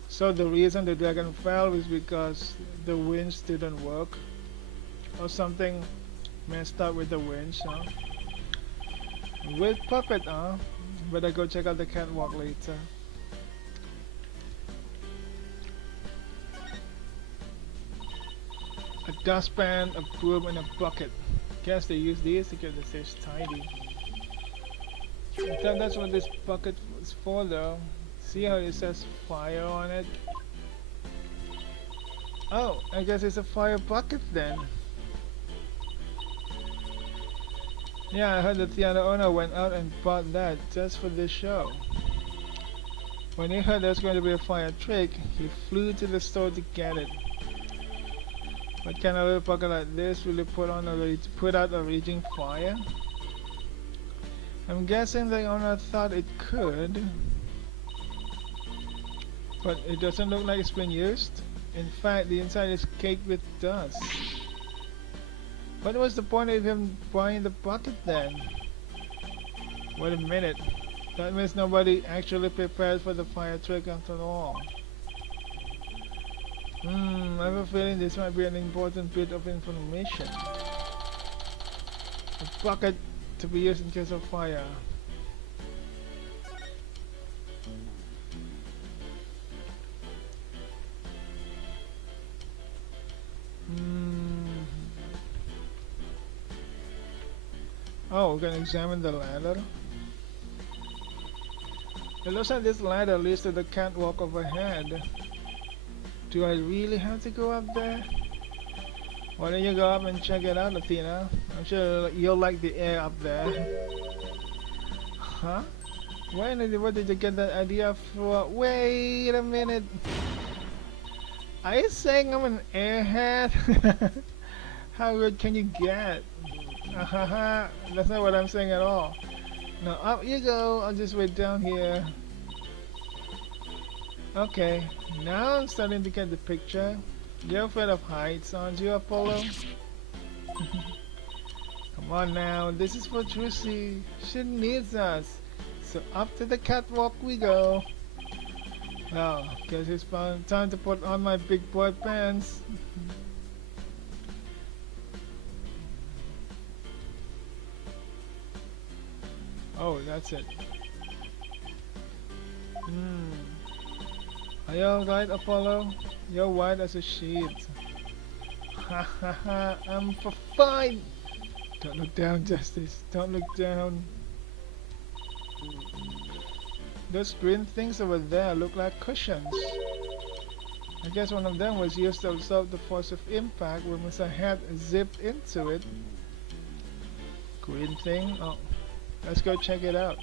So the reason the dragon fell was because the winch didn't work, or something messed up with the winch, huh? Weird puppet, huh? Better go check out the catwalk later. A dustpan, a broom, and a bucket. Guess they use these to get the stage tidy. I thought that's what this bucket was for though. See how it says fire on it? Oh, I guess it's a fire bucket then. Yeah, I heard the theater owner went out and bought that just for this show. When he heard there was going to be a fire trick, he flew to the store to get it. What kind of little bucket like this will it put out a raging fire? I'm guessing the owner thought it could, but it doesn't look like it's been used. In fact, the inside is caked with dust. What was the point of him buying the bucket then? Wait a minute, that means nobody actually prepared for the fire trick after all. I have a feeling this might be an important bit of information. A bucket to be used in case of fire. Oh, we're gonna examine the ladder. It looks like this ladder leads to the catwalk overhead. Do I really have to go up there? Why don't you go up and check it out, Athena? I'm sure you'll like the air up there. Huh? Where did you get that idea from? Wait a minute. Are you saying I'm an airhead? How good can you get? That's not what I'm saying at all. Now up you go. I'll just wait down here. Okay, now I'm starting to get the picture. You're afraid of heights, aren't you, Apollo? Come on now, this is for Trucy. She needs us. So up to the catwalk we go. Well, guess it's time to put on my big boy pants. Oh, that's it. Hmm. Are you alright, Apollo? You're white as a sheet. Ha ha ha, I'm for fine! Don't look down, Justice. Don't look down. Those green things over there look like cushions. I guess one of them was used to absorb the force of impact when Mr. Head zipped into it. Green thing? Oh, let's go check it out.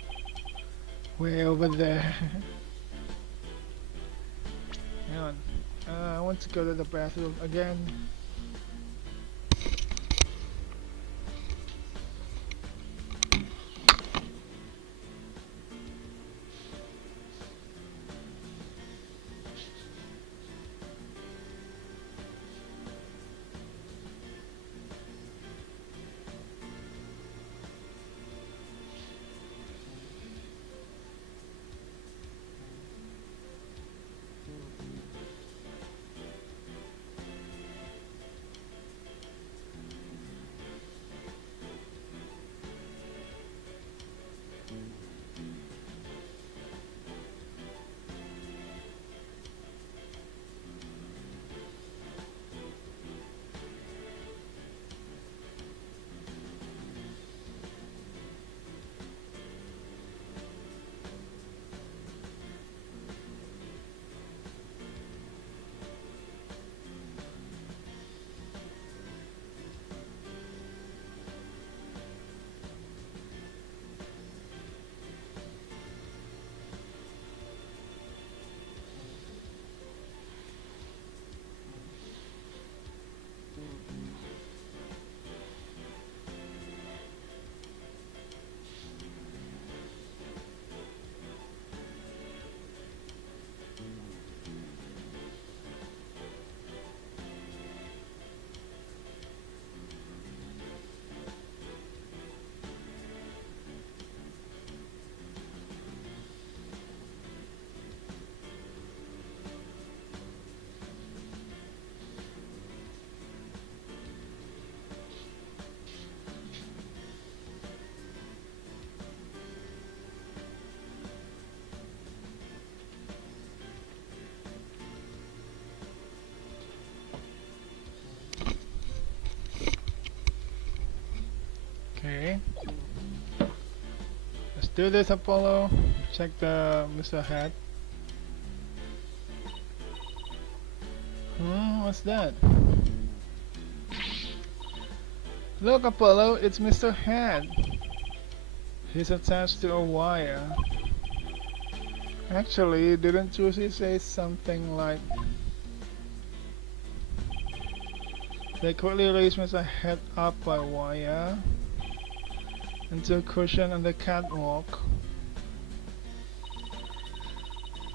Way over there. Hang on. I want to go to the bathroom again. Okay. Let's do this, Apollo. Check the Mr. Hat. What's that? Look, Apollo, it's Mr. Hat. He's attached to a wire. Actually, didn't Juicy say something like they quickly raised Mr. Head up by wire into a cushion on the catwalk?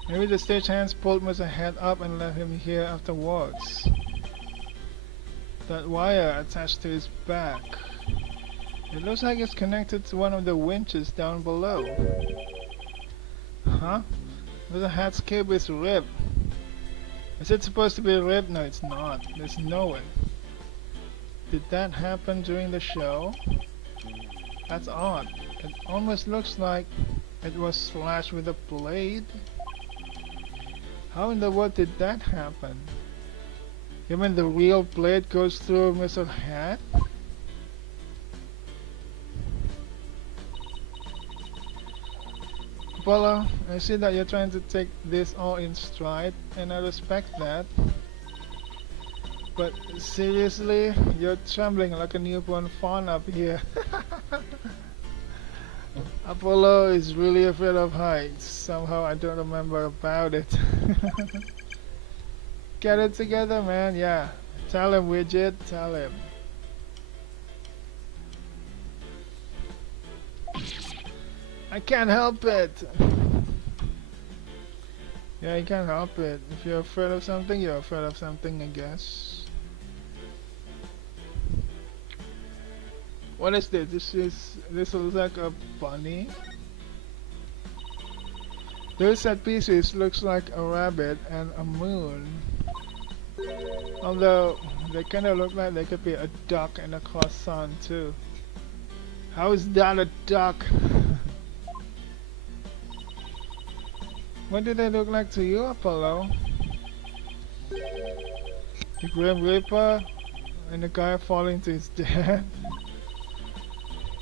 Maybe the stagehands pulled Mr. Head up and left him here afterwards. That wire attached to his back. It looks like it's connected to one of the winches down below. Huh? Mr. Head's cable is ripped. Is it supposed to be ripped? No, it's not. There's no way. Did that happen during the show? That's odd. It almost looks like it was slashed with a blade. How in the world did that happen? You mean the real blade goes through Mr. Hat? Apollo, I see that you're trying to take this all in stride, and I respect that. But seriously, you're trembling like a newborn fawn up here. Apollo is really afraid of heights. Somehow I don't remember about it. Get it together, man. Yeah. Tell him, Widget. Tell him. I can't help it. Yeah, you can't help it. If you're afraid of something, you're afraid of something, I guess. What is this? This looks like a bunny. Those set pieces looks like a rabbit and a moon. Although they kind of look like they could be a duck and a croissant too. How is that a duck? What do they look like to you, Apollo? The Grim Reaper and the guy falling to his death?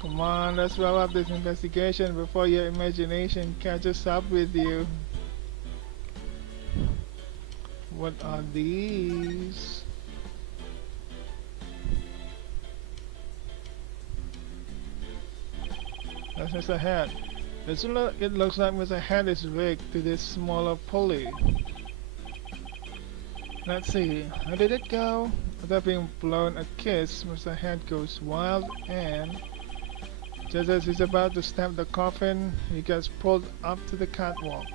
Come on, let's wrap up this investigation before your imagination catches up with you. What are these? That's Mr. Head. It looks like Mr. Head is rigged to this smaller pulley. Let's see, how did it go? After being blown a kiss, Mr. Head goes wild and just as he's about to stamp the coffin, he gets pulled up to the catwalk.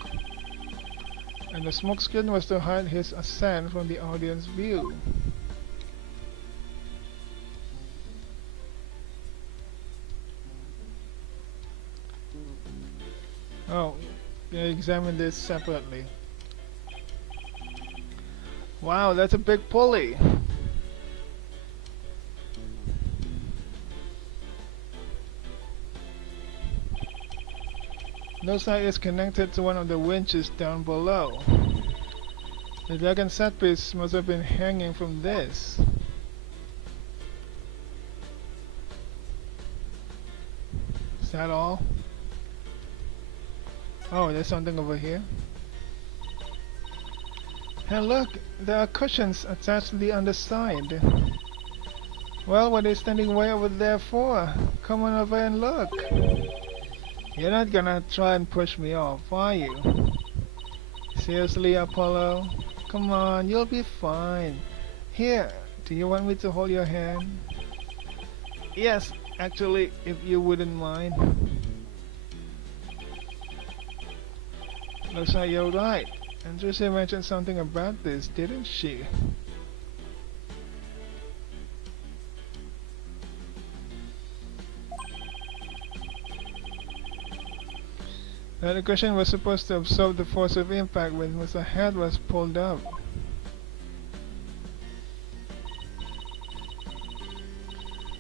And the smokescreen was to hide his ascent from the audience view. Oh, you examine this separately. Wow, that's a big pulley. Looks like it's connected to one of the winches down below. The dragon set piece must have been hanging from this. Is that all? Oh, there's something over here. Hey look, there are cushions attached to the underside. Well, what are you standing way over there for? Come on over and look. You're not gonna try and push me off, are you? Seriously, Apollo? Come on, you'll be fine. Here, do you want me to hold your hand? Yes, actually, if you wouldn't mind. Looks like you're right. And Tricia mentioned something about this, didn't she? The cushion was supposed to absorb the force of impact when Mr. Head was pulled up.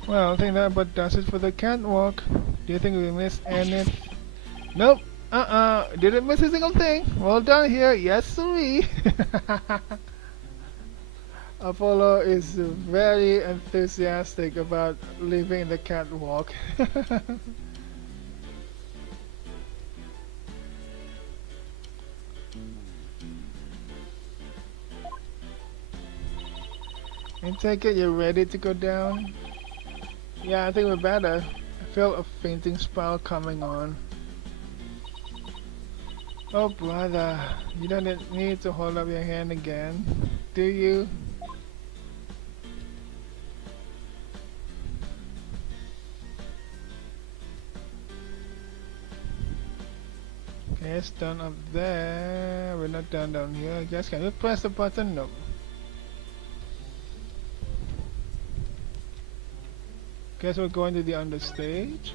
Well, I think that about does it for the catwalk. Do you think we missed anything? Nope. Didn't miss a single thing. Well done here. Yes, sirree. Apollo is very enthusiastic about leaving the catwalk. I take it you're ready to go down? Yeah, I think we're better. I feel a fainting spell coming on. Oh brother, you don't need to hold up your hand again, do you? Okay, it's done up there. We're not done down here. I guess can we press the button? No. Guess we're going to the understage.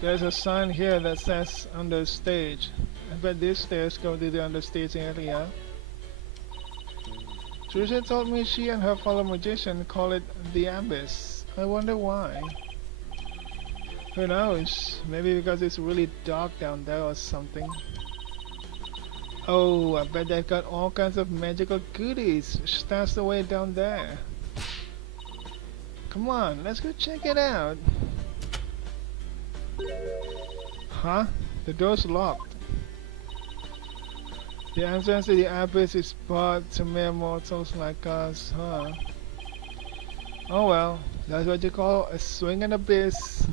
There's a sign here that says understage. I bet these stairs go to the understage area. Tricia told me she and her fellow magician call it the abyss. I wonder why. Who knows? Maybe because it's really dark down there or something. Oh, I bet they've got all kinds of magical goodies stashed away down there. Come on, let's go check it out. Huh? The door's locked. The entrance to the abyss is barred to mere mortals like us, huh? Oh well, that's what you call a swinging abyss.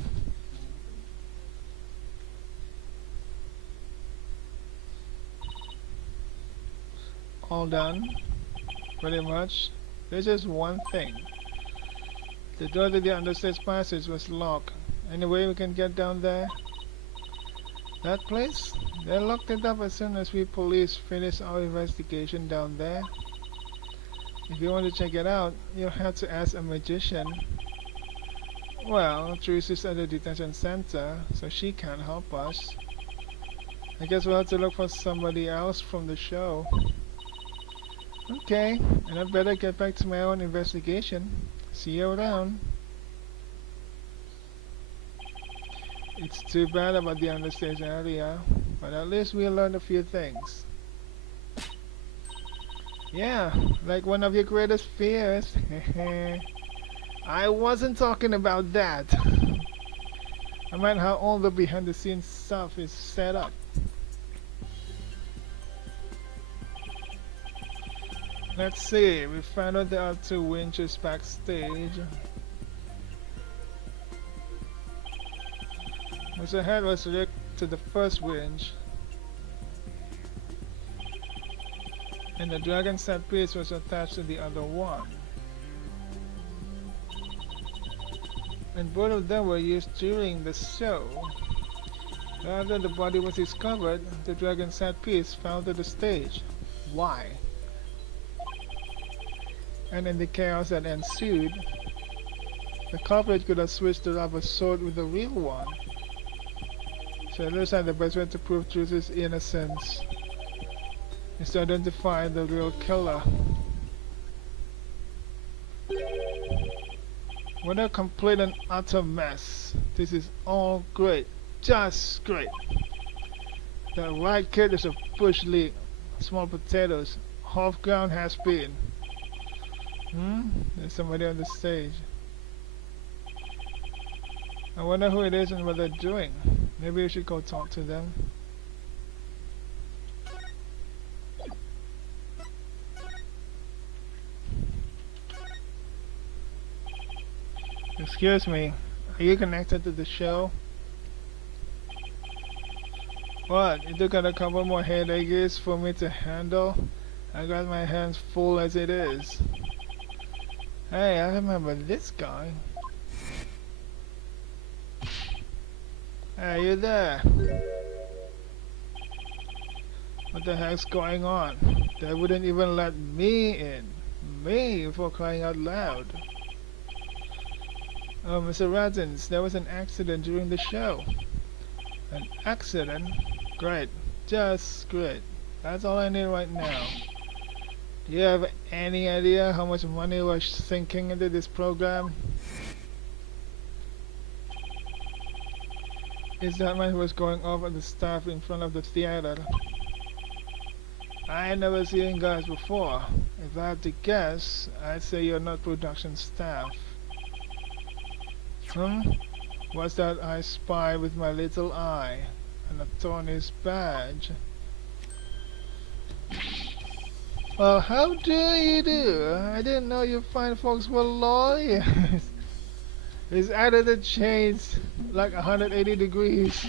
All done? Pretty much. There's just one thing. The door to the understage passage was locked. Any way we can get down there? That place? They locked it up as soon as we police finished our investigation down there. If you want to check it out, you'll have to ask a magician. Well, Trish is at the detention center, so she can't help us. I guess we'll have to look for somebody else from the show. Okay, and I better get back to my own investigation. See you around. It's too bad about the understage area, but at least we learned a few things. Yeah, like one of your greatest fears. I wasn't talking about that. I meant how all the behind the scenes stuff is set up. Let's see, we found out there are two winches backstage. Mr. Head was linked to the first winch, and the dragon set piece was attached to the other one. And both of them were used during the show. After the body was discovered, the dragon set piece fell to the stage. Why? And in the chaos that ensued, the culprit could have switched the rubber sword with the real one. So it looks like the best way to prove Truce's innocence is to identify the real killer. What a complete and utter mess. This is all great. Just great. The right kid is a bush league. Small potatoes. Half ground has been. There's somebody on the stage. I wonder who it is and what they're doing. Maybe we should go talk to them. Excuse me, are you connected to the show? What? You took out a couple more headaches for me to handle? I got my hands full as it is. Hey, I remember this guy. Hey, you there? What the heck's going on? They wouldn't even let me in. Me, for crying out loud. Oh, Mr. Rattins, there was an accident during the show. An accident? Great. Just great. That's all I need right now. Do you have any idea how much money was sinking into this program? Is that man who was going over the staff in front of the theater? I never seen guys before. If I had to guess, I'd say you're not production staff. What's that I spy with my little eye? An attorney's badge. Well, how do you do? I didn't know you fine folks were lawyers. His attitude changed like 180 degrees.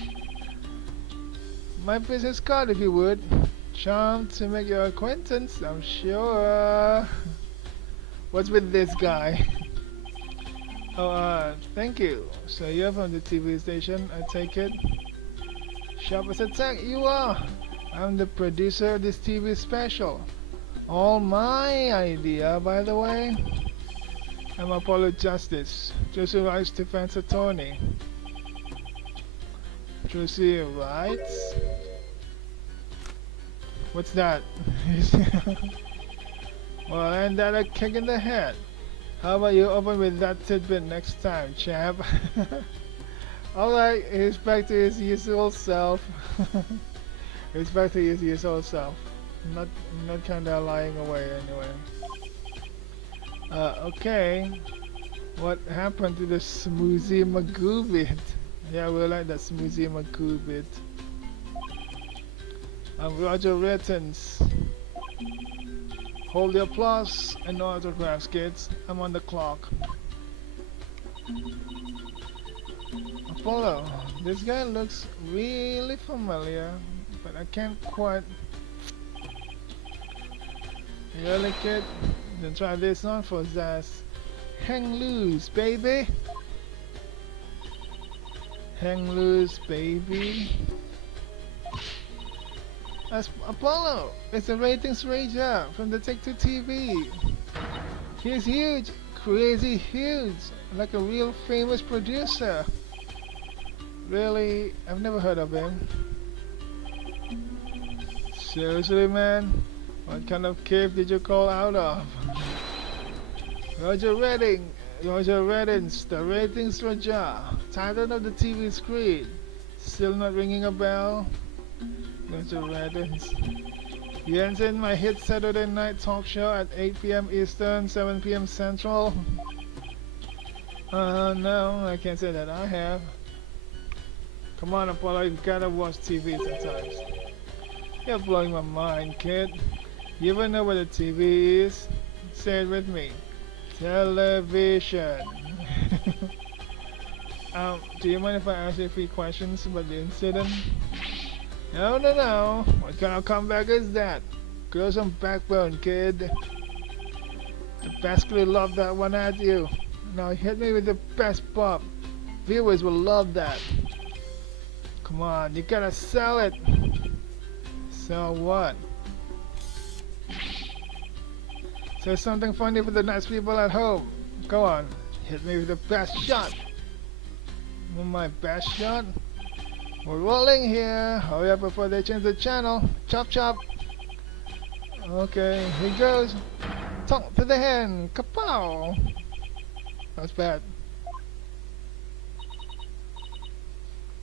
My business card, if you would. Charmed to make your acquaintance, I'm sure. What's with this guy? Oh, thank you. So you're from the TV station, I take it? Sharp as a tack, you are. I'm the producer of this TV special. All my idea, by the way. I'm Apollo Justice, Josie Wright's defense attorney. Josie Wright? What's that? Well, ain't that a kick in the head? How about you open with that tidbit next time, champ? Alright, he's back to his usual self. He's back to his usual self. Not kinda lying away anyway. Okay. What happened to the Smoothie Magoo bit? Yeah, we like that Smoothie Magoo bit. I'm Roger Rittens. Hold the applause and no autographs, kids. I'm on the clock. Apollo, this guy looks really familiar, but I can't quite. Really, kid? Then try this on for Zaz. Hang loose, baby. Hang loose, baby. As Apollo, it's the ratings rager from the Take Two TV. He's huge, crazy huge, like a real famous producer. Really, I've never heard of him. Seriously, man? What kind of cave did you call out of? Roger Redding, Roger Redding's The Ratings Raja, title of the TV screen. Still not ringing a bell? Roger Redding's. He entered my hit Saturday night talk show at 8 p.m. Eastern, 7 p.m. Central. No, I can't say that I have. Come on, Apollo, you gotta watch TV sometimes. You're blowing my mind, kid. You even know what a TV is? Say it with me. Television. Do you mind if I ask you a few questions about the incident? No, no, no. What kind of comeback is that? Grow some backbone, kid. I basically love that one at you. Now hit me with the best pop. Viewers will love that. Come on, you gotta sell it. Sell what? Say something funny for the nice people at home. Go on, hit me with the best shot. My best shot? We're rolling here. Hurry up before they change the channel. Chop chop. Okay, here goes. Tongue to the hand. Kapow! That's bad.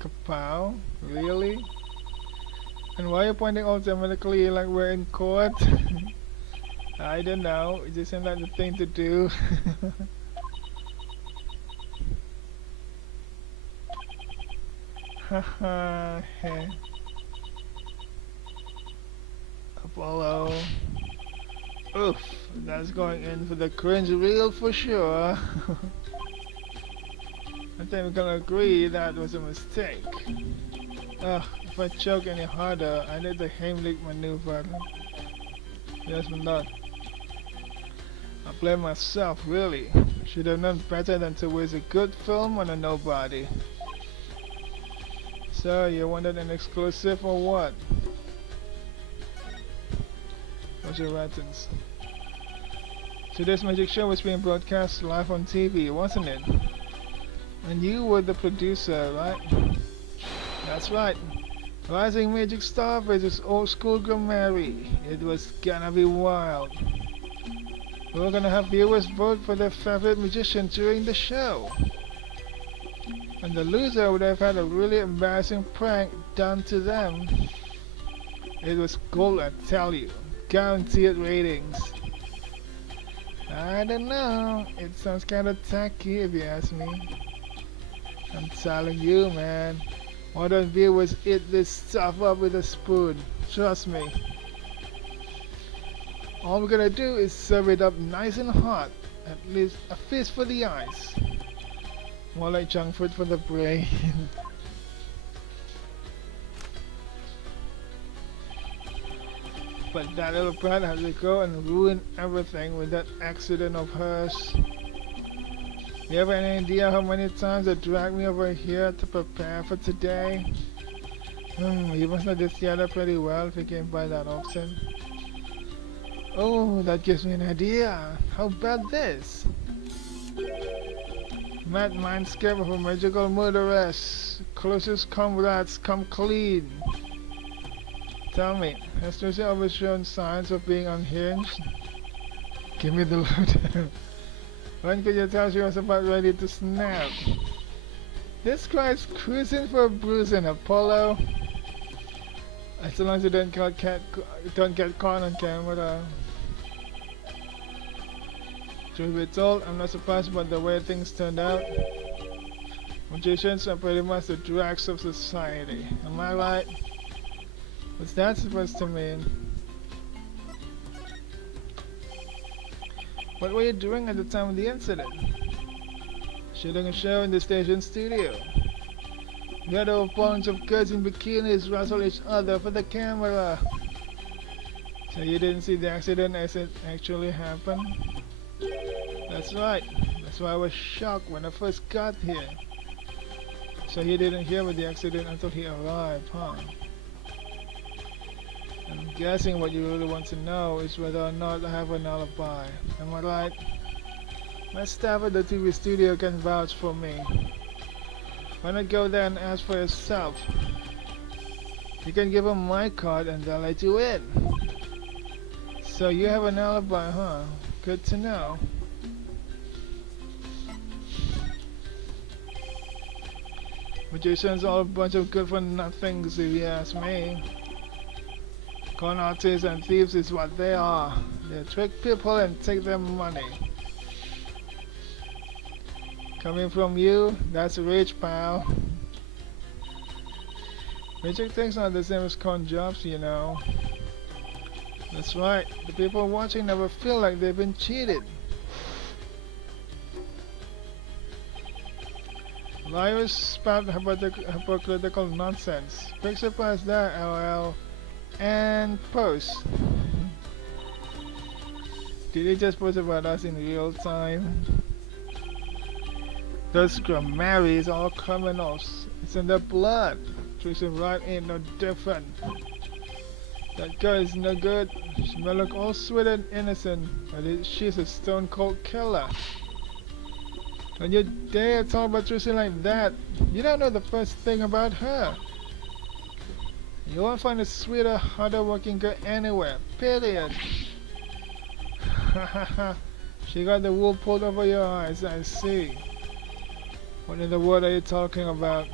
Kapow? Really? And why are you pointing automatically like we're in court? I don't know. It just seemed like the thing to do. Haha. Apollo. Oof, that's going in for the cringe reel for sure. I think we're gonna agree that was a mistake. Ugh, if I choke any harder, I need the Heimlich maneuver. Yes, but not. I blame myself, really. Should have known better than to waste a good film on a nobody. So, you wanted an exclusive or what? What's your ratings? Today's magic show was being broadcast live on TV, wasn't it? And you were the producer, right? That's right. Rising magic star versus old school Mary. It was gonna be wild. We were gonna have viewers vote for their favorite magician during the show. And the loser would have had a really embarrassing prank done to them. It was gold, I tell you. Guaranteed ratings. I don't know. It sounds kind of tacky if you ask me. I'm telling you, man. Modern viewers eat this stuff up with a spoon. Trust me. All we're gonna do is serve it up nice and hot. At least a feast for the eyes. More like junk food for the brain. But that little brat had to go and ruin everything with that accident of hers. You have any idea how many times they dragged me over here to prepare for today? You must know this theater pretty well if you came by that often. Oh, that gives me an idea. How about this? Mad mindscape of a magical murderess. Closest comrades come clean. Tell me, has Lucy always shown signs of being unhinged? Give me the loot. When could you tell she was about ready to snap? This guy's cruising for a bruising, Apollo. As long as you don't get caught on camera. Truth be told, I'm not surprised about the way things turned out. Magicians are pretty much the drags of society. Am I right? What's that supposed to mean? What were you doing at the time of the incident? Shooting a show in the station studio. We had a bunch of girls in bikinis wrestle each other for the camera. So you didn't see the accident as it actually happened? That's right. That's why I was shocked when I first got here. So he didn't hear about the accident until he arrived, huh? I'm guessing what you really want to know is whether or not I have an alibi. Am I right? My staff at the TV studio can vouch for me. Why not go there and ask for yourself? You can give them my card and they'll let you in. So you have an alibi, huh? Good to know. Magicians are a bunch of good for nothings if you ask me. Con artists and thieves is what they are. They trick people and take their money. Coming from you, that's rich, pal. Magic things are the same as con jobs, you know. That's right, the people watching never feel like they've been cheated. Liars spout hypocritical nonsense. Big surprise there, LL. And post. Did he just post about us in real time? Those Gramaris are all criminals. It's in their blood. Tristan Wright ain't no different. That girl is no good. She may look all sweet and innocent, but she's a stone cold killer. When you dare talk about Tristan like that, you don't know the first thing about her. You won't find a sweeter, harder working girl anywhere. Period. She got the wool pulled over your eyes, I see. What in the world are you talking about?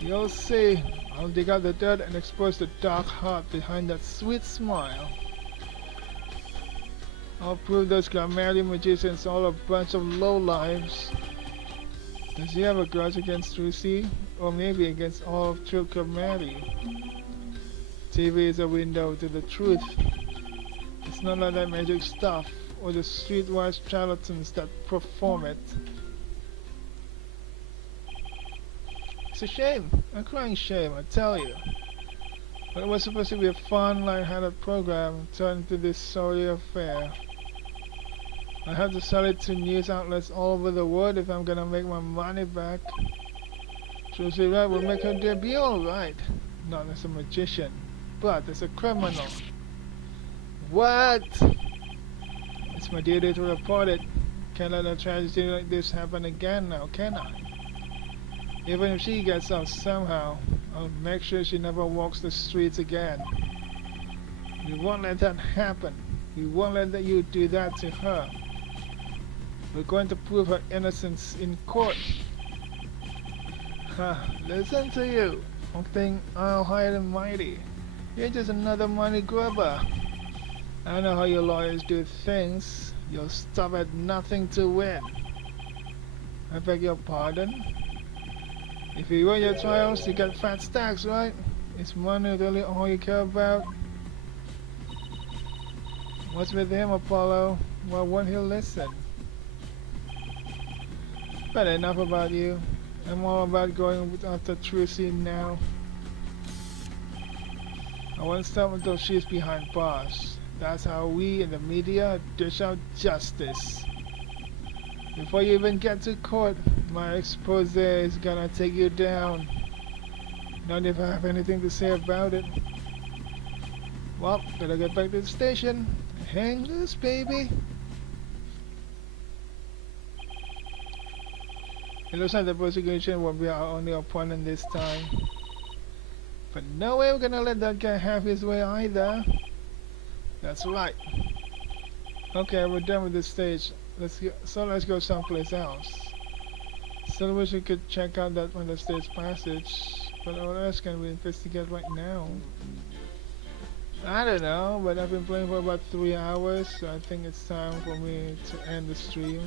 You'll see. I'll dig out the dirt and expose the dark heart behind that sweet smile. I'll prove those Glamary magicians all a bunch of lowlives. Does he have a grudge against Lucy? Or maybe against all of true Glamary? TV is a window to the truth. It's not like that magic stuff or the streetwise charlatans that perform it. It's a shame, a crying shame, I tell you. But it was supposed to be a fun, light-hearted program turned into this sorry affair. I have to sell it to news outlets all over the world if I'm gonna make my money back. Tracy Wright will make her debut alright, not as a magician, but as a criminal. What? It's my duty to report it. Can't let a tragedy like this happen again now, can I? Even if she gets out somehow, I'll make sure she never walks the streets again. We won't let that happen. We won't let you do that to her. We're going to prove her innocence in court. Listen to you. One thing I'll high and mighty. You're just another money grubber. I know how you lawyers do things. You'll stop at nothing to win. I beg your pardon? If you win your trials, you get fat stacks, right? Is money really all you care about? What's with him, Apollo? Why won't he listen? But enough about you. I'm all about going after Tracy now. I won't stop until she's behind bars. That's how we in the media dish out justice. Before you even get to court, my expose is gonna take you down. Not if I have anything to say about it. Well, better get back to the station. Hang loose, baby. It looks like the prosecution won't be our only opponent this time. But no way we're gonna let that guy have his way either. That's right. Okay, we're done with this stage. Let's go someplace else. Still wish we could check out that on the stage passage, but what else can we investigate right now? I don't know, but I've been playing for about 3 hours, so I think it's time for me to end the stream.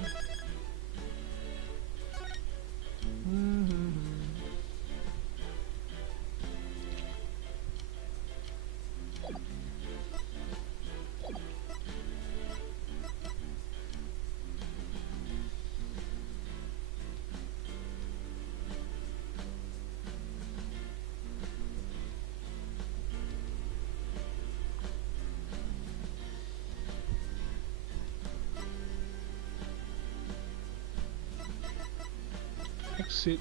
Exit.